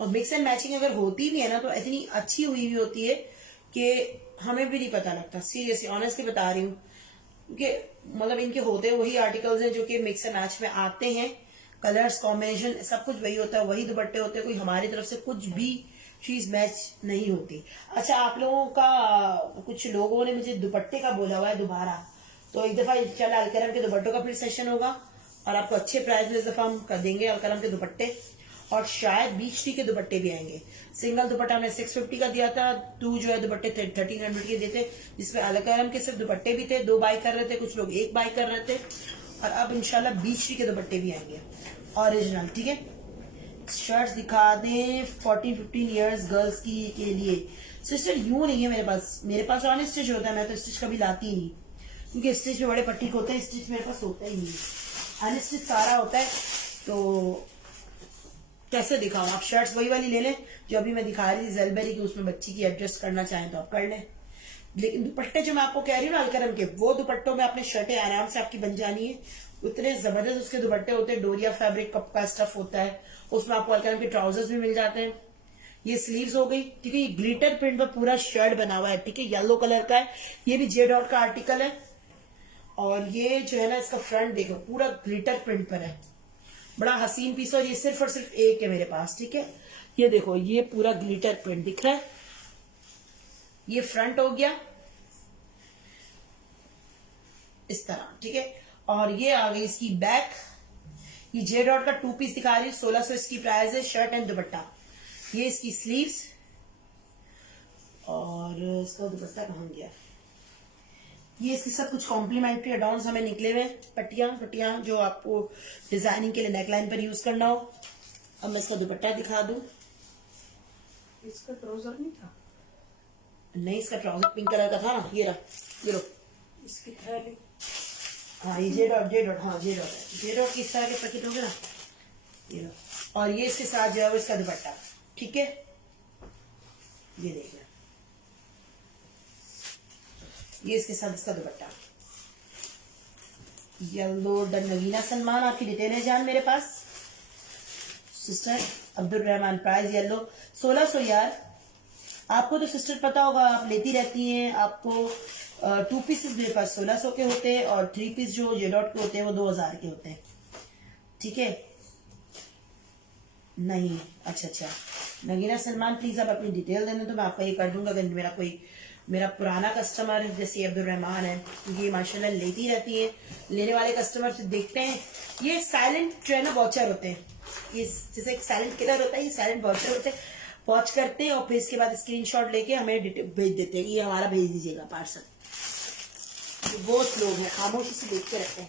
और मिक्स एंड मैचिंग अगर होती भी है ना तो इतनी अच्छी हुई भी होती है कि हमें भी नहीं पता लगता। सीरियसली ऑनेस्टली बता रही हूँ, क्योंकि मतलब इनके होते वही आर्टिकल्स हैं जो कि मिक्स एंड मैच में आते हैं। कलर्स कॉम्बिनेशन सब कुछ वही होता है, वही दुपट्टे होते हैं। कोई हमारी तरफ से कुछ भी चीज मैच नहीं होती। अच्छा, आप लोगों का कुछ लोगों ने मुझे दुपट्टे का बोला हुआ है दोबारा, तो एक दफा इंशाल्लाह अलकरम के दुपट्टों का फिर सेशन होगा और आपको अच्छे प्राइस में इस दफा हम कर देंगे अलकरम के दुपट्टे, और शायद बीच टी के दुपट्टे भी आएंगे। सिंगल दुपट्टा हमने 650 का दिया था, 2 जो है दुपट्टे 1300 के देते, जिसमें अलकरम के सिर्फ दुपट्टे भी थे, 2 बाय कर रहे थे, कुछ लोग 1 बाय कर रहे थे, और अब इंशाल्लाह बीच टी के दुपट्टे भी आएंगे ओरिजिनल। ठीक है, शर्ट्स दिखा दें 14-15 इयर्स गर्ल्स की के लिए। सिस्टर यूं नहीं है मेरे पास ऑन स्टिच होता है, मैं तो स्टिच कभी लाती ही नहीं, क्योंकि स्टिच में बड़े पट्टी होते हैं, स्टिच मेरे पास होता ही नहीं, अनस्टिच सारा होता है। तो कैसे दिखाऊं, आप शर्ट्स वही वाली ले लें जो अभी मैं दिखा रही थी जेलबेरी की, उसमें बच्ची की एडजस्ट करना चाहें तो आप कर लें। लेकिन दुपट्टे जो मैं आपको कह रही हूँ ना अलकरम के, वो दुपट्टों में आपने शर्टें आराम से आपकी बन जानी है, उतने जबरदस्त उसके दुपट्टे होते हैं, डोरिया फैब्रिक कप का स्टफ होता है, उसमें आपको अलकरम के ट्राउजर्स भी मिल जाते हैं। ये स्लीव्स हो गई, ठीक है, ये ग्लिटर प्रिंट पर पूरा शर्ट बना हुआ है, ठीक है, येलो कलर का है, ये भी जे डॉट का आर्टिकल है, और ये जो है ना इसका फ्रंट देखो पूरा ग्लिटर प्रिंट पर है, बड़ा हसीन पीस, और ये सिर्फ और सिर्फ एक है मेरे पास। ठीक है, ये देखो ये पूरा ग्लिटर प्रिंट दिख रहा है, ये फ्रंट हो गया इस तरह, ठीक है, और ये आ गई इसकी बैक, ये जे डॉट का 2 पीस दिखा रही है, 1600 इसकी प्राइस है, शर्ट एंड दुपट्टा। ये इसकी स्लीव्स, और इसका दुपट्टा कहाँ गया, ये इसके साथ कुछ कॉम्प्लीमेंट्री अडाउंस हमें निकले हुए पट्टियां जो आपको डिजाइनिंग के लिए नेकलाइन पर यूज करना हो। अब मैं इसका दुपट्टा दिखा दूं, इसका ट्राउजर नहीं था, नहीं इसका ट्राउजर पिंक कलर का था ना, ये रहा, ये लो, इसकी थैली। हाँ ये जे डॉट हाँ जे डॉट किस तरह के पैकेट हो गए ना, ये लो, और ये इसके साथ जो है वो इसका दुपट्टा। ठीक है, ये देखना, ये इसके साथ इसका दुपट्टा येलो डन। नगीना सलमान आपकी डिटेल है जान मेरे पास, sister Abdul Rahman, price yellow 1600 यार, आपको तो सिस्टर पता होगा, आप लेती रहती हैं, आपको 2 पीसेस मेरे पास 1600 के होते हैं, और 3 पीस जो जे डॉट के होते हैं वो 2000 के होते हैं। ठीक है, नहीं अच्छा नगीना सलमान प्लीज आप अपनी डिटेल देने तो मैं आपका ये कर दूंगा। अगर मेरा पुराना कस्टमर जैसे अब्दुल रहमान है, ये माशाल्लाह लेती रहती है, लेने वाले कस्टमर से देखते हैं, ये साइलेंट जो है ना वॉचर होते हैं, ये जैसे एक साइलेंट किलर होता है, ये साइलेंट वॉचर होते हैं, वॉच करते हैं और फिर इसके बाद स्क्रीनशॉट लेके हमें भेज देते हैं, ये हमारा भेज दीजिएगा पार्सल। बहुत लोग हैं खामोशी से देखते रहते हैं,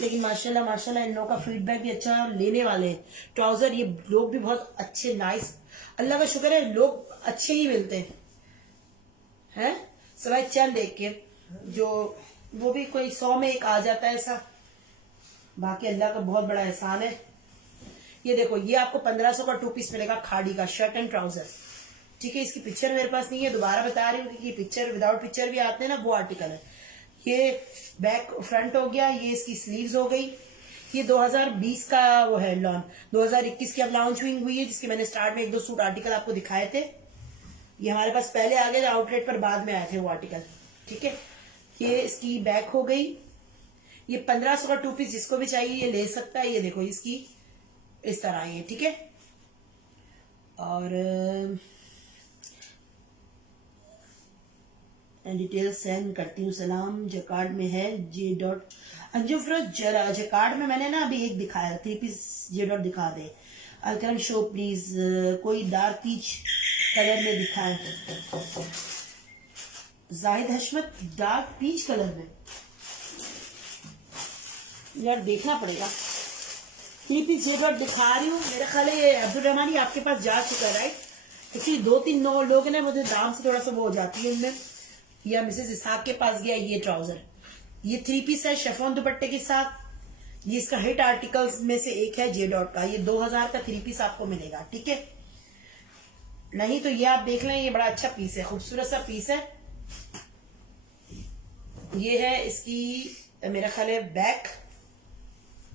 लेकिन माशाल्लाह इन लोगों का फीडबैक भी अच्छा है, लेने वाले हैं ट्राउजर, ये लोग भी बहुत अच्छे नाइस, अल्लाह का शुक्र है लोग अच्छे ही मिलते हैं सवाई चंद देख के, जो वो भी कोई 100 में एक आ जाता है ऐसा, बाकी अल्लाह का बहुत बड़ा एहसान है। ये देखो ये आपको 1500 का 2 पीस मिलेगा, खाड़ी का शर्ट एंड ट्राउजर। ठीक है, इसकी पिक्चर मेरे पास नहीं है, दोबारा बता रही हूँ कि पिक्चर विदाउट पिक्चर भी आते हैं ना, वो आर्टिकल है। ये बैक फ्रंट हो गया, ये इसकी स्लीव्स हो गई, ये 2020 का वो है लॉन्च, 2021 की अब लॉन्चिंग हुई है, जिसके मैंने स्टार्ट में 1-2 सूट आर्टिकल आपको दिखाए थे, ये हमारे पास पहले आ गए आउटलेट पर, बाद में आए थे वो आर्टिकल। ठीक है, ये इसकी बैक हो गई, ये 1500 का 2 पीस जिसको भी चाहिए ये ले सकता है। ये देखो इसकी इस तरह है, ठीक है, और डिटेल सेंड करती हूँ। सलाम जकार्ड में है J dot Anjum Firoz jacquard में मैंने ना अभी एक दिखाया 3 पीस जे डॉट दिखा दे अलकरम शो प्लीज, कोई डार्क पीच कलर में दिखाए, Zahid Hashmat dark peach colour में, यार देखना पड़ेगा। 3 पीस जे डॉट दिखा रही हूँ, मेरा ख्याल है ये अब्दुल रहमान आपके पास जा चुका है राइट, एक्चुअली 2-3 लोग ने मुझे दाम से थोड़ा सा वो हो जाती है उनमें, या मिसेस इसहाक के पास गया ये ट्राउजर, ये 3 पीस है शेफॉन दुपट्टे के साथ, ये इसका हिट आर्टिकल्स में से एक है जे डॉट का, ये 2000 का 3 पीस आपको मिलेगा। ठीक है, नहीं तो ये आप देख लें, ये बड़ा अच्छा पीस है, खूबसूरत सा पीस है। ये है इसकी मेरा ख्याल है बैक,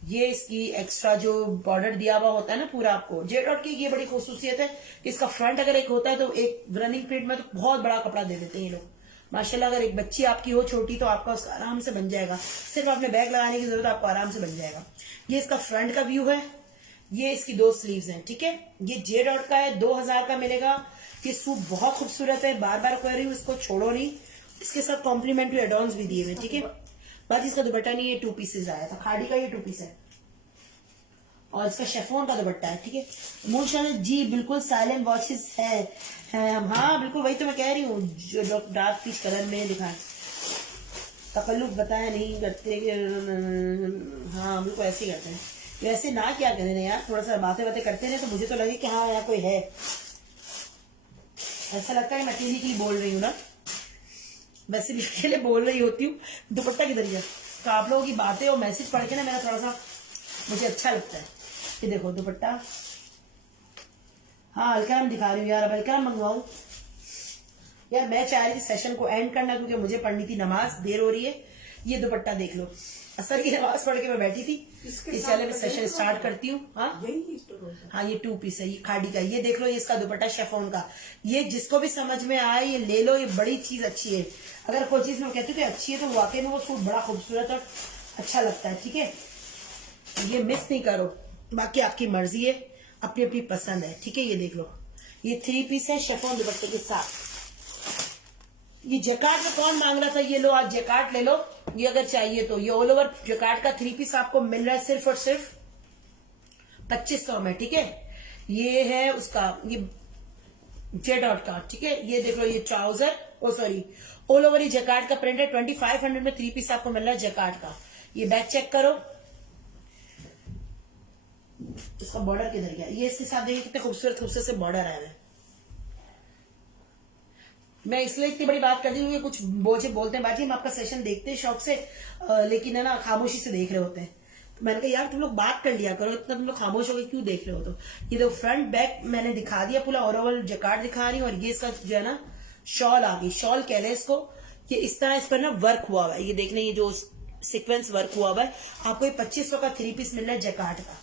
ये इसकी एक्स्ट्रा जो बॉर्डर दिया हुआ होता है ना पूरा आपको, जे डॉट की ये बड़ी खूबसूसियत है, इसका फ्रंट अगर एक होता है तो एक रनिंग प्रिंट में तो बहुत बड़ा कपड़ा दे देते हैं ये लोग माशाल्लाह। अगर एक बच्ची आपकी हो छोटी तो आपका उसका आराम से बन जाएगा, सिर्फ आपने बैग लगाने की जरूरत, आपको आराम से बन जाएगा। ये इसका फ्रंट का व्यू है, ये इसकी 2 स्लीव्स हैं, ठीक है। ये जे डॉट का है, 2000 का मिलेगा। ये सूट बहुत खूबसूरत है, बार बार कह रही हूँ, इसको छोड़ो नहीं। इसके साथ कॉम्प्लीमेंट्री एडॉन्स भी दिए हुए, ठीक है। बाकी इसका दुपट्टा नहीं, ये 2 पीसेज आया था, खाड़ी का ये 2 पीस है और इसका शेफोन का दुपट्टा है, ठीक है। मूनशाइन जी बिल्कुल साइलेंट वॉचेस है। हाँ बिल्कुल, वही तो मैं कह रही हूँ, जो डार्क पीच कलर में दिखाए, तकल्लुफ बताया नहीं करते। हाँ बिल्कुल ऐसे ही करते हैं। वैसे ना क्या करें ना यार, थोड़ा सा बातें करते रहे तो मुझे तो लगे कि हाँ यार कोई है, ऐसा लगता है मैं अकेली के लिए बोल रही हूँ ना, वैसे भी अकेले बोल रही होती हूँ। दुपट्टा किधर गया? तो आप लोगों की बातें और मैसेज पढ़ के ना मेरा थोड़ा सा मुझे अच्छा लगता है। ये देखो दुपट्टा, हाँ अलकरम दिखा रही हूँ यार, अब अलकरम मंगवाऊं यार। मैं चाह रही थी सेशन को एंड करना, क्योंकि मुझे पढ़नी थी नमाज, देर हो रही है। ये दुपट्टा देख लो, असर की नमाज पढ़ के मैं बैठी थी, इस चले मैं सेशन स्टार्ट करती हूँ। हाँ ये 2 पीस है, ये खाड़ी का। ये देख लो, ये इसका दुपट्टा शेफोन का। ये जिसको भी समझ में आए ये ले लो, ये बड़ी चीज अच्छी है। अगर कोई चीज मैं कहती हूँ कि अच्छी है तो वाकई में वो सूट बड़ा खूबसूरत और अच्छा लगता है, ठीक है। ये मिस नहीं करो, बाकी आपकी मर्जी है, अपनी अपनी पसंद है, ठीक है। ये देख लो, ये 3 पीस है शेफोन दुपट्टे के साथ। ये जैकार्ड में कौन मांग रहा था, ये लो आज जैकार्ड ले लो, ये अगर चाहिए तो। ये ऑल ओवर जैकार्ड का 3 पीस आपको मिल रहा है सिर्फ और सिर्फ 2500 में, ठीक है। ये है उसका, ये जे डॉट का, ठीक है। ये देख लो, ये ट्राउजर, ओ सॉरी ऑल ओवर ये जैकार्ड का प्रिंट है। 2500 में 3 पीस आपको मिल रहा है जैकार्ड का। ये बैक चेक करो, इसका बॉर्डर किधर गया? ये इसके साथ देखिए कितने खूबसूरत से बॉर्डर आया है। मैं इसलिए इतनी बड़ी बात करती हूँ कि कुछ बोझे बोलते हैं बाजी हम आपका सेशन देखते हैं शौक से, लेकिन है ना खामोशी से देख रहे होते हैं। तो मैंने कहा यार तुम लोग बात कर लिया करो, इतना तुम लोग खामोश हो गए क्यों देख रहे हो? तो ये देखो फ्रंट बैक मैंने दिखा दिया, पूरा ओवरऑल जैकार्ड दिखा रही हूँ। और ये इसका जो है ना शॉल आ गई, शॉल कह लें इसको। ये इस तरह इस पर ना वर्क हुआ हुआ है, ये देखने, ये जो सिक्वेंस वर्क हुआ हुआ है। आपको ये 2500 का 3 पीस मिल रहा है जैकार्ड का,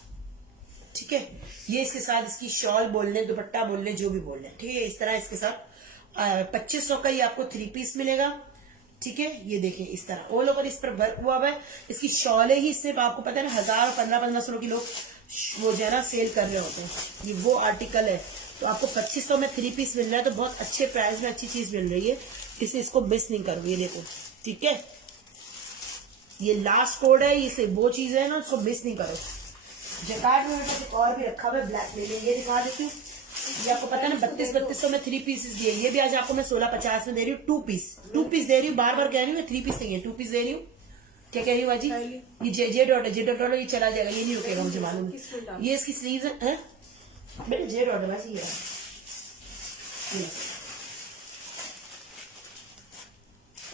ठीक है। ये इसके साथ इसकी शॉल बोल लें, दुपट्टा बोल लें, जो भी बोल लें, ठीक है। इस तरह इसके साथ 2500 का ये आपको 3 पीस मिलेगा, ठीक है। ये देखें इस तरह ऑल ओवर इस पर वर्क हुआ है। इसकी शॉले ही सिर्फ आपको पता है ना 1000 1500 की लोग वो जो है ना सेल कर रहे होते हैं। ये वो आर्टिकल है, तो आपको 2500 में 3 पीस मिल रहा है, तो बहुत अच्छे प्राइस में अच्छी चीज मिल रही है, इसलिए इसको मिस नहीं करो। ये देखो, ठीक है, ये लास्ट कोड है, इसे वो चीज है ना उसको मिस नहीं करो। जैकार्ड में मेरे पास एक और भी रखा हुआ है ब्लैक में, ये दिखा देती हूँ। ये आपको पता है ना 3200 में 3 पीसेस दिए। ये भी आज आपको मैं 1650 में दे रही हूँ। 2 पीस दे रही हूँ, बार बार कह रही हूँ, 3 पीस नहीं है, 2 पीस दे रही हूँ। क्या कह रही हूँ अजी? ये जे डॉट है, जे डॉट ये चला जाएगा, ये नहीं रुकेगा, मुझे मालूम है। ये इसकी स्लीव्स है बेटे, जे डॉट है बाजी।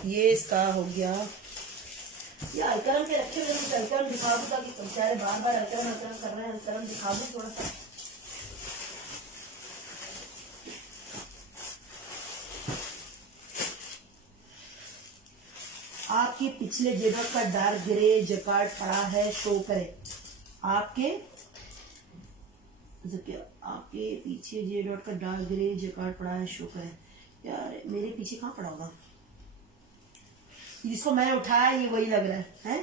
ये इसका हो गया। ये अलकरम के रखे हुए अलकरम दिखा दूँ ताकि बेचारे बार बार अलकरम कर रहे हैं, अलकरम दिखा दूँ थोड़ा सा। आपके पिछले जेडॉट का डार्क ग्रे जैकार्ड पड़ा है, शो करे आपके आपके पीछे जेडॉट का डार्क ग्रे जैकार्ड पड़ा है, शो करे। यार मेरे पीछे कहाँ पड़ा होगा? जिसको मैंने उठाया ये वही लग रहा है?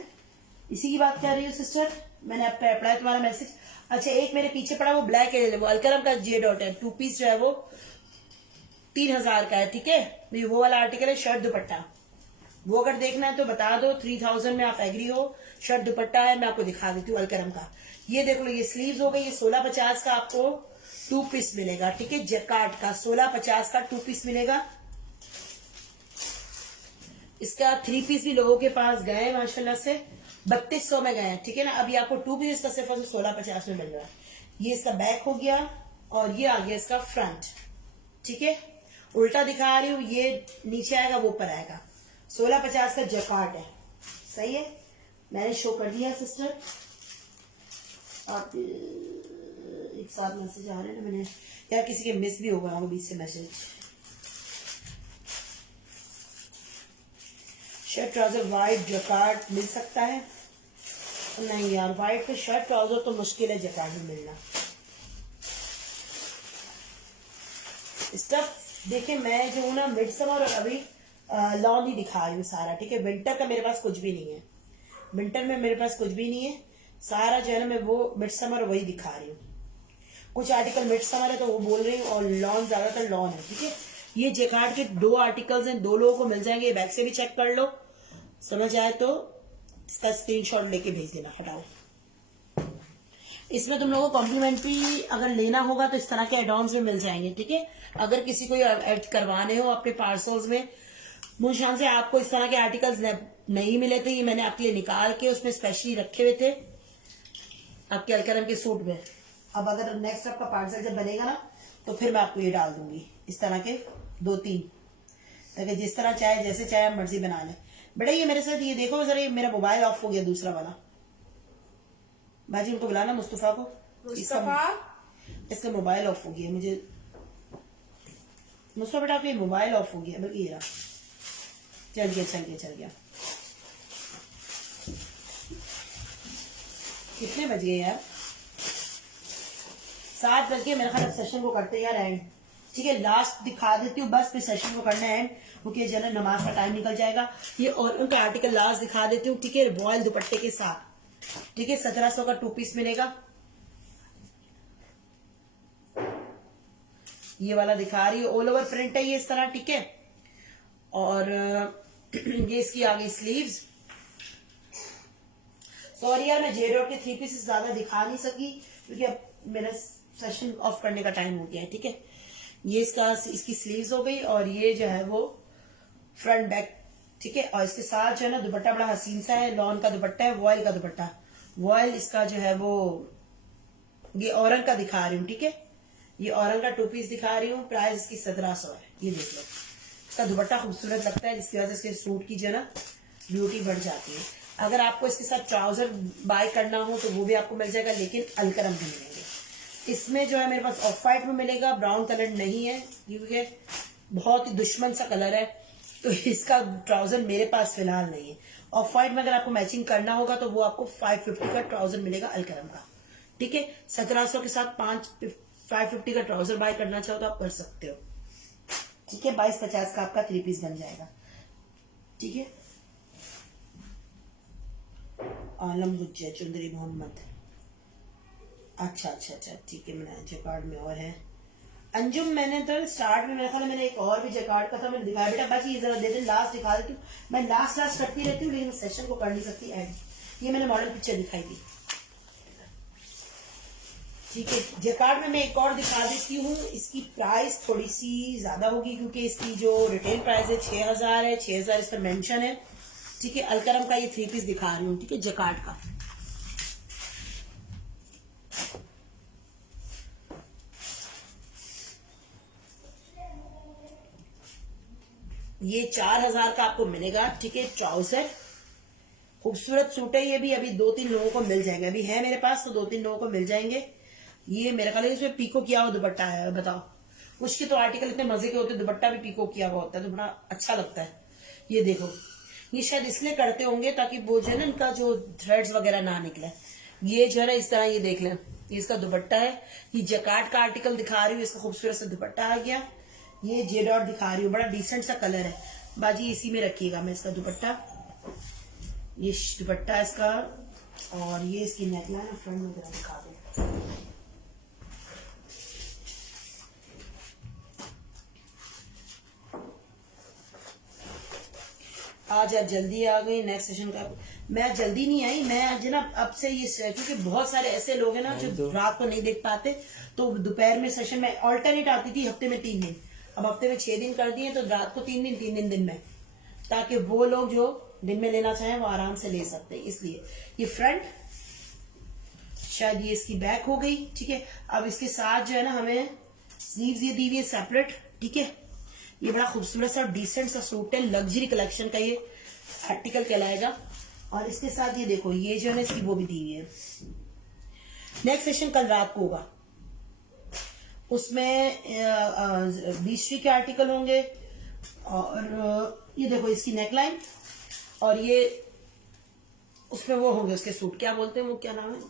इसी की बात कर रही हूँ सिस्टर, मैंने आप पे पढ़ा तुम्हारा मैसेज। अच्छा एक मेरे पीछे पड़ा वो ब्लैक है, वो अलकरम का जे डॉट है, 2 पीस जो है वो 3000 का है, ठीक है। वो वाला आर्टिकल है शर्ट दुपट्टा, वो अगर देखना है तो बता दो। 3000 में आप एग्री हो? शर्ट दुपट्टा है, मैं आपको दिखा देती हूँ अलकरम का। ये देख लो, ये स्लीव्स हो गई, ये 1650 का आपको 2 पीस मिलेगा, ठीक है। जैकार्ड का 1650 का 2 पीस मिलेगा। इसका 3 पीस भी लोगों के पास गए माशाल्लाह से, 3200 में गए हैं, ठीक है ना। अभी आपको 2 पीस इसका सिर्फ 1650 में मिल रहा है। ये इसका बैक हो गया और ये आ गया इसका फ्रंट, ठीक है। उल्टा दिखा रही हूँ, ये नीचे आएगा वो ऊपर आएगा। 1650 का जैकार्ड है, सही है। मैंने शो कर दिया सिस्टर, आप एक साथ मैसेज आ रहे हैं ना, मैंने यार किसी के मिस भी होगा आपको बीच से message. Shirt trouser white jacquard मिल सकता है? नहीं यार, वाइट पे शर्ट ट्राउजर तो मुश्किल है जैकार्ड में मिलना। स्टफ देखिए, मैं जो हूँ ना मिड समर और अभी लॉन ही दिखा रही हूँ सारा, ठीक है। विंटर का मेरे पास कुछ भी नहीं है, विंटर में मेरे पास कुछ भी नहीं है। सारा जो है ना मैं वो मिड समर वही दिखा रही हूँ। कुछ आर्टिकल मिड समर है तो वो बोल रही हूँ, और लॉन ज्यादातर लॉन है। ठीक है, ये जेकार्ड के 2 आर्टिकल्स हैं, 2 लोगों को मिल जाएंगे। बैक से भी चेक कर लो, समझ आए तो इसका स्क्रीनशॉट लेके भेज देना। हटाओ, इसमें तुम लोगों को कॉम्प्लीमेंट्री अगर लेना होगा तो इस तरह के एडॉन्स में मिल जाएंगे। ठीक है, अगर किसी को ऐड करवाने हो अपने पार्सल्स में, मुझे से आपको इस तरह के आर्टिकल्स नहीं मिले थे, ये मैंने आपके लिए निकाल के उसमें स्पेशली रखे हुए थे आपके अलकरम के सूट में। अब अगर नेक्स्ट आपका पार्सल जब बनेगा ना तो फिर मैं आपको ये डाल दूंगी इस तरह के 2-3, ताकि जिस तरह चाहे जैसे चाहे आप मर्जी बना लें। बेटा ये मेरे साथ ये देखो जरा, ये मेरा मोबाइल ऑफ हो गया दूसरा वाला। बाजी उनको बुलाना मुस्तफा को, इसका मोबाइल ऑफ हो गया। मुझे मुस्तफा बेटा आपका मोबाइल ऑफ हो गया, बल्कि ये रहा, चल गया। कितने बज गए यार? 7 बज गए मेरे ख्याल। सेशन को करते यार एंड। ठीक है, लास्ट दिखा देती हूँ बस, फिर सेशन को करना है एंड, क्योंकि जो है ना नमाज का टाइम निकल जाएगा। ये और उनका आर्टिकल लास्ट दिखा देती हूँ। ठीक है, वॉयल दुपट्टे के साथ। ठीक है, 1700 का 2 पीस मिलेगा। ये वाला दिखा रही है, ऑल ओवर प्रिंट है ये इस तरह। ठीक है, और ये इसकी आगे स्लीव्स। सॉरी यार, मैं जेडॉट के 3 पीसेस ज्यादा दिखा नहीं सकी क्योंकि अब मेरा सेशन ऑफ करने का टाइम हो गया है। ठीक है, ये इसकी स्लीव्स हो गई, और ये जो है वो फ्रंट बैक। ठीक है, और इसके साथ जो है ना दुपट्टा बड़ा हसीन सा है, लॉन का दुपट्टा है, वॉयल का दुपट्टा। वॉयल इसका जो है वो ये औरंग का दिखा रही हूँ। ठीक है, ये औरंग का 2 पीस दिखा रही हूँ। प्राइस इसकी 1700 है। ये देख लो, इसका दुपट्टा खूबसूरत लगता है, जिसकी वजह से इसके सूट की जो है ना ब्यूटी बढ़ जाती है। अगर आपको इसके साथ ट्राउजर बाय करना हो तो वो भी आपको मिल जाएगा, लेकिन अलकरम में मिलेंगे। इसमें जो है मेरे पास ऑफ वाइट में मिलेगा, ब्राउन कलर नहीं है क्योंकि बहुत ही दुश्मन सा कलर है, तो इसका ट्राउजर मेरे पास फिलहाल नहीं है। ऑफ वाइट में अगर आपको मैचिंग करना होगा तो वो आपको 550 का ट्राउजर मिलेगा अलकरम का। ठीक है, 1700 के साथ 550 का ट्राउजर बाय करना चाहो तो आप कर सकते हो। ठीक है, 2250 का आपका 3 पीस बन जाएगा। ठीक है, आलम गुज्जे चुंदरी मोहम्मद, अच्छा, ठीक है। मैंने जैकार्ड में और है अंजुम, मैंने तो स्टार्ट में मेरे ख्याल मैंने एक और भी जैकार्ड का था, मैंने दिखाया। बेटा बाकी ये जरा दे दे, लास्ट दिखा देती हूँ। मैं लास्ट करती रहती हूँ, लेकिन सेशन को कर नहीं सकती एंड। ये मैंने मॉडल पिक्चर दिखाई थी। ठीक है, जैकार्ड में मैं एक और दिखा देती हूँ। इसकी प्राइस थोड़ी सी ज्यादा होगी क्योंकि इसकी जो रिटेल प्राइस है 6000 है, 6000 इस पर मेंशन है। ठीक है, अलकरम का ये 3 पीस दिखा रही हूँ। ठीक है, जैकार्ड का ये 4000 का आपको मिलेगा। ठीक है, ट्राउजर खूबसूरत सूट है ये भी। अभी 2-3 लोगों को मिल जाएंगे, अभी है मेरे पास तो 2-3 लोगों को मिल जाएंगे। ये मेरे ख्याल इसमें पीको किया हुआ दुपट्टा है। बताओ, कुछ के तो आर्टिकल इतने मजे के होते हैं, दुपट्टा भी पीको किया हुआ होता है तो बड़ा अच्छा लगता है। ये देखो, ये शायद इसलिए करते होंगे ताकि वो जो है ना इनका जो थ्रेड्स वगैरह ना निकले। ये जो है ना इस तरह, ये देख लें, ये इसका दुपट्टा है। ये जैकार्ड का आर्टिकल दिखा रही हूँ, इसका खूबसूरत सा दुपट्टा आ गया। ये जे डॉट दिखा रही हूँ, बड़ा डिसेंट सा कलर है बाजी, इसी में रखिएगा। मैं इसका दुपट्टा, ये दुपट्टा इसका, और ये इसकी नेकलाइन है, फ्रंट में दिखा दे। आज आप जल्दी आ गई नेक्स्ट सेशन का। मैं जल्दी नहीं आई, मैं आज ना अब से ये, क्योंकि बहुत सारे ऐसे लोग हैं ना जो रात को नहीं देख पाते, तो दोपहर में सेशन में ऑल्टरनेट आती थी हफ्ते में 3 दिन, अब हफ्ते में 6 दिन कर दिए, तो रात को 3 दिन 3 दिन में, ताकि वो लोग जो दिन में लेना चाहें वो आराम से ले सकते हैं। इसलिए ये फ्रंट, शायद ये इसकी बैक हो गई। ठीक है, अब इसके साथ जो है ना हमें स्लीव्स ये दी हुई है सेपरेट। ठीक है, ये बड़ा खूबसूरत सा डिसेंट सा सूट है, लग्जरी कलेक्शन का ये आर्टिकल कहलाएगा। और इसके साथ ये देखो, ये जो है ना इसकी वो भी दी हुई है। नेक्स्ट सेशन कल रात को होगा, उसमें 20 के आर्टिकल होंगे। और ये देखो इसकी नेकलाइन, और ये उसमें वो होंगे उसके सूट, क्या बोलते हैं वो, क्या नाम है,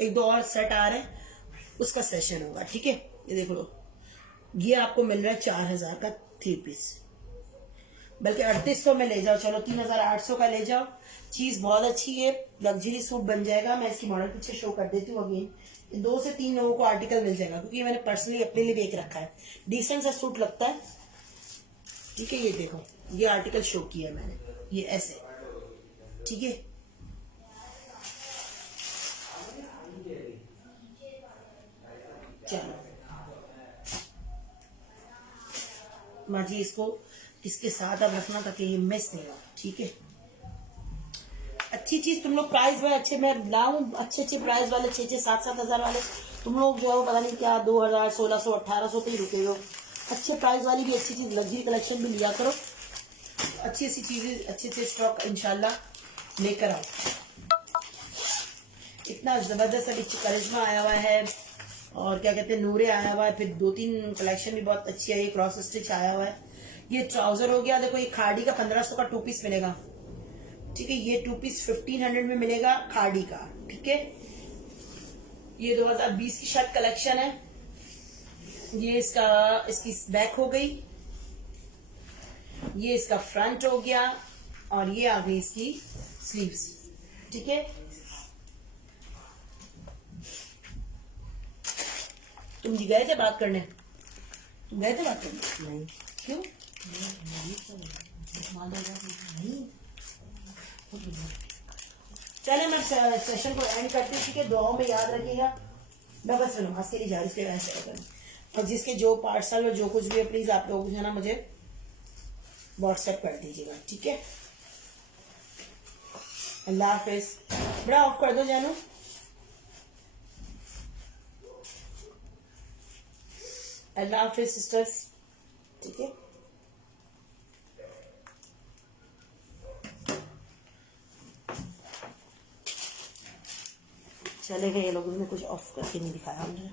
1-2 और सेट आ रहे हैं, उसका सेशन होगा। ठीक है, ये देख लो, ये आपको मिल रहा है 4000 का 3 पीस। बल्कि 3800 में ले जाओ, चलो 3800 का ले जाओ। चीज बहुत अच्छी है, लग्जरी सूट बन जाएगा। मैं इसकी मॉडल पीछे शो कर देती हूँ अगेन। 2 से 3 लोगों को आर्टिकल मिल जाएगा, क्योंकि मैंने पर्सनली अपने लिए देख रखा है। डिसेंट सा सूट लगता है, ठीक है। ये देखो, ये आर्टिकल शो किया है मैंने, ये ऐसे, ठीक है। चलो माजी, इसको इसके साथ अब रखना ताकि ये मिस नहीं हो, ठीक है। अच्छी चीज तुम लोग प्राइस में अच्छे मैं लाऊं, अच्छे प्राइस वाले 6-6, 7-7 हजार वाले तुम लोग जो है वो पता नहीं क्या 2000, 1600, 1800 पे ही रुके हो। अच्छे प्राइस वाली भी अच्छी चीज, लग्जरी कलेक्शन भी लिया करो। अच्छी चीजें, अच्छे स्टॉक इंशाल्लाह लेकर आओ। इतना जबरदस्त अभी करिश्मा आया हुआ है, और क्या कहते हैं, नूरे आया हुआ है, फिर 2-3 कलेक्शन भी बहुत अच्छी है। ये क्रॉस स्टिच आया हुआ है, ये ट्राउजर हो गया। देखो ये खाड़ी का 1500 का 2 पीस मिलेगा, ठीक है। ये 2 पीस 1500 में मिलेगा खाड़ी का, ठीक है। ये 2020 की शर्ट कलेक्शन है। ये इसकी बैक हो गई, ये इसका फ्रंट हो गया, और ये आ गई इसकी स्लीव्स, ठीक है। तुम जी गए थे बात करने? तुम गए थे बात करने? नहीं। क्यों? चले मैं सेशन को एंड करती हूँ, ठीक है। दुआओं में याद रखिएगा। मैं बस नमाज के लिए जा रही हूँ, ऐसे और जिसके जो पार्सल और जो कुछ भी है प्लीज आप लोग जो है ना मुझे व्हाट्सएप कर दीजिएगा, ठीक है। अल्लाह हाफिज। बड़ा ऑफ कर दो जानू। अल्लाह हाफिज सिस्टर्स, ठीक है। चले गए ये लोग, उसने कुछ ऑफ करके नहीं दिखाया मुझे।